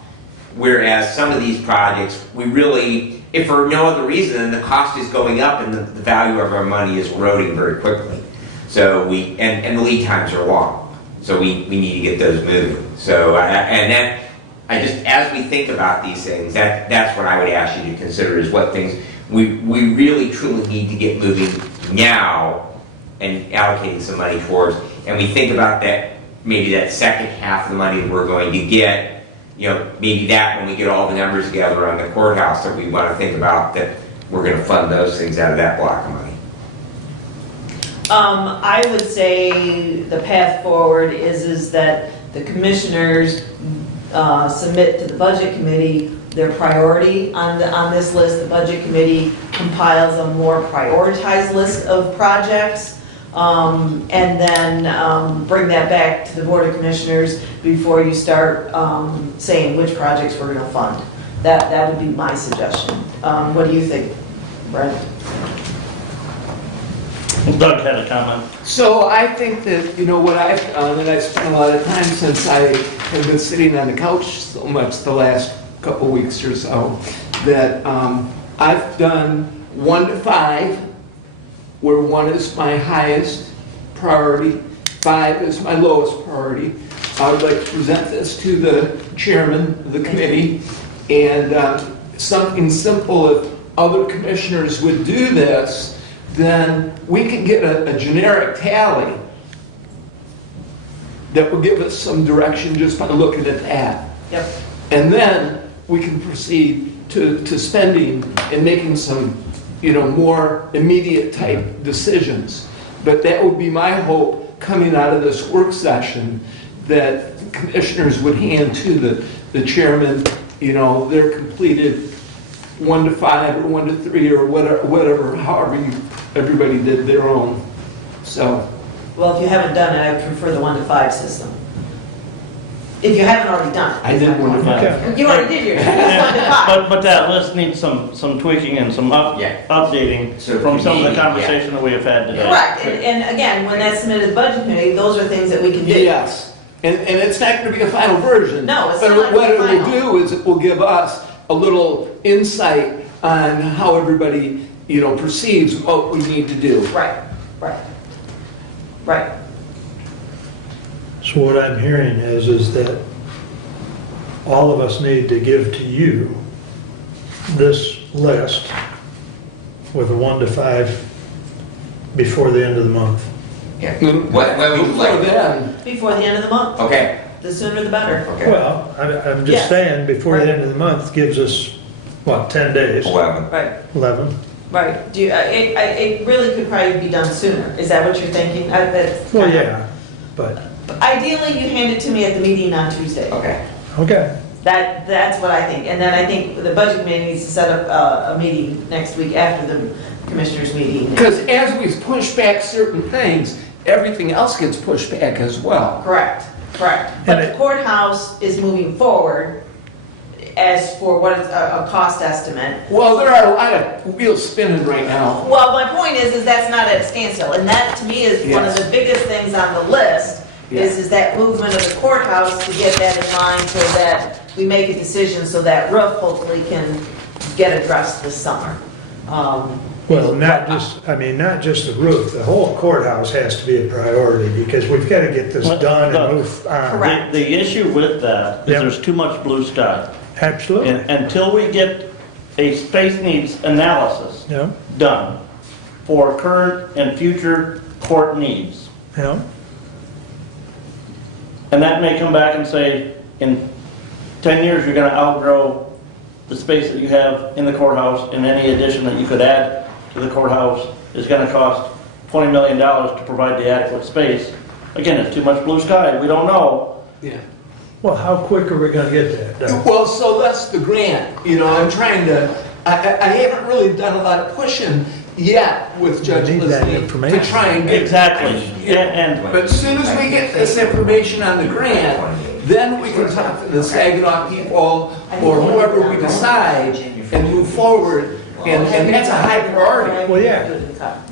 whereas some of these projects, we really, if for no other reason than the cost is going up and the value of our money is eroding very quickly. So and the lead times are long. So we need to get those moving. So, as we think about these things, that's what I would ask you to consider is what things we really truly need to get moving now and allocating some money towards. And we think about that, maybe that second half of the money that we're going to get, maybe that when we get all the numbers together on the courthouse that we want to think about that we're going to fund those things out of that block of money. I would say the path forward is that the commissioners submit to the budget committee their priority on this list. The budget committee compiles a more prioritized list of projects, and then bring that back to the Board of Commissioners before you start saying which projects we're going to fund. That would be my suggestion. What do you think, Brent? Doug had a comment. So I think that, you know, what I've done, and I've spent a lot of time since I have been sitting on the couch so much the last couple weeks or so, that I've done 1 to 5, where 1 is my highest priority, 5 is my lowest priority. I would like to present this to the chairman of the committee, and something simple, if other commissioners would do this, then we can get a generic tally that will give us some direction just by looking at that. Yep. And then we can proceed to spending and making some, you know, more immediate type decisions. But that would be my hope coming out of this work session, that the commissioners would hand to the chairman, you know, their completed 1 to 5 or 1 to 3 or whatever, however everybody did their own. So. Well, if you haven't done it, I prefer the 1 to 5 system. If you haven't already done it. I did 1 to 5. You already did yours. It's 1 to 5. But that list needs some tweaking and some updating from some of the conversation that we have had today. Correct. And again, when that's submitted to the budget committee, those are things that we can do. Yes. And it's not going to be a final version. No, it's but not what gonna be it will final. do is it will give us a little insight on how everybody, you know, perceives what we need to do. Right, right, right. So what I'm hearing is that all of us need to give to you this list with a 1 to 5 before the end of the month. Yeah. When we Before like, then, Before the end of the month. okay, The sooner the better. okay. Well, I'm Yes. just saying, before the Right. end of the month gives us, what, 10 days? 11. Right, 11? right. Do you, it really could probably be done sooner. Is that what you're thinking? That's Well, kind of- yeah, but, Ideally, you hand it to me at the meeting on Tuesday. Okay. okay. That's what I think. And then I think the budget committee needs to set up a meeting next week after the commissioners meeting. because as we push back certain things, everything else gets pushed back as well. Correct, correct. And But the it- courthouse is moving forward as for what is a cost estimate. Well, there are a lot of wheels spinning right now. Well, my point is that's not at a standstill, and that to me is one of Yes. the biggest things on the list, is that movement of the courthouse to get that in line so that we make a decision so that roof hopefully can get addressed this summer. Well, not just the roof, the whole courthouse has to be a priority, because we've got to get this done and move on. Correct. The issue with that is Yep. there's too much blue sky. Absolutely, And until we get a space needs analysis yeah, done for current and future court needs, yeah. and that may come back and say, in 10 years, you're gonna outgrow the space that you have in the courthouse, and any addition that you could add to the courthouse is gonna cost $20 million to provide the adequate space. Again, it's too much blue sky, we don't know. Yeah. Well, how quick are we going to get that done? Well, so that's the grant, you know, I'm trying to, I haven't really done a lot of pushing yet with Judge You need that Lisney information. to try and get. Exactly, and But as soon as we get this information on the grant, then we can talk to the Saginaw people or whoever we decide and move forward, and that's a high priority. Well, yeah.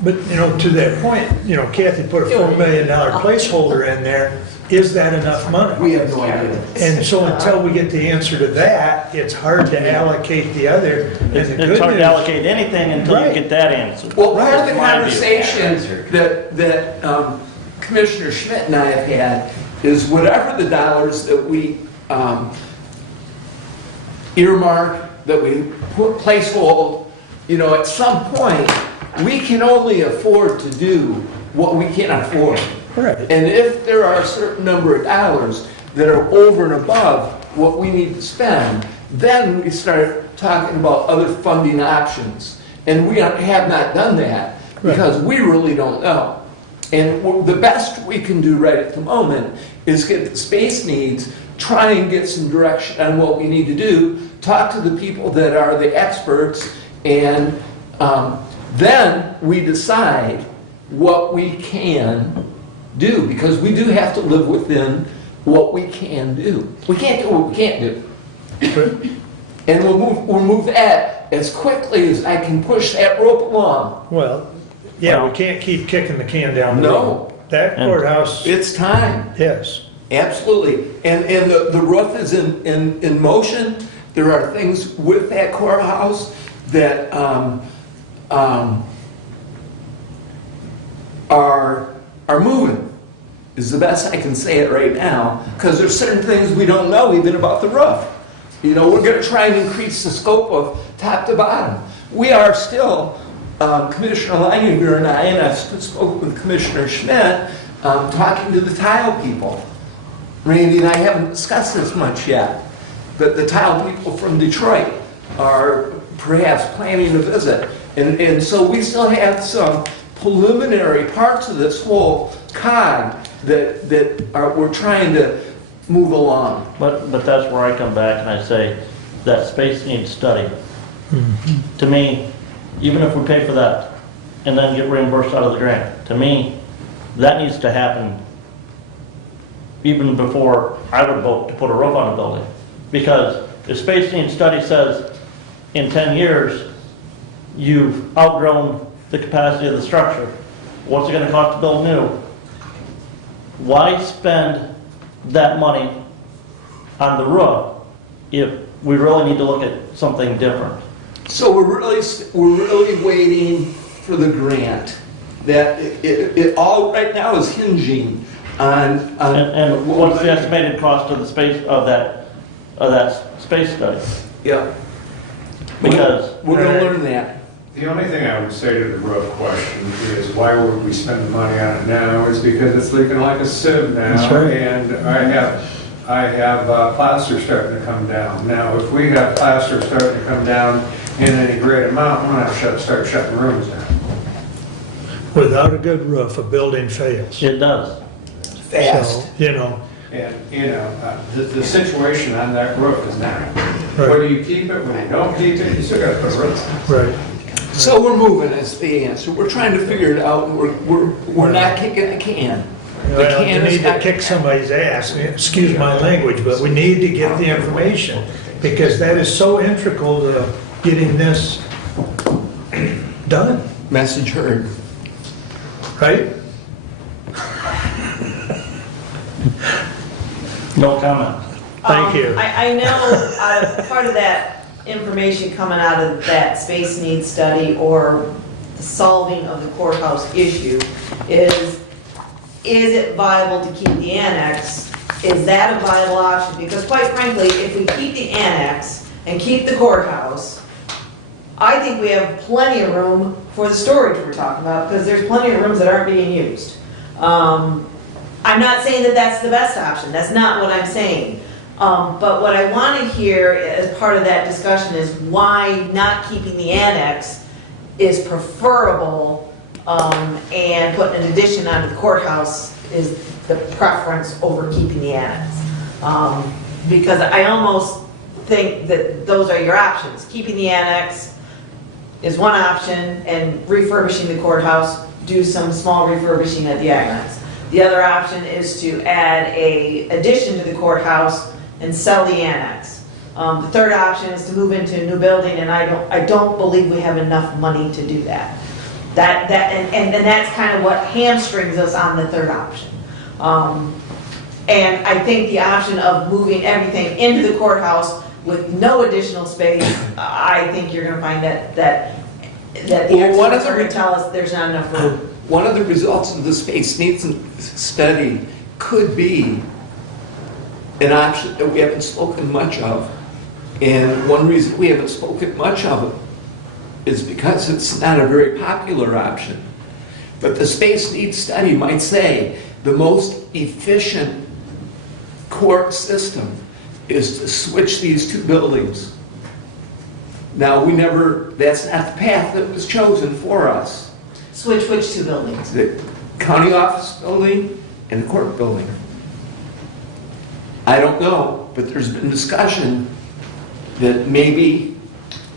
But, you know, to that point, you know, Kathy put a $4 million placeholder in there. Is that enough money? We have no idea. And so until we get the answer to that, it's hard to allocate the other. And the it's good hard to news- allocate anything until you Right. get that answer. Well, part of the My view. conversation that Commissioner Schmidt and I have had is whatever the dollars that we earmark, that we put placehold, you know, at some point, we can only afford to do what we can afford. Right. And if there are a certain number of dollars that are over and above what we need to spend, then we start talking about other funding options. And we have not done that because we really don't know. And the best we can do right at the moment is get the space needs try and get some direction on what we need to do, talk to the people that are the experts, and then we decide what we can do, because we do have to live within what we can do. We can't do what we can't do. And we'll move that as quickly as I can push that rope along. Well, yeah, we can't keep kicking the can down the road. No. That courthouse, It's time. yes. Absolutely. And the roof is in motion. There are things with that courthouse that are moving, is the best I can say it right now, because there's certain things we don't know even about the roof. You know, we're going to try and increase the scope of top to bottom. We are still, Commissioner Langenmuir and I've spoken with Commissioner Schmidt, talking to the tile people. Randy and I haven't discussed this much yet, but the tile people from Detroit are perhaps planning a visit. And so we still have some preliminary parts of this whole cog that we're trying to move along. But that's where I come back and I say, that space needs study. To me, even if we pay for that and then get reimbursed out of the grant, to me, that needs to happen even before I would vote to put a roof on a building. Because if space needs study says in 10 years, you've outgrown the capacity of the structure, what's it gonna cost to build new? Why spend that money on the roof if we really need to look at something different? So we're really waiting for the grant. That it all right now is hinging on And what's the estimated cost of the space of that space study? Yeah. Because We're gonna learn that. The only thing I would say to the roof question is, why would we spend the money on it now? It's because it's leaking like a sieve now. That's right. And I have plaster starting to come down. Now, if we have plaster starting to come down in any great amount, we're gonna have to start shutting rooms down. Without a good roof, a building fails. it does. Fast. So, you know, And, the situation on that roof is now. Right. Whether you keep it, whether you don't keep it, you still gotta put a roof on. right. So we're moving is the answer. We're trying to figure it out, and we're not kicking the can. The Well, you can is need to not- kick somebody's ass, excuse my language, but we need to get the information, because that is so integral to getting this done, Message heard. right? No comment. Thank you. I know part of that information coming out of that space needs study or the solving of the courthouse issue is it viable to keep the annex? Is that a viable option? Because quite frankly, if we keep the annex and keep the courthouse, I think we have plenty of room for the storage we're talking about, because there's plenty of rooms that aren't being used. I'm not saying that that's the best option, that's not what I'm saying. But what I want to hear as part of that discussion is why not keeping the annex is preferable, and putting an addition onto the courthouse is the preference over keeping the annex. Because I almost think that those are your options. Keeping the annex is one option, and refurbishing the courthouse, do some small refurbishing at the annex. The other option is to add a addition to the courthouse and sell the annex. The third option is to move into a new building, and I don't believe we have enough money to do that. And that's kind of what hamstrings us on the third option. And I think the option of moving everything into the courthouse with no additional space, I think you're gonna find that the experts are gonna tell us there's not enough room. One of the results of the space needs study could be an option that we haven't spoken much of. And one reason we haven't spoken much of it is because it's not a very popular option. But the space needs study might say the most efficient court system is to switch these two buildings. Now, that's not the path that was chosen for us. Switch which two buildings? The county office building and the court building. I don't know, but there's been discussion that maybe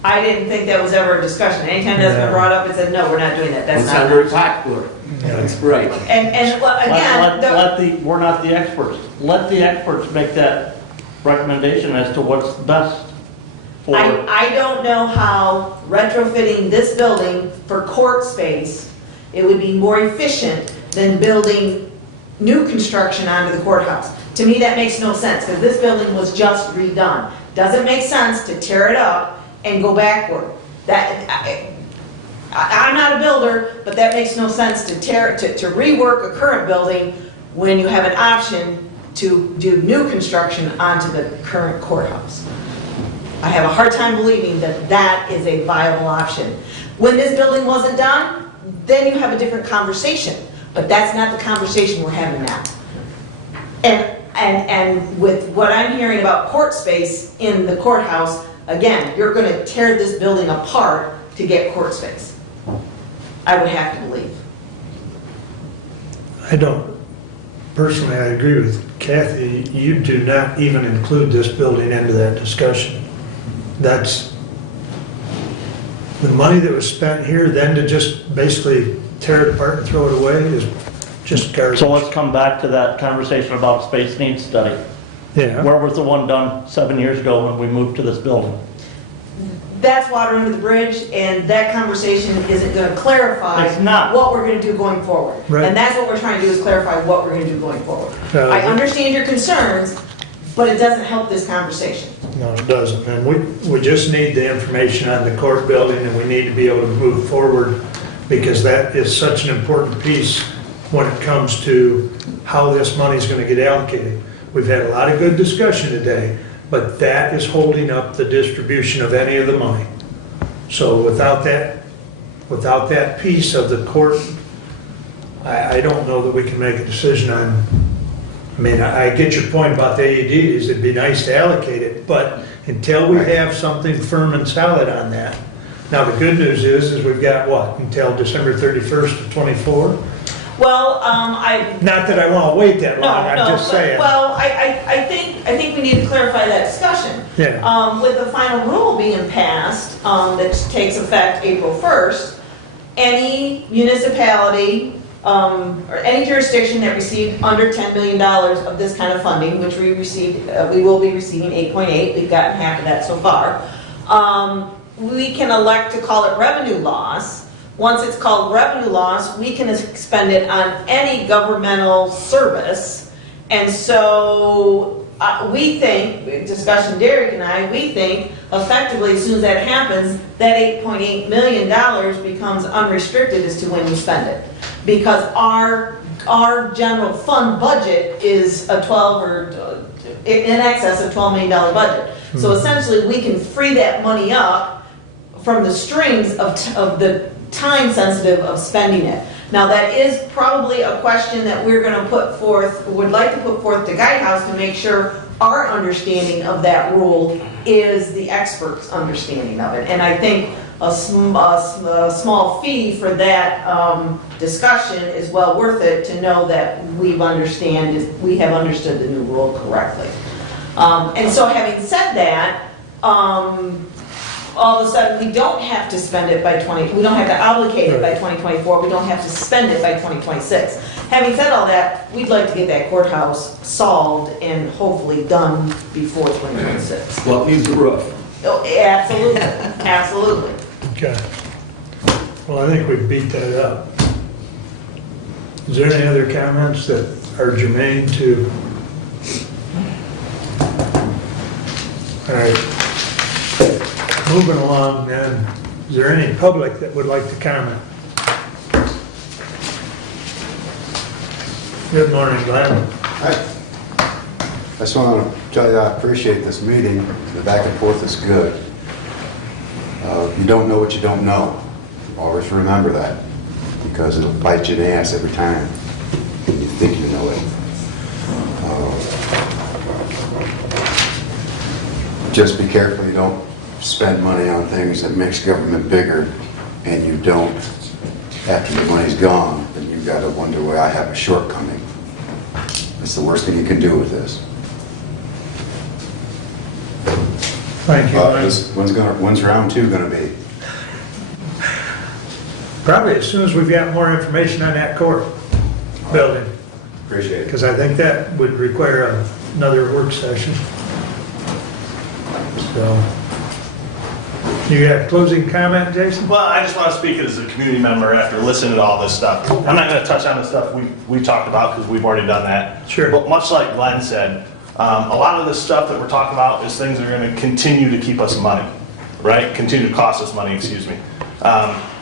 I didn't think that was ever a discussion. Anytime that's been brought up, it said, no, we're not doing that. That's it's not. not very popular. That's right. And well, again, We're not the experts. Let the experts make that recommendation as to what's best for. I don't know how retrofitting this building for court space, it would be more efficient than building new construction onto the courthouse. To me, that makes no sense, because this building was just redone. Doesn't make sense to tear it up and go backward. I'm not a builder, but that makes no sense to rework a current building when you have an option to do new construction onto the current courthouse. I have a hard time believing that that is a viable option. When this building wasn't done, then you have a different conversation, but that's not the conversation we're having now. And with what I'm hearing about court space in the courthouse, again, you're going to tear this building apart to get court space. I would have to believe. I don't, personally, I agree with Kathy. You do not even include this building into that discussion. That's the money that was spent here, then to just basically tear it apart and throw it away is just garbage. So let's come back to that conversation about space needs study. Yeah. Where was the one done 7 years ago when we moved to this building? That's water under the bridge, and that conversation isn't going to clarify It's not. what we're going to do going forward. Right. And that's what we're trying to do, is clarify what we're going to do going forward. Uh, I understand your concerns, but it doesn't help this conversation. No, it doesn't. And we just need the information on the court building, and we need to be able to move forward, because that is such an important piece when it comes to how this money is going to get allocated. We've had a lot of good discussion today, but that is holding up the distribution of any of the money. So without that piece of the court, I don't know that we can make a decision on. I mean, I get your point about the AEDs, it'd be nice to allocate it, but until we have something firm and solid on that. Now, the good news is we've got what, until December 31st of '24? Well, Not that I want to wait that No, long, I'm no, just saying. well, I think we need to clarify that discussion. Yeah. With the final rule being passed, that takes effect April 1st, any municipality, or any jurisdiction that received under $10 million of this kind of funding, which we received, we will be receiving 8.8, we've gotten half of that so far, we can elect to call it revenue loss. Once it's called revenue loss, we can expend it on any governmental service. And so we think, discussion Derek and I, we think effectively as soon as that happens, that $8.8 million becomes unrestricted as to when you spend it. Because our general fund budget is a in excess of $12 million budget. So essentially we can free that money up from the strings of the time sensitive of spending it. Now, that is probably a question that we're going to put forth, would like to put forth to Guidehouse to make sure our understanding of that rule is the expert's understanding of it. And I think a small fee for that discussion is well worth it, to know that we have understood the new rule correctly. And so having said that, all of a sudden, we don't have to spend it by we don't have to obligate it by 2024, we don't have to spend it by 2026. Having said all that, we'd like to get that courthouse solved and hopefully done before 2026. Well, it needs a roof. Oh, absolutely, absolutely. Okay. Well, I think we've beat that up. Is there any other comments that are germane to? All right. Moving along then, is there any public that would like to comment? Good morning, Glenn. Hi. I just want to tell you I appreciate this meeting. The back and forth is good. You don't know what you don't know. Always remember that, because it'll bite you in the ass every time when you think you know it. Just be careful you don't spend money on things that makes government bigger, and you don't, after the money's gone, then you've got to wonder why I have a shortcoming. It's the worst thing you can do with this. Thank you, Mike. When's round two gonna be? Probably as soon as we've got more information on that court building, Appreciate it. because I think that would require another work session. So, you got a closing comment, Jason? Well, I just want to speak as a community member after listening to all this stuff. I'm not going to touch on the stuff we talked about because we've already done that. Sure. But much like Glenn said, a lot of the stuff that we're talking about is things that are going to continue to keep us money, right? Continue to cost us money, excuse me.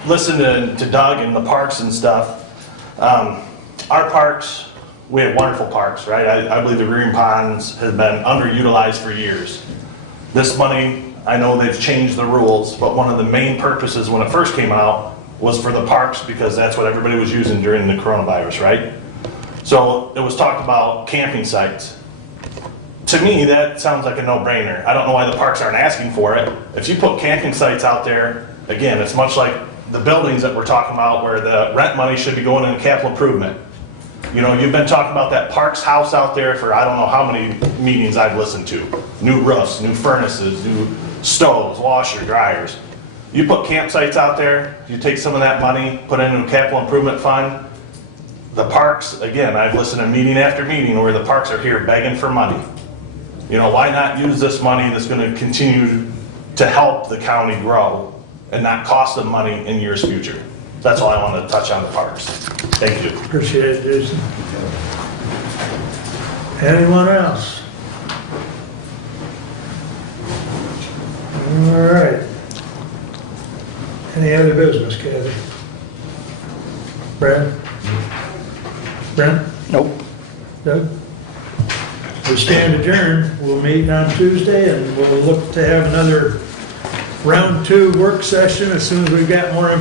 Listen to Doug and the parks and stuff. Our parks, we have wonderful parks, right? I believe the Green Ponds has been underutilized for years. This money, I know they've changed the rules, but one of the main purposes when it first came out was for the parks because that's what everybody was using during the coronavirus, right? So it was talked about camping sites. To me, that sounds like a no-brainer. I don't know why the parks aren't asking for it. If you put camping sites out there, again, it's much like the buildings that we're talking about where the rent money should be going into capital improvement. You know, you've been talking about that Parks house out there for I don't know how many meetings I've listened to. New roofs, new furnaces, new stoves, washer, dryers. You put campsites out there, you take some of that money, put it into a capital improvement fund. The parks, again, I've listened to meeting after meeting where the parks are here begging for money. You know, why not use this money that's going to continue to help the county grow and not cost them money in years future? That's all I want to touch on the parks. Thank you. Appreciate it, Jason. Anyone else? All right. Any other business, Kathy? Brad? Brent? Nope. Doug? We stand adjourned. We'll meet on Tuesday and we'll look to have another round 2 work session as soon as we've got more information.